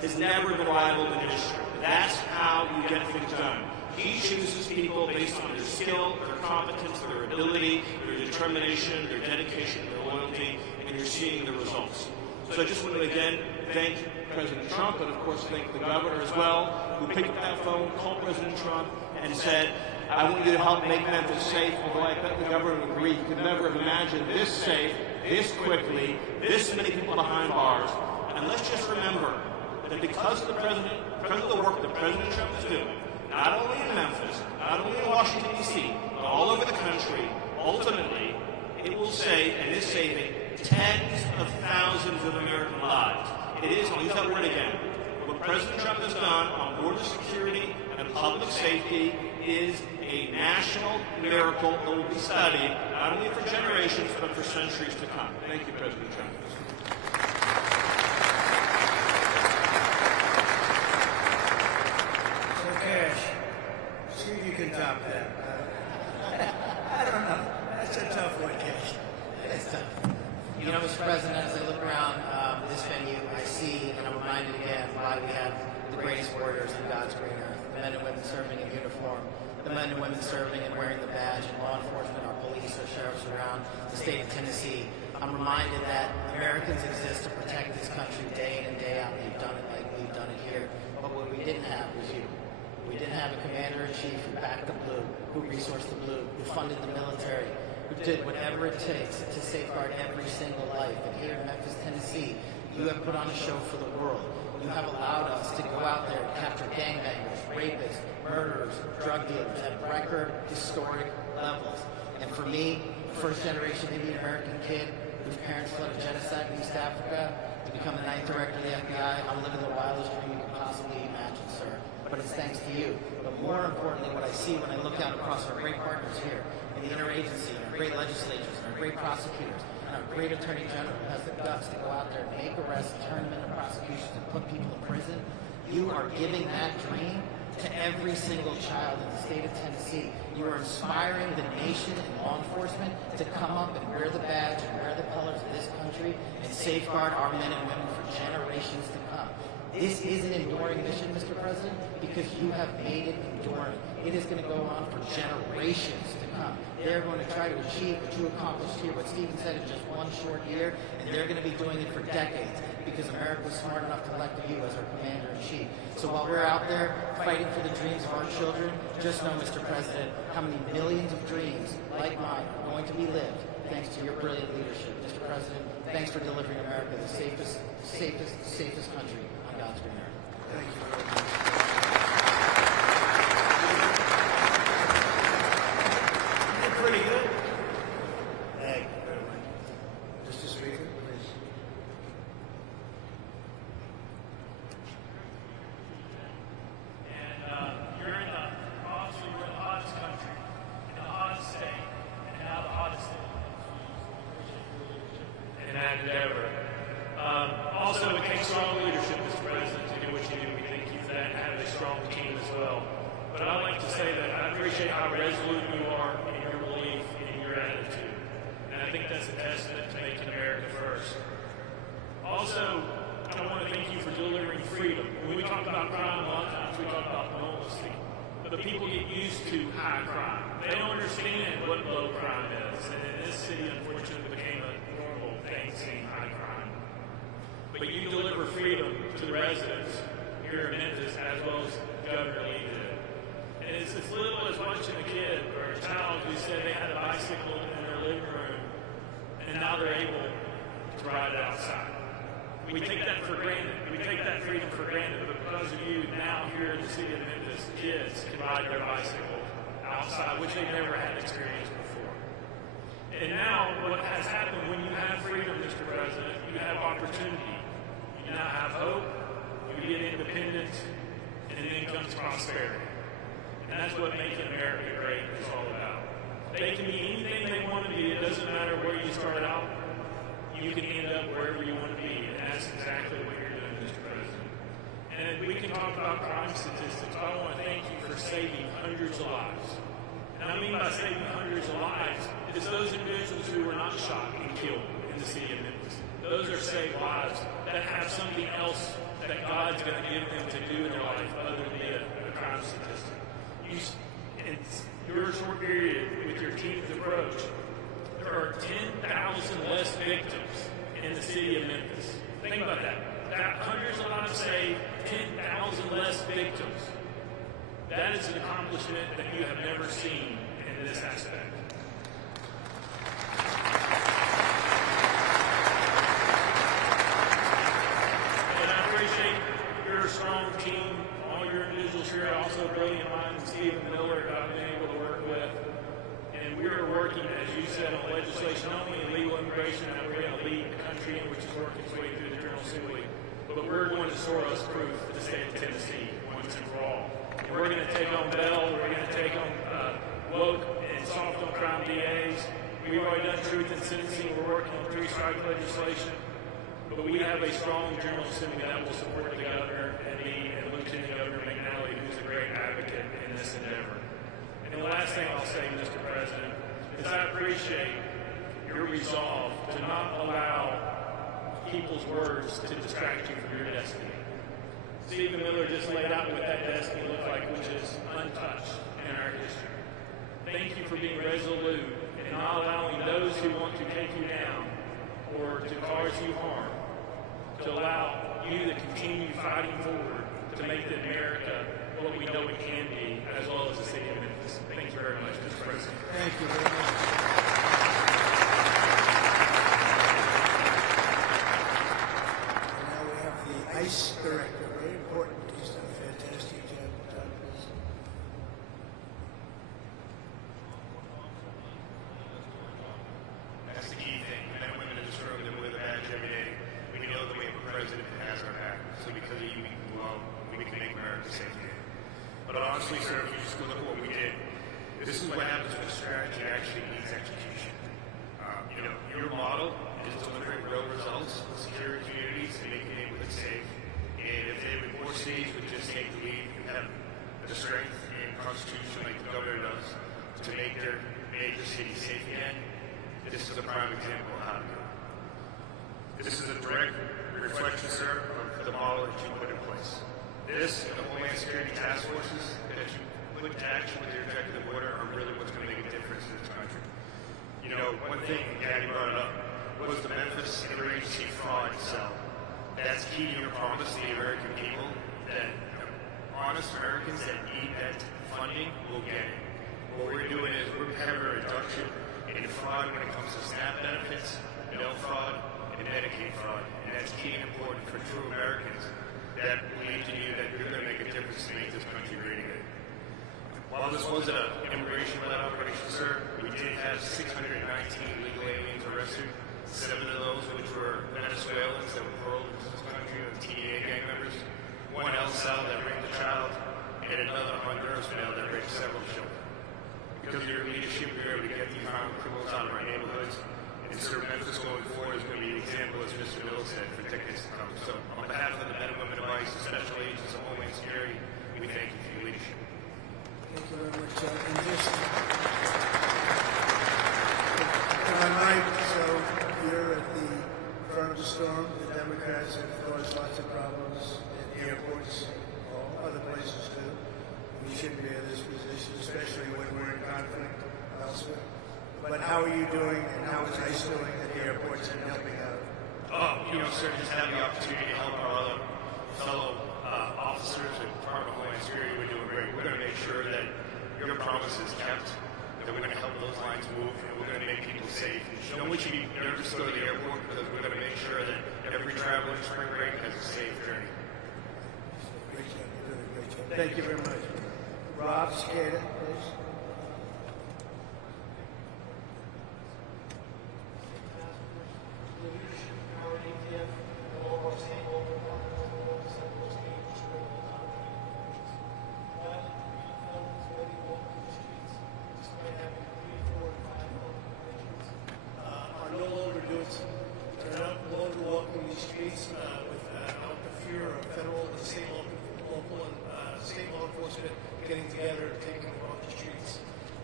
has never been rivaled in history. That's how you get things done. He chooses people based on their skill, their competence, their ability, their determination, their dedication, their loyalty, and you're seeing the results. So I just want to again thank President Trump and of course thank the governor as well, who picked up that phone, called President Trump, and said, I want you to help make Memphis safe, although I bet the governor would agree. You could never have imagined this safe, this quickly, this many people behind bars. And let's just remember that because of the work that President Trump is doing, not only in Memphis, not only in Washington, D.C., but all over the country, ultimately, it will save and is saving tens of thousands of American lives. It is, I'll use that word again, what President Trump has done on border security and public safety is a national miracle that will be studied not only for generations, but for centuries to come. Thank you, President Trump. So, Cash, see if you can top that. I don't know. That's a tough one, Cash. It's tough. You know, Mr. President, as I look around this venue, I see, and I'm reminded again, why we have the greatest warriors in God's green earth, the men and women serving in uniform, the men and women serving and wearing the badge, and law enforcement, our police, our sheriffs around the state of Tennessee. I'm reminded that Americans exist to protect this country day in and day out. We've done it like we've done it here. But what we didn't have was you. We didn't have a commander-in-chief who backed the blue, who resourced the blue, who funded the military, who did whatever it takes to safeguard every single life. And here in Memphis, Tennessee, you have put on a show for the world. You have allowed us to go out there and capture gangbangers, rapists, murderers, drug dealers at record historic levels. And for me, a first-generation Indian American kid whose parents fled a genocide in East Africa to become the 9th director of the FBI, I'm living the wildest dream you could possibly imagine, sir. But it's thanks to you. But more importantly, what I see when I look out across our great partners here in the interagency, and our great legislatures, and our great prosecutors, and our great attorney general who has the guts to go out there and make arrests, turn them into prosecutions, and put people in prison, you are giving that dream to every single child in the state of Tennessee. You are inspiring the nation and law enforcement to come up and wear the badge and wear the colors of this country and safeguard our men and women for generations to come. This is an enduring mission, Mr. President, because you have made it enduring. It is going to go on for generations to come. They're going to try to achieve what you accomplished here, what Stephen said in just one short year, and they're going to be doing it for decades because America was smart enough to elect you as our commander-in-chief. So while we're out there fighting for the dreams of our children, just know, Mr. President, how many millions of dreams like mine are going to be lived thanks to your brilliant leadership. Mr. President, thanks for delivering America the safest country on God's green earth. Thank you very much. Pretty good. Thank you very much. Mr. Speaker, please. And you're in the hottest country, in the hottest state, and now the hottest state. In that endeavor. Also, it takes strong leadership, Mr. President, to do what you do. We thank you for that and have a strong team as well. But I'd like to say that I appreciate how resolute you are in your belief and in your attitude. And I think that's a testament to making America first. Also, I want to thank you for delivering freedom. When we talk about crime, a lot of times we talk about normalcy. But the people get used to high crime. They don't understand what low crime is. And in this city, unfortunately, became a normal thing, seeing high crime. But you deliver freedom to the residents here in Memphis as well as Governor Lee did. And it's as little as watching a kid or a child who said they had a bicycle in their living room and now they're able to ride it outside. We take that for granted. We take that freedom for granted, but because of you, now here in the city of Memphis, kids can ride their bicycle outside, which they never had experienced before. And now what has happened when you have freedom, Mr. President, you have opportunity. You now have hope, you get independence, and then comes prosperity. And that's what making America great is all about. They can be anything they want to be. It doesn't matter where you start out. you can end up wherever you want to be, and that's exactly what you're doing, Mr. President. And we can talk about crime statistics, but I want to thank you for saving hundreds of lives. And I mean by saving hundreds of lives, it's those individuals who were not shot and killed in the city of Memphis. Those are saved lives that have something else that God's going to give them to do in their life other than be a crime statistic. In your short period with your team's approach, there are 10,000 less victims in the city of Memphis. Think about that. Hundreds of lives saved, 10,000 less victims. That is an accomplishment that you have never seen in this aspect. And I appreciate your strong team, all your individuals here, also brilliant minds, Stephen Miller, that I've been able to work with. And we are working, as you said, on legislation, not only in legal immigration that we're going to lead the country in, which is working its way through the General Assembly, but we're going to solace proof the state of Tennessee once and for all. And we're going to take on Bell, we're going to take on woke and soft on crime DAs. We've already done truth in sentencing, we're working on 3-strike legislation. But we have a strong General Assembly that will support the governor and me and Lieutenant Governor McNally, who's a great advocate in this endeavor. And the last thing I'll say, Mr. President, is I appreciate your resolve to not allow people's words to distract you from your destiny. Stephen Miller just laid out what that destiny looked like, which is untouched in our history. Thank you for being resolute and not allowing those who want to take you down or to cause you harm to allow you to continue fighting forward to make the America what we know it can be, as well as the city of Memphis. Thank you very much, Mr. President. Thank you very much. Now we have the ICE director, very important. He's done a fantastic job. That's the key thing. Men and women in this room that wear the badge every day. We know that we have a president that has our back. So because of you, we can go out, we can make America safe again. But honestly, sir, if you just look at what we did, this is what happens when strategy actually needs execution. Your model is delivering real results, securing communities, and making neighborhoods safe. And if every more cities would just take the lead and have the strength and constitution like the governor does to make their major cities safe again, this is a prime example of how to do it. This is a direct reflection, sir, of the model that you put in place. This and the Homeland Security Task Forces that you put into action with your executive order are really what's going to make a difference in this country. One thing Gaddy brought up was the Memphis Interagency Fraud Cell. That's key to your promise to the American people that honest Americans that need that funding will get it. What we're doing is we're having a reduction in fraud when it comes to SNAP benefits, mail fraud, and Medicaid fraud. And that's key and important for true Americans that believe in you that you're going to make a difference to make this country great again. While this wasn't an immigration-led operation, sir, we did have 619 illegal aliens arrested, 7 of those which were Venezuelans that were hurled into this country of TDA gang members, 1 El Sal that raped a child, and another Honduras male that raped several children. Because of your leadership, we were able to get these violent criminals out of our neighborhoods. And sir, Memphis going forward is going to be an example, as Mr. Miller said, for decades to come. So on behalf of the men and women of ICE, the Special Agents of Homeland Security, we thank you for your leadership. Thank you very much, and just, if I might, so here at the front of the storm, the Democrats have caused lots of problems at airports, all other places too. We shouldn't be in this position, especially when we're in conflict elsewhere. But how are you doing, and how is ICE doing at the airports and helping out? Sir, just having the opportunity to help our other fellow officers and Department of Homeland Security, we're doing great. We're going to make sure that your promise is kept, that we're going to help those lines move, and we're going to make people safe. No one should be nervous to go to the airport because we're going to make sure that every traveler in spring break has a safe journey. Great job, you're doing a great job. Thank you very much. Rob Skater, please. getting together and taking them off the streets.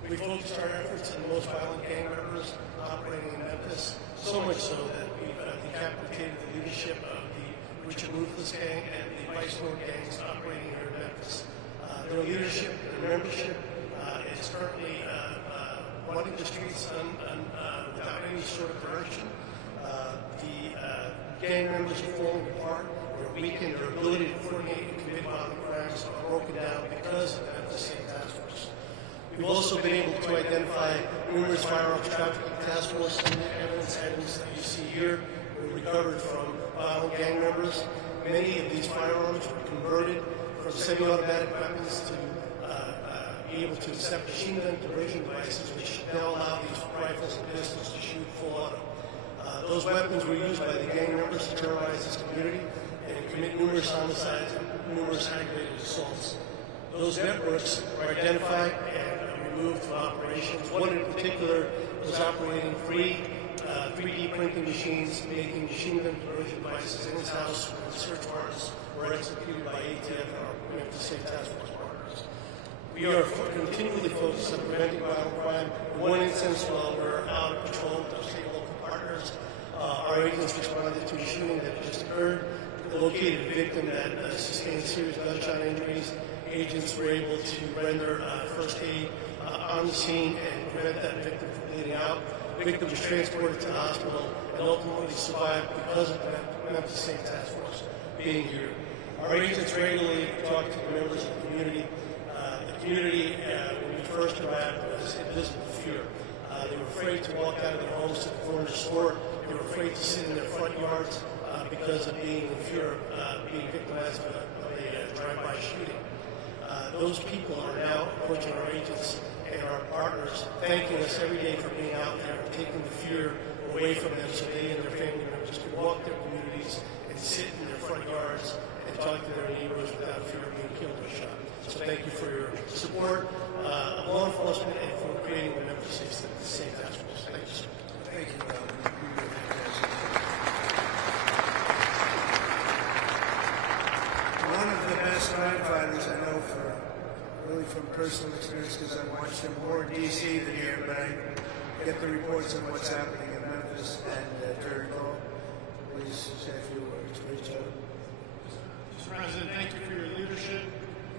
We focused our efforts on the most violent gang members operating in Memphis, so much so that we've decapitated the leadership of the Richard Ruthless gang and the Vice Lord gangs operating here in Memphis. Their leadership, their membership is currently running the streets without any sort of direction. The gang members are falling apart. They're weakened. Their ability to coordinate and commit violent crimes are broken down because of the Memphis Safe Task Force. We've also been able to identify numerous firearms trafficking task force evidence items that you see here were recovered from violent gang members. Many of these firearms were converted from semi-automatic weapons to be able to accept machine gun diversion devices, which now allow these rifles and pistols to shoot full auto. Those weapons were used by the gang members to terrorize this community and commit numerous homicides and numerous aggravated assaults. Those networks were identified and removed from operations. One in particular was operating 3D printing machines, making machine gun diversion devices in his house when the search warrants were executed by ATF and our Memphis Safe Task Force partners. We are continually focused on preventing violent crime. In one instance, while we're out of patrol with our state and local partners, our agents responded to a shooting that just occurred. They located a victim that sustained serious gunshot injuries. Agents were able to render first aid on the scene and prevent that victim from bleeding out. The victim was transported to the hospital and ultimately survived because of the Memphis Safe Task Force being here. Our agents regularly talk to the members of the community. The community, when we first arrived, was in visible fear. They were afraid to walk out of their homes to the corner store. They were afraid to sit in their front yards because of being in fear of being victimized of a drive-by shooting. Those people are now approaching our agents and our partners, thanking us every day for being out there and taking the fear away from them so they and their family members can walk their communities and sit in their front yards and talk to their neighbors without fear of being killed or shot. So thank you for your support of law enforcement and for creating the Memphis Safe Task Force. Thank you, sir. Thank you, One of the best crime fighters I know really from personal experience, because I watched him more in D.C. than here, but I get the reports on what's happening in Memphis. And Terry Cole, please say a few words. Reach out. Mr. President, thank you for your leadership.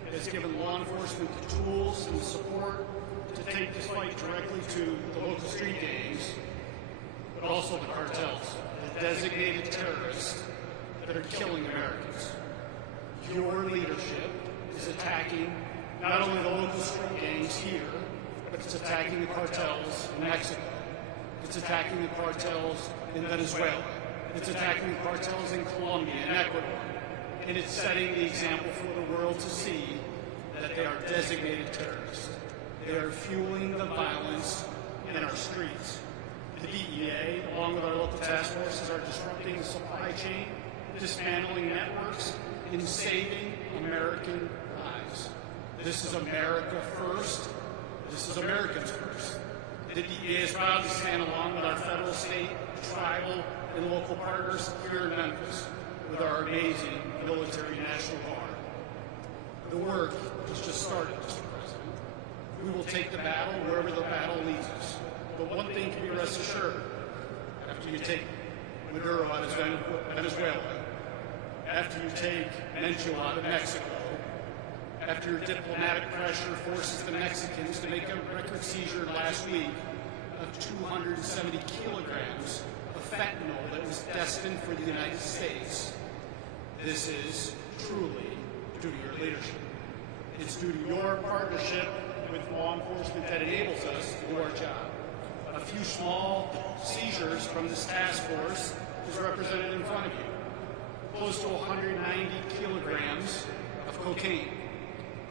It has given law enforcement the tools and the support to take this fight directly to the local street gangs, but also the cartels, the designated terrorists that are killing Americans. Your leadership is attacking not only the local street gangs here, but it's attacking the cartels in Mexico. It's attacking the cartels in Venezuela. It's attacking the cartels in Colombia and Ecuador. And it's setting the example for the world to see that they are designated terrorists. They are fueling the violence in our streets. The DEA, along with our local task forces, are disrupting the supply chain, dismantling networks, and saving American lives. This is America first. This is Americans first. The DEA is proud to stand along with our federal, state, tribal, and local partners here in Memphis with our amazing military National Guard. The work has just started, Mr. President. We will take the battle wherever the battle leads us. But one thing can be rest assured, after you take Maduro out of Venezuela, after you take Menchu out of Mexico, after your diplomatic pressure forces the Mexicans to make a record seizure last week of 270 kilograms of fentanyl that was destined for the United States, this is truly due to your leadership. It's due to your partnership with law enforcement that enables us to do our job. A few small seizures from this task force is represented in front of you. Close to 190 kilograms of cocaine.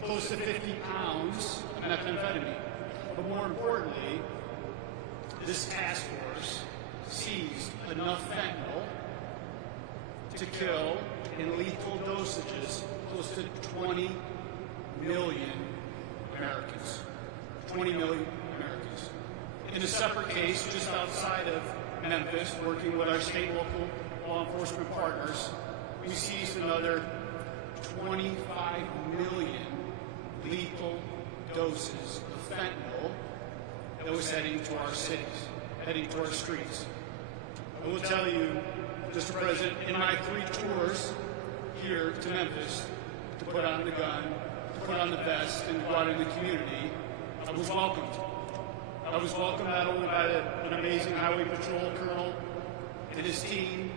Close to 50 pounds of methamphetamine. But more importantly, this task force seized enough fentanyl to kill in lethal dosages close to 20 million Americans. 20 million Americans. In a separate case just outside of Memphis, working with our state and local law enforcement partners, we seized another 25 million doses of fentanyl that was heading to our cities, heading to our streets. I will tell you, Mr. President, in my 3 tours here to Memphis, to put on the gun, to put on the vest, and to go out in the community, I was welcomed. I was welcomed not only by an amazing Highway Patrol colonel and his team,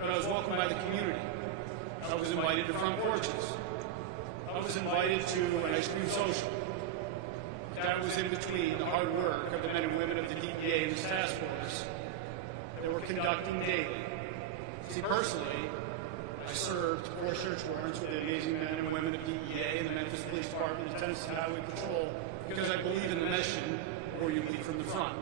but I was welcomed by the community. I was invited to front porches. I was invited to an ice cream social. That was in between the hard work of the men and women of the DEA and this task force that we're conducting daily. See, personally, I served 4 search warrants with the amazing men and women of DEA and the Memphis Police Department and Tennessee Highway Patrol because I believe in the mission where you lead from the front.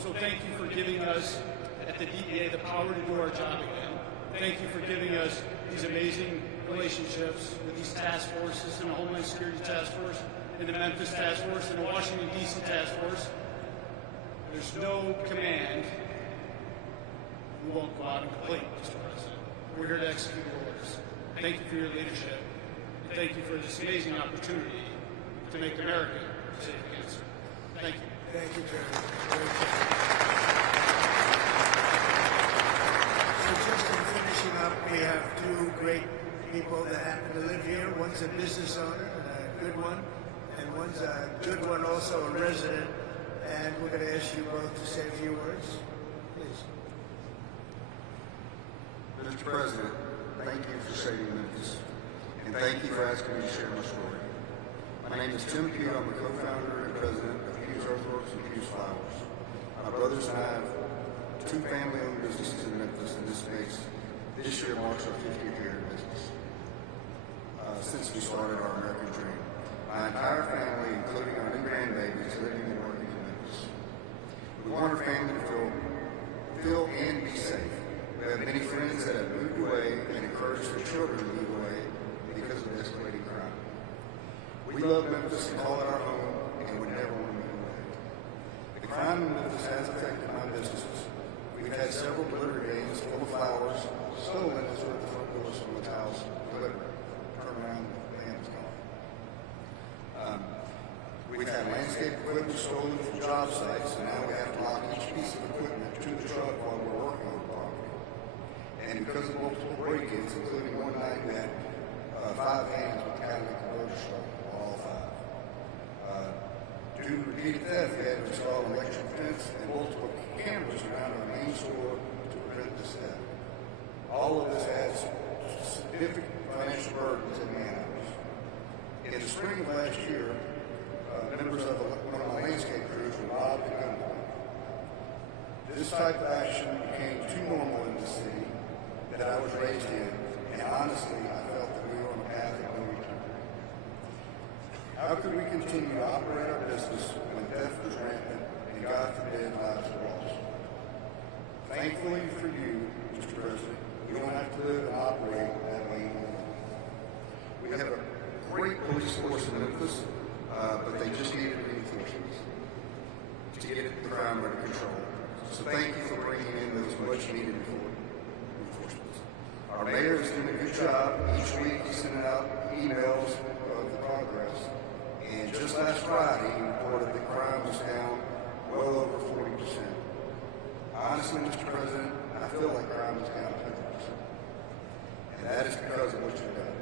So thank you for giving us at the DEA the power to do our job again. Thank you for giving us these amazing relationships with these task forces and the Homeland Security Task Force and the Memphis Task Force and the Washington, D.C. Task Force. There's no command we won't go out and complete, Mr. President. We're here to execute orders. Thank you for your leadership. And thank you for this amazing opportunity to make America safe against it. Thank you. Thank you, Jerry. So just in finishing up, we have 2 great people that happen to live here. One's a business owner, a good one, and one's a good one, also a resident. And we're going to ask you both to say a few words. Please. Mr. President, thank you for saving Memphis, and thank you for asking me to share my story. My name is Tim Pugh. I'm the co-founder and president of Pugh's Earthworks and Pugh's Flowers. My brothers and I have 2 family-owned businesses in Memphis, and this year marks our 50th year in business since we started our American dream. My entire family, including our new grandbaby, is living and working in Memphis. We want our family to feel and be safe. We have many friends that have moved away and encouraged their children to move away because of escalating crime. We love Memphis and call it our home and would never want to move away. The crime in Memphis has affected my businesses. We've had several delivery vans full of flowers stolen as we're at the front doors from the house delivered. Turn around, the van is gone. We've had landscape equipment stolen from job sites, and now we have to lock each piece of equipment to the truck while we're working on the property. And because of multiple break-ins, including one night we had 5 vans with the catalytic converter stolen, all 5. Due to repeated theft, we had to install an electric fence and multiple cameras around our main store to prevent this theft. All of this adds significant financial burdens and man-hours. In the spring of last year, members of one of my landscape crews were robbed at gunpoint. This type of action became too normal in the city that I was raised in, and honestly, I felt that we were on a path of no return. How could we continue to operate our business when theft was rampant and, God forbid, lives were lost? Thankfully for you, Mr. President, we don't have to live and operate that way anymore. We have a great police force in Memphis, but they just needed reinforcements to get the crime under control. So thank you for bringing in those much-needed reinforcements. Our mayor is doing a good job. Each week he's sending out emails of the progress. And just last Friday, he reported that crime was down well over 40%. Honestly, Mr. President, I feel like crime is down 100%. And that is because of what you've done.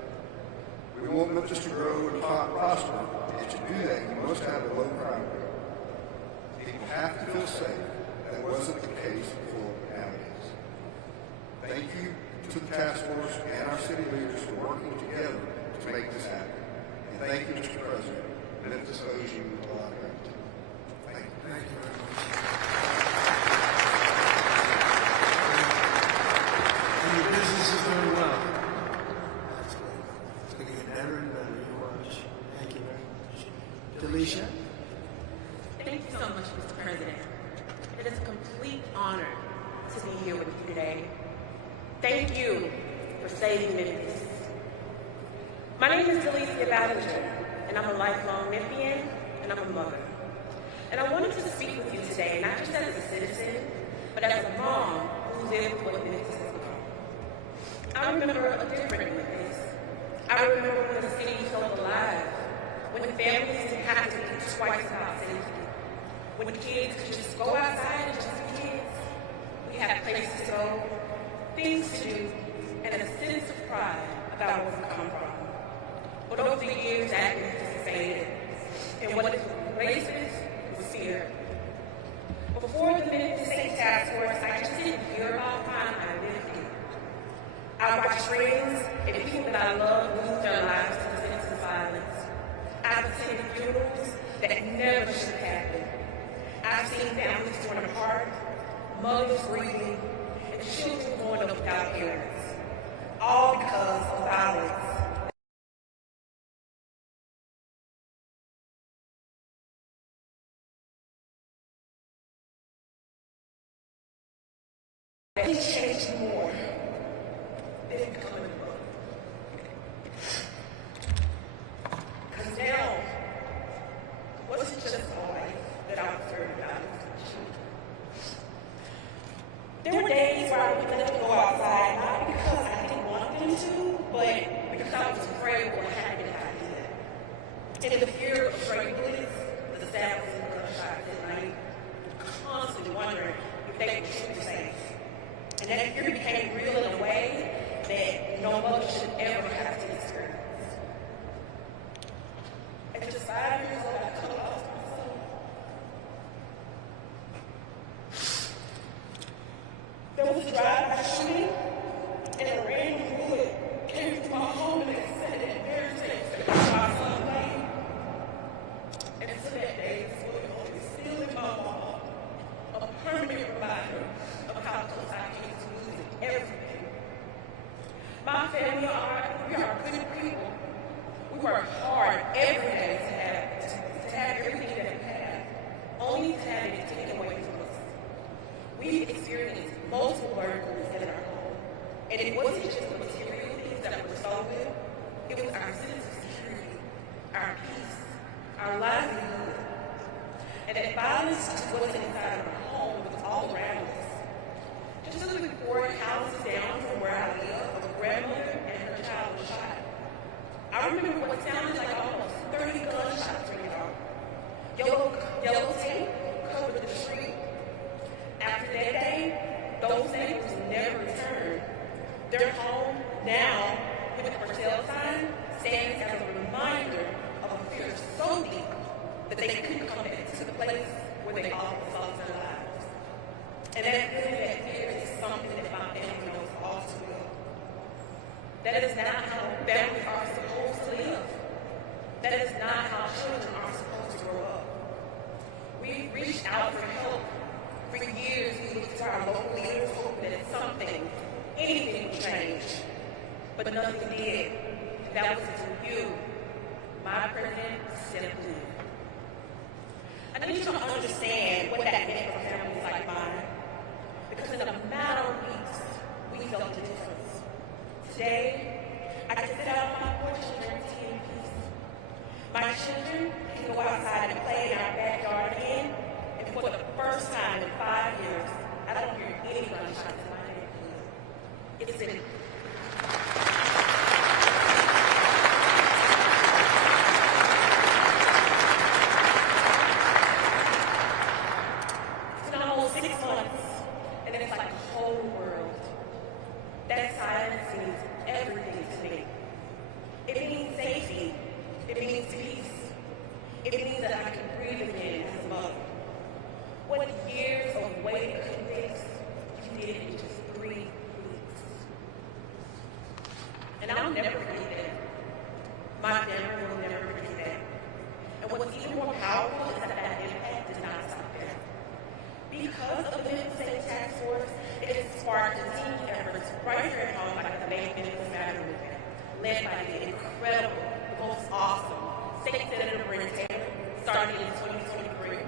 We want Memphis to grow and prosper, and to do that, you must have a low crime rate. People have to feel safe. That wasn't the case before, now it is. Thank you to the task force and our city leaders for working together to make this happen. And thank you, Mr. President. Memphis owes you a lot of gratitude. Thank you. Thank you very much. And your business is doing well. That's great. It's going to get better and better. You watch. Thank you very much. Delisha? Thank you so much, Mr. President. It is a complete honor to be here with you today. Thank you for saving Memphis. My name is Delisha Ballinger, and I'm a lifelong Memphian, and I'm a mother. And I wanted to speak with you today, not just as a citizen, but as a mom who lived what Memphis has become. I remember a different Memphis. I remember when the city felt alive, when families didn't have to be twice about safety. When kids could just go outside and just be kids, we have places to go, things to do, and a sense of pride about where we come from. But over the years, that has faded. And what is racist was fear. Before the Memphis Safe Task Force, I just didn't hear about crime, I lived it. I watched friends and people that I love lose their lives to the sense of violence. I've attended funerals that never should have happened. I've seen families torn apart, mothers grieving, and children growing up without parents, all because of violence. Things change more than becoming a book. Because now, it wasn't just my life that I was worried about. There were days where I wouldn't let them go outside, not because I didn't want them to, but because I was afraid what would happen if I did. And in the fear of stray bullets, the stabbings and gunshots at night, constantly wondering if they would shoot me safe. And that fear became real in a way that no mother should ever have to experience. At just 5 years old, I cut off my son. There was a drive-by shooting, and a random bullet came to my home and it said that very safe that my son lay. And to that day, this bullet hole is still in my mom, a permanent reminder of how close I came to losing everything. My family and I, we are good people. We work hard every day to have everything that we have, only to have it taken away from us. We've experienced multiple burglaries in our home, and it wasn't just the material things that were stolen, it was our sense of security, our peace, our livelihood. And that violence just wasn't inside of our home, it was all around us. Just a little 4 houses down from where I live, a grandmother and her child was shot. I remember what sounded like almost 30 gunshots ringing out. Yellow tape covered the street. After that day, those neighbors never returned. Their home now, with the for sale sign, stands as a reminder of a fear so deep that they couldn't come back to the place where they always lost their lives. And that feeling, that fear is something that my family knows all too well. That is not how families are supposed to live. That is not how children are supposed to grow up. We've reached out for help. For years, we looked to our local leaders hoping that something, anything would change. But nothing did. That was until you, my president, stepped in. I need you to understand what that meant for families like mine. Because in a matter of weeks, we felt the difference. Today, I can sit out on my porch and drink tea in peace. My children can go outside and play in our backyard again. And for the first time in 5 years, I don't hear any gunshots in my neighborhood. It's been almost 6 months, and it's like the whole world. That silence means everything to me. It means safety. It means peace. It means that I can breathe again as a mother. What years of waiting couldn't fix, you did it in just 3 weeks. And I'll never forget that. My family will never forget that. And what's even more powerful is that that impact did not stop there. Because of the Memphis Safe Task Force, it has sparked continued efforts right here at home, like the Make Memphis Matter movement, led by the incredible, most awesome State Senator Brenda Taylor, starting in 2023,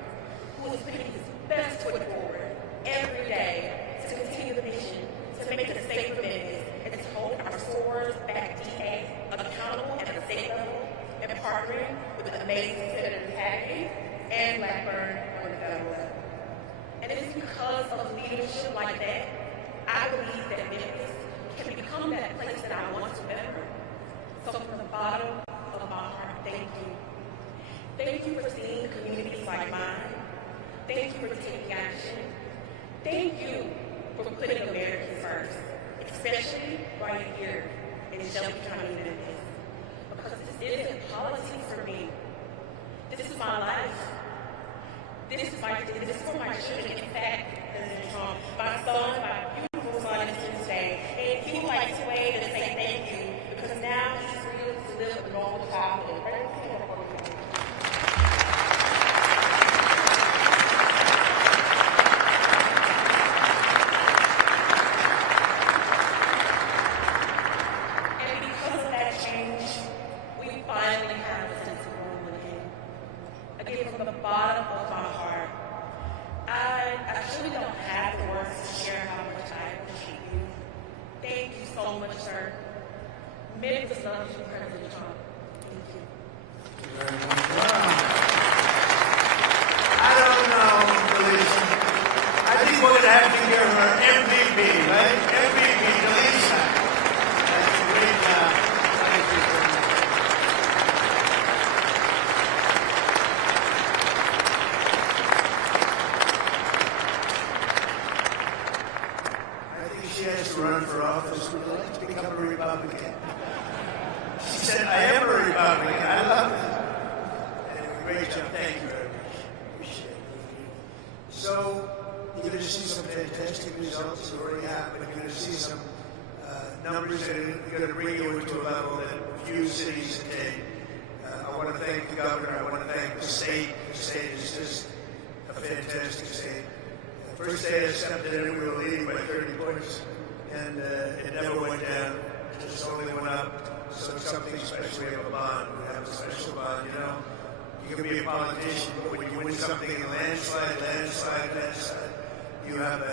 who is putting his best foot forward every day to continue the mission to make it a safer Memphis and to hold our SOARS-backed DA accountable at the state level and partnering with the amazing Senator Hackney and Blackburn on the federal level. And it is because of leadership like that, I believe that Memphis can become that place that I want to remember. So from the bottom of my heart, thank you. Thank you for seeing the Thank you for taking action. Thank you for putting Americans first, especially right here in Shelby County, Memphis. Because this isn't politics for me. This is my life. This is for my children. In fact, President Trump, my son, my beautiful son is here today. And he would like to wave and say thank you because now he's free to live a normal childhood. And because of that change, we finally have a sense of home again. Again, from the bottom of my heart, I truly don't have the words to share how much I appreciate you. Thank you so much, sir. Memphis loves you, President Trump. Thank you. I don't know, Delisa. I think we're going to have to give her MVP, right? MVP, Delisa. That's a great job. Thank you very much. I think she has to run for office. Would you like to become a Republican? She said, I am a Republican. I love it. Anyway, great job. Thank you very much. Appreciate it. So, you're going to see some fantastic results that already happened. You're going to see some numbers that are going to bring you into a level that few cities attain. I want to thank the governor. I want to thank the state. The state is just a fantastic state. The first day I stepped in, we were leading by 30 points, and it never went down. It just only went up. So it's something special. We have a bond. We have a special bond, you know. You can be a politician, but when you win something in landslide, you have a